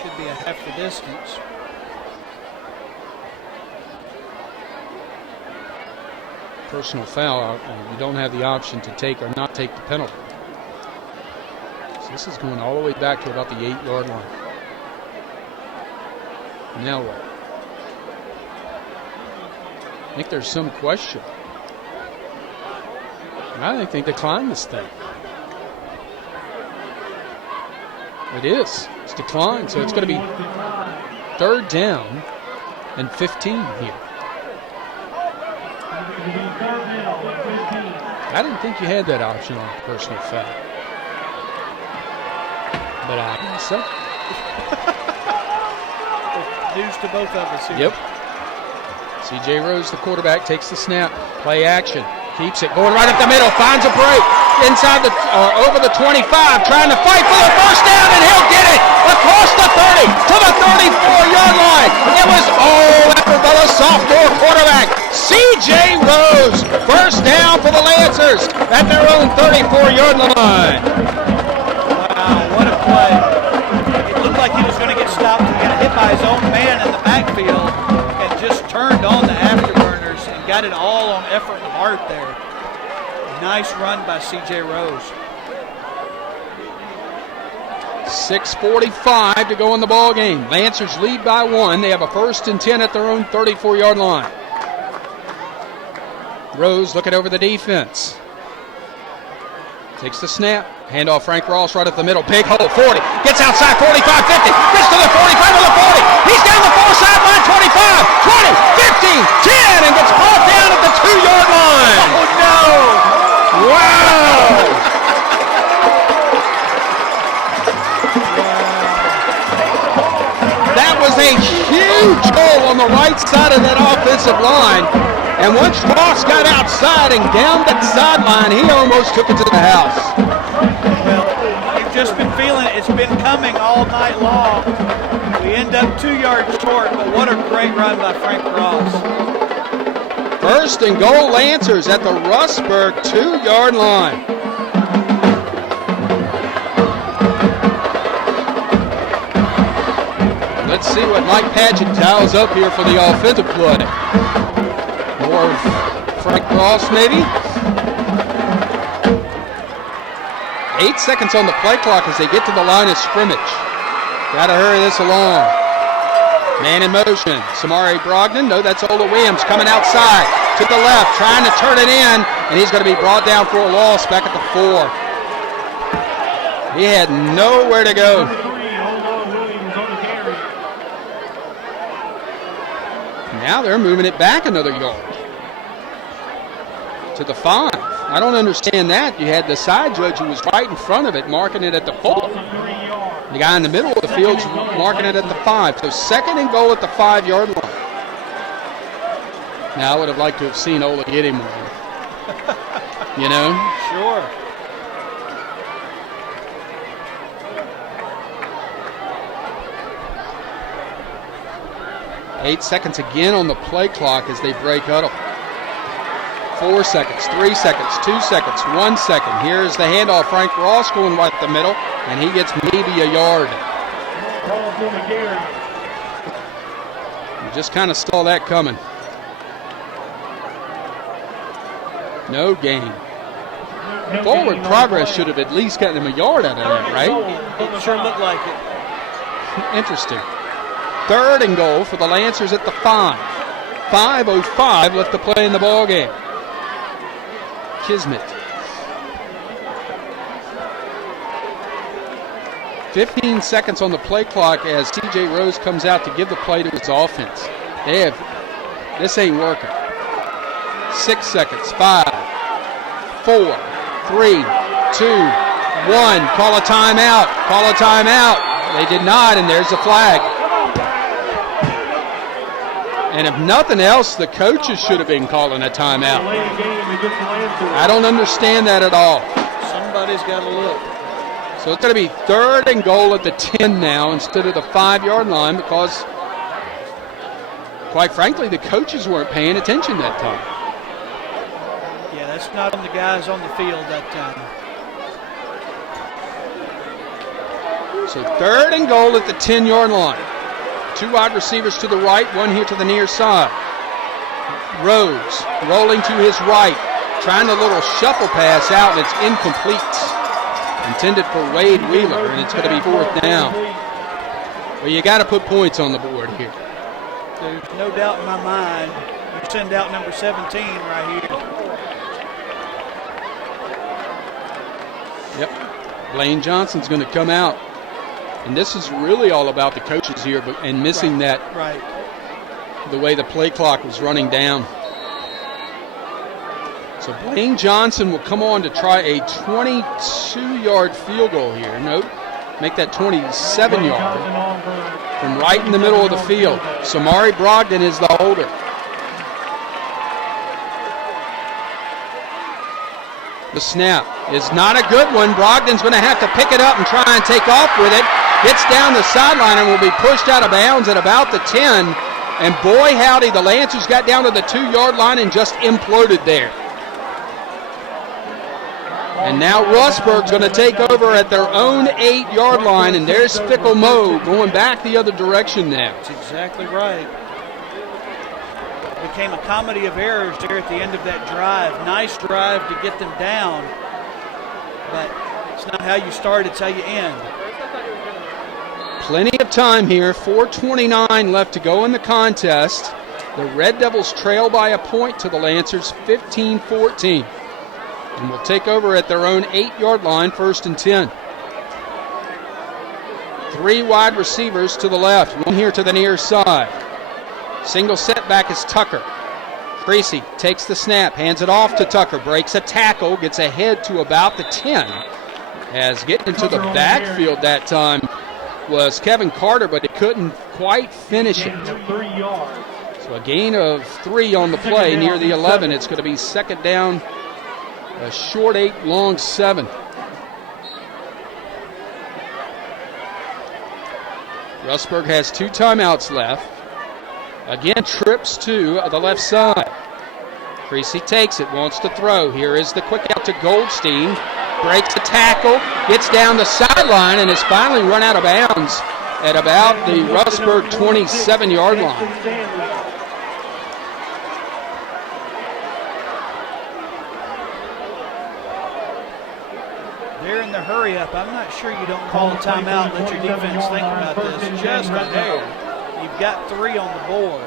Should be a half the distance. Personal foul. You don't have the option to take or not take the penalty. So this is going all the way back to about the 8-yard line. Now what? I think there's some question. I think they declined this thing. It is. It's declined, so it's going to be 3rd down and 15 here. I didn't think you had that option on personal foul. But I guess so. News to both of us here. Yep. C.J. Rose, the quarterback, takes the snap. Play action. Keeps it going right up the middle. Finds a break. Inside the, over the 25. Trying to fight for the 1st down, and he'll get it across the 30 to the 34-yard line. It was all effort by the sophomore quarterback, C.J. Rose. 1st down for the Lancers at their own 34-yard line. Wow, what a play. It looked like he was going to get stopped and got hit by his own man in the backfield, and just turned on the afterburners and got it all on effort and heart there. Nice run by C.J. Rose. 6:45 to go in the ball game. Lancers lead by 1. They have a 1st and 10 at their own 34-yard line. Rose looking over the defense. Takes the snap. Handoff Frank Ross right up the middle. Big hole, 40. Gets outside, 45, 50. Gets to the 45 to the 40. He's down the far sideline, 25, 20, 15, 10, and gets brought down at the 2-yard line. Oh, no. Wow. That was a huge hole on the right outside of that offensive line. And once Ross got outside and down that sideline, he almost took it to the house. Well, you've just been feeling it. It's been coming all night long. We end up 2 yards short, but what a great run by Frank Ross. First and goal, Lancers at the Rustburg 2-yard line. Let's see what Mike Padgett dials up here for the offensive play. More of Frank Ross, maybe. 8 seconds on the play clock as they get to the line of scrimmage. Got to hurry this along. Man in motion. Samari Brogdon. No, that's Ola Williams coming outside to the left, trying to turn it in, and he's going to be brought down for a loss back at the 4. He had nowhere to go. Now they're moving it back another yard to the 5. I don't understand that. You had the side judge who was right in front of it, marking it at the 4. The guy in the middle of the field's marking it at the 5. So second and goal at the 5-yard line. Now I would have liked to have seen Ola get him one. You know? Sure. Eight seconds again on the play clock as they break huddle. 4 seconds, 3 seconds, 2 seconds, 1 second. Here's the handoff. Frank Ross going right the middle, and he gets maybe a yard. You just kind of saw that coming. No gain. Forward progress should have at least gotten him a yard out of that, right? It sure looked like it. Interesting. Third and goal for the Lancers at the 5. 5:05 left to play in the ball game. Kismet. 15 seconds on the play clock as TJ Rose comes out to give the play to his offense. This ain't working. 6 seconds. 5, 4, 3, 2, 1. Call a timeout. Call a timeout. They did not, and there's the flag. And if nothing else, the coaches should have been calling a timeout. I don't understand that at all. Somebody's got to look. So it's going to be third and goal at the 10 now instead of the 5-yard line because, quite frankly, the coaches weren't paying attention that time. Yeah, that's not on the guys on the field that time. So third and goal at the 10-yard line. 2 wide receivers to the right, 1 here to the near side. Rose rolling to his right, trying a little shuffle pass out, and it's incomplete. Intended for Wade Wheeler, and it's going to be 4th down. Well, you got to put points on the board here. There's no doubt in my mind. You send out number 17 right here. Yep. Blaine Johnson's going to come out. And this is really all about the coaches here and missing that, the way the play clock was running down. So Blaine Johnson will come on to try a 22-yard field goal here. Nope. Make that 27-yard from right in the middle of the field. Samari Brogdon is the holder. The snap is not a good one. Brogdon's going to have to pick it up and try and take off with it. Gets down the sideline and will be pushed out of bounds at about the 10. And boy, howdy, the Lancers got down to the 2-yard line and just imploded there. And now Rustburg's going to take over at their own 8-yard line, and there's Fickle Mo going back the other direction now. That's exactly right. It became a comedy of errors there at the end of that drive. Nice drive to get them down, but it's not how you start, it's how you end. Plenty of time here, 4:29 left to go in the contest. The Red Devils trail by a point to the Lancers, 15-14. And will take over at their own 8-yard line, 1st and 10. 3 wide receivers to the left, 1 here to the near side. Single setback is Tucker. Creasy takes the snap, hands it off to Tucker, breaks a tackle, gets ahead to about the 10. As getting into the backfield that time was Kevin Carter, but he couldn't quite finish it. So So a gain of 3 on the play near the 11. It's going to be second down, a short 8, long 7. Rustburg has 2 timeouts left. Again, trips to the left side. Creasy takes it, wants to throw. Here is the quick out to Goldstein. Breaks the tackle, gets down the sideline, and is finally run out of bounds at about the Rustburg 27-yard line. They're in the hurry up. I'm not sure you don't call a timeout, let your defense think about this. Just a hair. You've got 3 on the board.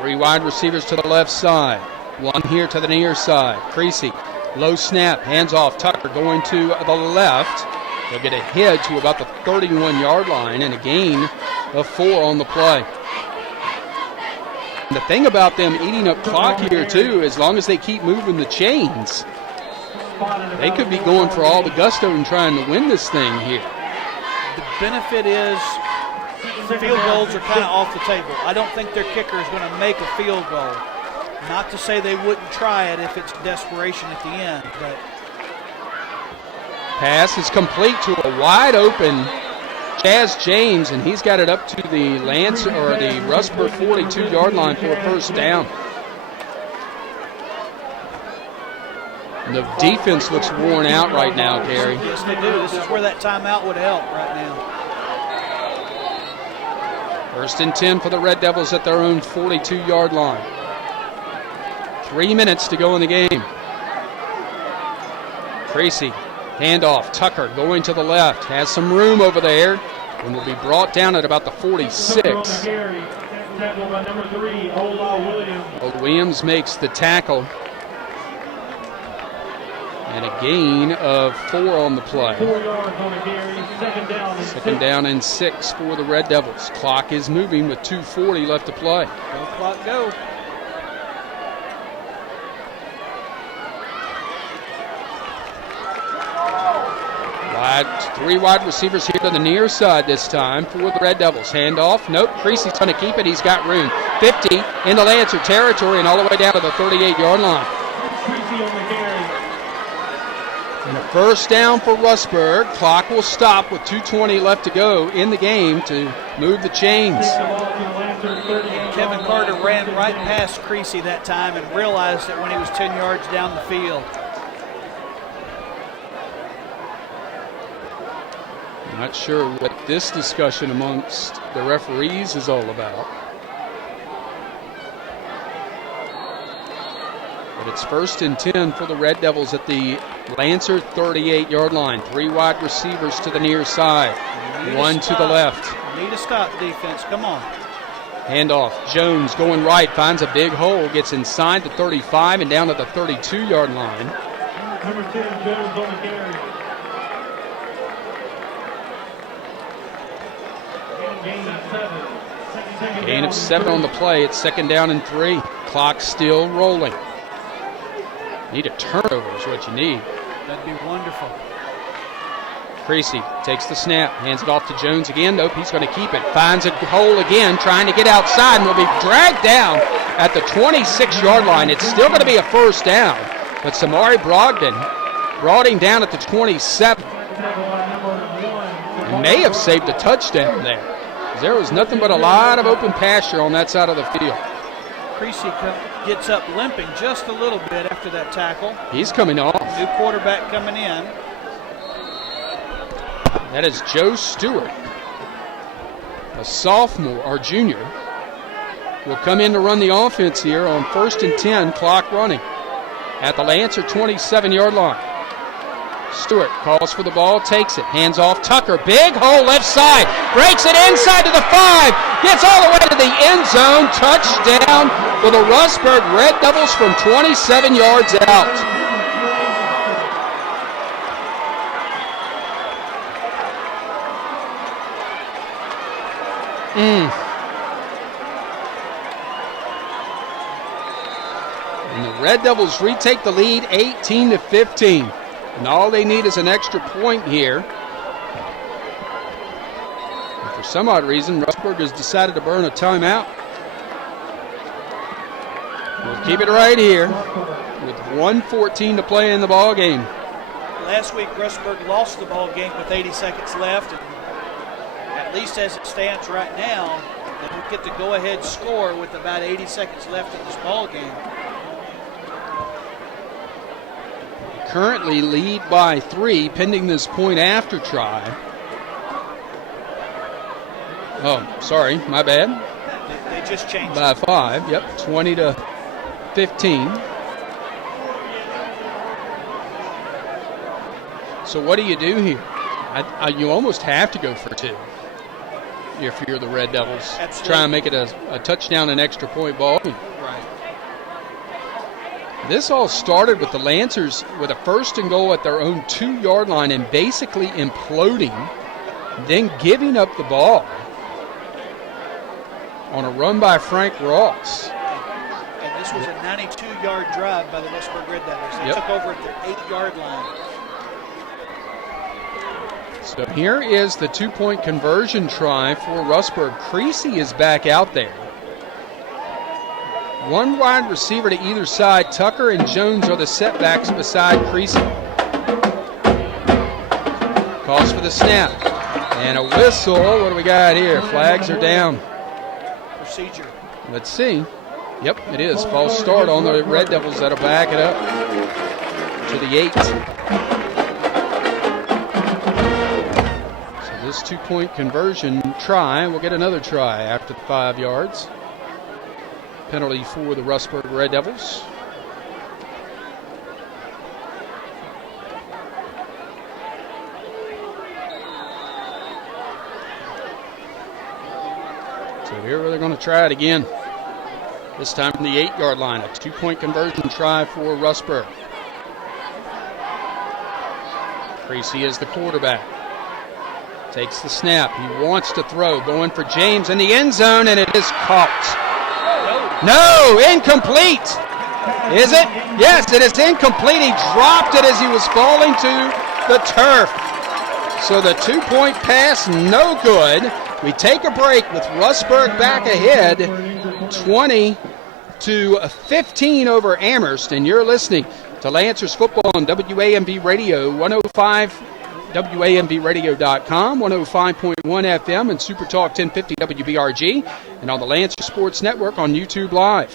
3 wide receivers to the left side. 1 here to the near side. Creasy, low snap, hands off. Tucker going to the left. They'll get ahead to about the 31-yard line and a gain of 4 on the play. And the thing about them eating up clock here, too, as long as they keep moving the chains, they could be going for all the gusto and trying to win this thing here. The benefit is field goals are kind of off the table. I don't think their kicker is going to make a field goal. Not to say they wouldn't try it if it's desperation at the end, but pass is complete to a wide open Chaz James, and he's got it up to the the Rustburg 42-yard line for a first down. And the defense looks worn out right now, Gary. Yes, they do. This is where that timeout would help right now. First and 10 for the Red Devils at their own 42-yard line. 3 minutes to go in the game. Creasy, handoff. Tucker going to the left. Has some room over there and will be brought down at about the 46. Old Williams makes the tackle. And a gain of 4 on the play. 4 yards on a carry. Second down and 6 for the Red Devils. Clock is moving with 2:40 left to play. Go clock, go. Three wide receivers here to the near side this time for the Red Devils. Handoff. Nope. Creasy's going to keep it. He's got room. 50 in the Lancer territory and all the way down to the 38-yard line. Creasy on the carry. And a first down for Rustburg. Clock will stop with 2:20 left to go in the game to move the chains. Kevin Carter ran right past Creasy that time and realized that when he was 10 yards down the field. Not sure what this discussion amongst the referees is all about. But it's first and 10 for the Red Devils at the Lancer 38-yard line. 3 wide receivers to the near side. 1 to the left. Need to stop defense. Come on. Handoff. Jones going right. Finds a big hole. Gets inside the 35 and down to the 32-yard line. Number 10, Jones on the carry. Gain of 7 on the play. It's second down and 3. Clock still rolling. Need a turnover is what you need. That'd be wonderful. Creasy takes the snap, hands it off to Jones again. Nope, he's going to keep it. Finds a hole again, trying to get outside, and will be dragged down at the 26-yard line. It's still going to be a first down, but Samari Brogdon brought him down at the 27. And may have saved a touchdown there. There was nothing but a lot of open pasture on that side of the field. Creasy gets up limping just a little bit after that tackle. He's coming off. New quarterback coming in. That is Joe Stewart, a sophomore or junior, will come in to run the offense here on first and 10, clock running at the Lancer 27-yard line. Stewart calls for the ball, takes it, hands off Tucker, big hole left side, breaks it inside to the 5, gets all the way to the end zone, touchdown for the Rustburg Red Devils from 27 yards out. And the Red Devils retake the lead 18-15. And all they need is an extra point here. And for some odd reason, Rustburg has decided to burn a timeout. We'll keep it right here with 1:14 to play in the ball game. Last week, Rustburg lost the ball game with 80 seconds left. And at least as it stands right now, they don't get the go-ahead score with about 80 seconds left in this ball game. Currently lead by 3, pending this point after try. Oh, sorry, my bad. They just changed by 5, yep, 20-15. So what do you do here? You almost have to go for 2 if you're the Red Devils. Absolutely. Try and make it a touchdown and extra point ball. Right. This all started with the Lancers with a 1st and goal at their own 2-yard line and basically imploding, then giving up the ball on a run by Frank Ross. And this was a 92-yard drive by the Rustburg Red Devils. They took over at their 8-yard line. So here is the 2-point conversion try for Rustburg. Creasy is back out there. 1 wide receiver to either side. Tucker and Jones are the setbacks beside Creasy. Calls for the snap. And a whistle. What do we got here? Flags are down. Procedure. Let's see. Yep, it is. False start on the Red Devils. That'll back it up to the 8. So this 2-point conversion try will get another try after the 5 yards. Penalty for the Rustburg Red Devils. So here they're going to try it again. This time from the 8-yard line. A 2-point conversion try for Rustburg. Creasy is the quarterback. Takes the snap. He wants to throw. Going for James in the end zone, and it is caught. No, incomplete. Is it? Yes, it is incomplete. He dropped it as he was falling to the turf. So the 2-point pass, no good. We take a break with Rustburg back ahead, 20-15 over Amherst, and you're listening to Lancers football on WAMB Radio 105. WAMBradio.com, 105.1 FM, and Super Talk 1050 WBRG, and on the Lancer Sports Network on YouTube Live.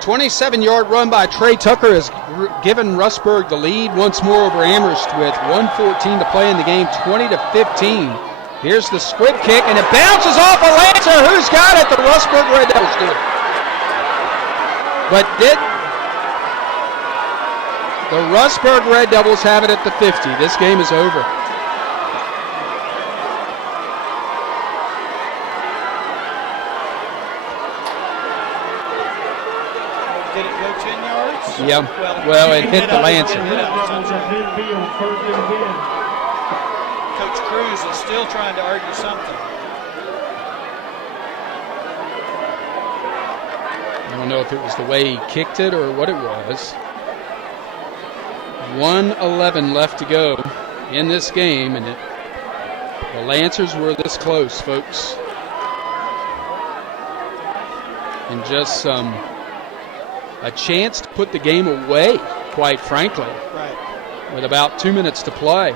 A 27-yard run by Trey Tucker has given Rustburg the lead once more over Amherst with 1:14 to play in the game, 20-15. Here's the squib kick, and it bounces off a Lancer. Who's got it? The Rustburg Red Devils do. But did the Rustburg Red Devils have it at the 50? This game is over. Did it go 10 yards? Yeah, well, it hit the Lancer. Coach Cruz is still trying to argue something. I don't know if it was the way he kicked it or what it was. 1:11 left to go in this game, and the Lancers were this close, folks. And just some a chance to put the game away, quite frankly. Right. With about 2 minutes to play.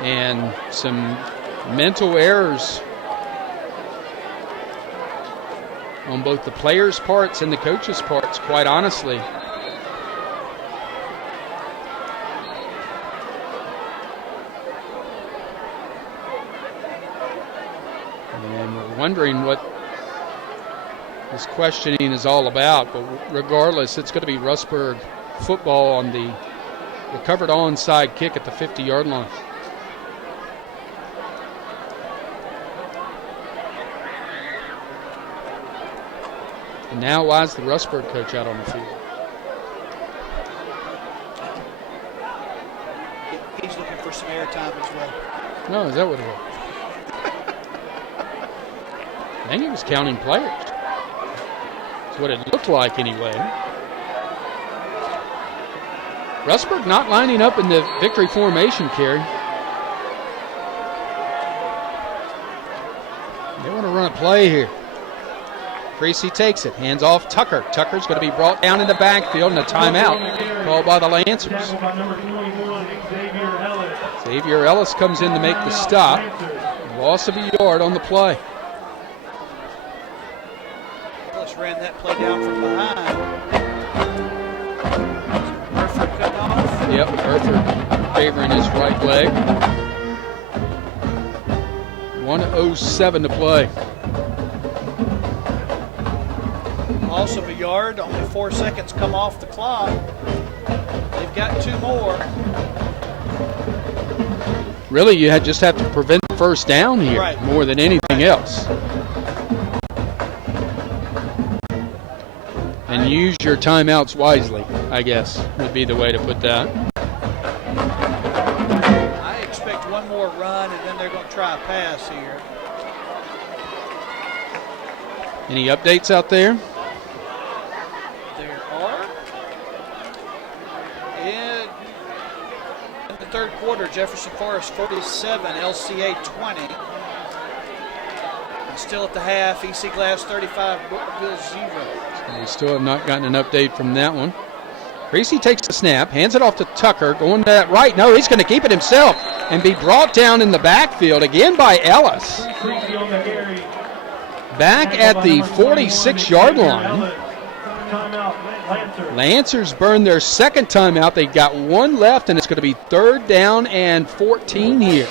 And some mental errors on both the players' parts and the coaches' parts, quite honestly. And we're wondering what this questioning is all about, but regardless, it's going to be Rustburg football on the recovered onside kick at the 50-yard line. And now, why is the Rustburg coach out on the field? He's looking for some airtime as well. No, is that what it was? I think he was counting players. That's what it looked like anyway. Rustburg not lining up in the victory formation, Kerry. They want to run a play here. Creasy takes it, hands off Tucker. Tucker's going to be brought down in the backfield and a timeout called by the Lancers. Xavier Ellis comes in to make the stop. Loss of a yard on the play. Ellis ran that play down from behind. Burford cut off. Yep, Burford favoring his right leg. 1:07 to play. Loss of a yard, only 4 seconds come off the clock. They've got 2 more. Really, you just have to prevent the first down here Right. more than anything else. And use your timeouts wisely, I guess, would be the way to put that. I expect one more run, and then they're going to try a pass here. Any updates out there? There are. In the third quarter, Jefferson Forest 47, LCA 20. And still at the half, EC Glass 35, Brookville 0. We still have not gotten an update from that one. Creasy takes the snap, hands it off to Tucker, going to that right. No, he's going to keep it himself and be brought down in the backfield again by Ellis. Back at the 46-yard line. Lancers burn their second timeout. They've got one left, and it's going to be 3rd down and 14 here.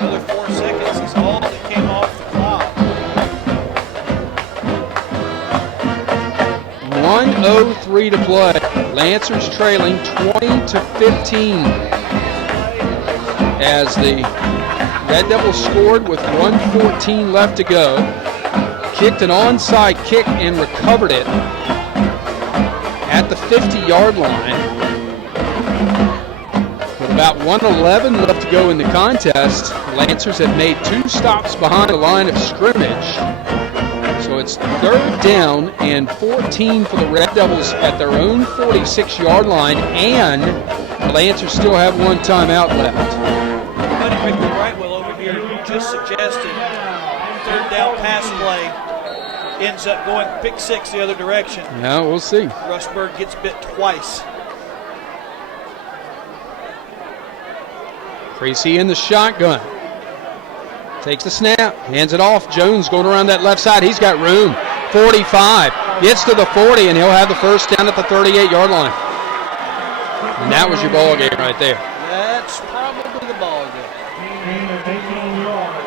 Another 4 seconds is all that came off the clock. 1:03 to play. Lancers trailing 20-15 as the Red Devils scored with 1:14 left to go. Kicked an onside kick and recovered it at the 50-yard line. With about 1:11 left to go in the contest, the Lancers have made 2 stops behind the line of scrimmage. So it's 3rd down and 14 for the Red Devils at their own 46-yard line, and the Lancers still have 1 timeout left. Buddy Ricky Brightwell over here just suggested 3rd down pass play ends up going pick 6 the other direction. Yeah, we'll see. Rustburg gets bit twice. Creasy in the shotgun. Takes the snap, hands it off. Jones going around that left side. He's got room. 45. Gets to the 40, and he'll have the first down at the 38-yard line. And that was your ball game right there. That's probably the ball game. Gain of 18 yards.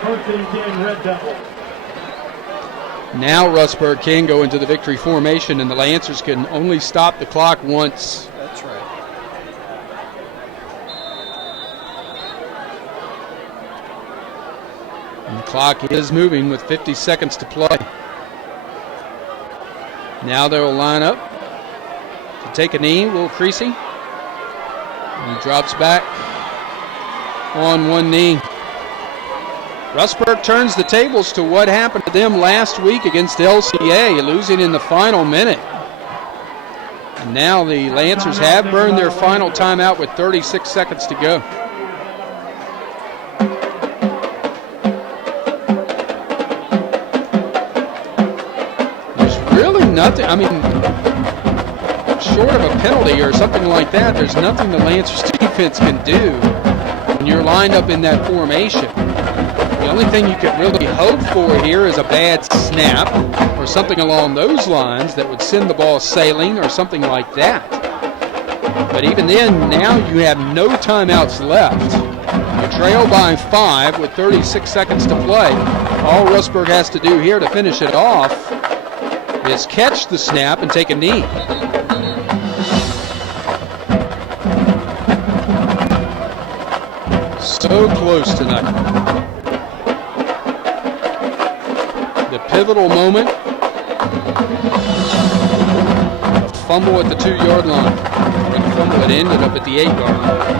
First and 10, Red Devils. Now Rustburg can go into the victory formation, and the Lancers can only stop the clock once. That's right. And the clock is moving with 50 seconds to play. Now they'll line up to take a knee, Will Creasy. And he drops back on one knee. Rustburg turns the tables to what happened to them last week against LCA, losing in the final minute. And now the Lancers have burned their final timeout with 36 seconds to go. nothing. I mean, short of a penalty or something like that, there's nothing the Lancers defense can do when you're lined up in that formation. The only thing you could really hope for here is a bad snap or something along those lines that would send the ball sailing or something like that. But even then, now you have no timeouts left. You trail by 5 with 36 seconds to play. All Rustburg has to do here to finish it off is catch the snap and take a knee. So close tonight. The pivotal moment. A fumble at the 2-yard line. And the fumble, it ended up at the 8-yard line.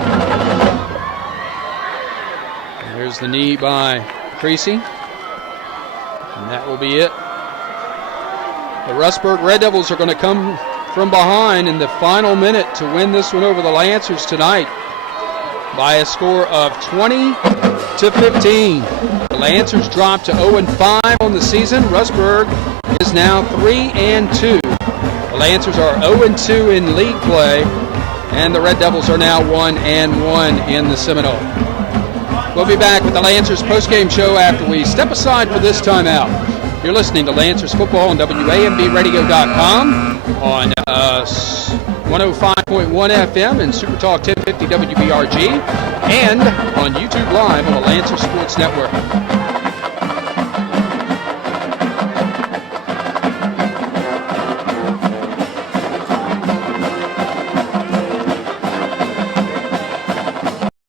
And there's the knee by Creasy. And that will be it. The Rustburg Red Devils are going to come from behind in the final minute to win this one over the Lancers tonight by a score of 20-15. The Lancers dropped to 0-5 on the season. Rustburg is now 3-2. The Lancers are 0-2 in league play, and the Red Devils are now 1-1 in the Seminole. We'll be back with the Lancers postgame show after we step aside for this timeout. You're listening to Lancers football on WAMBradio.com on 105.1 FM and Super Talk 1050 WBRG, and on YouTube Live on the Lancers Sports Network.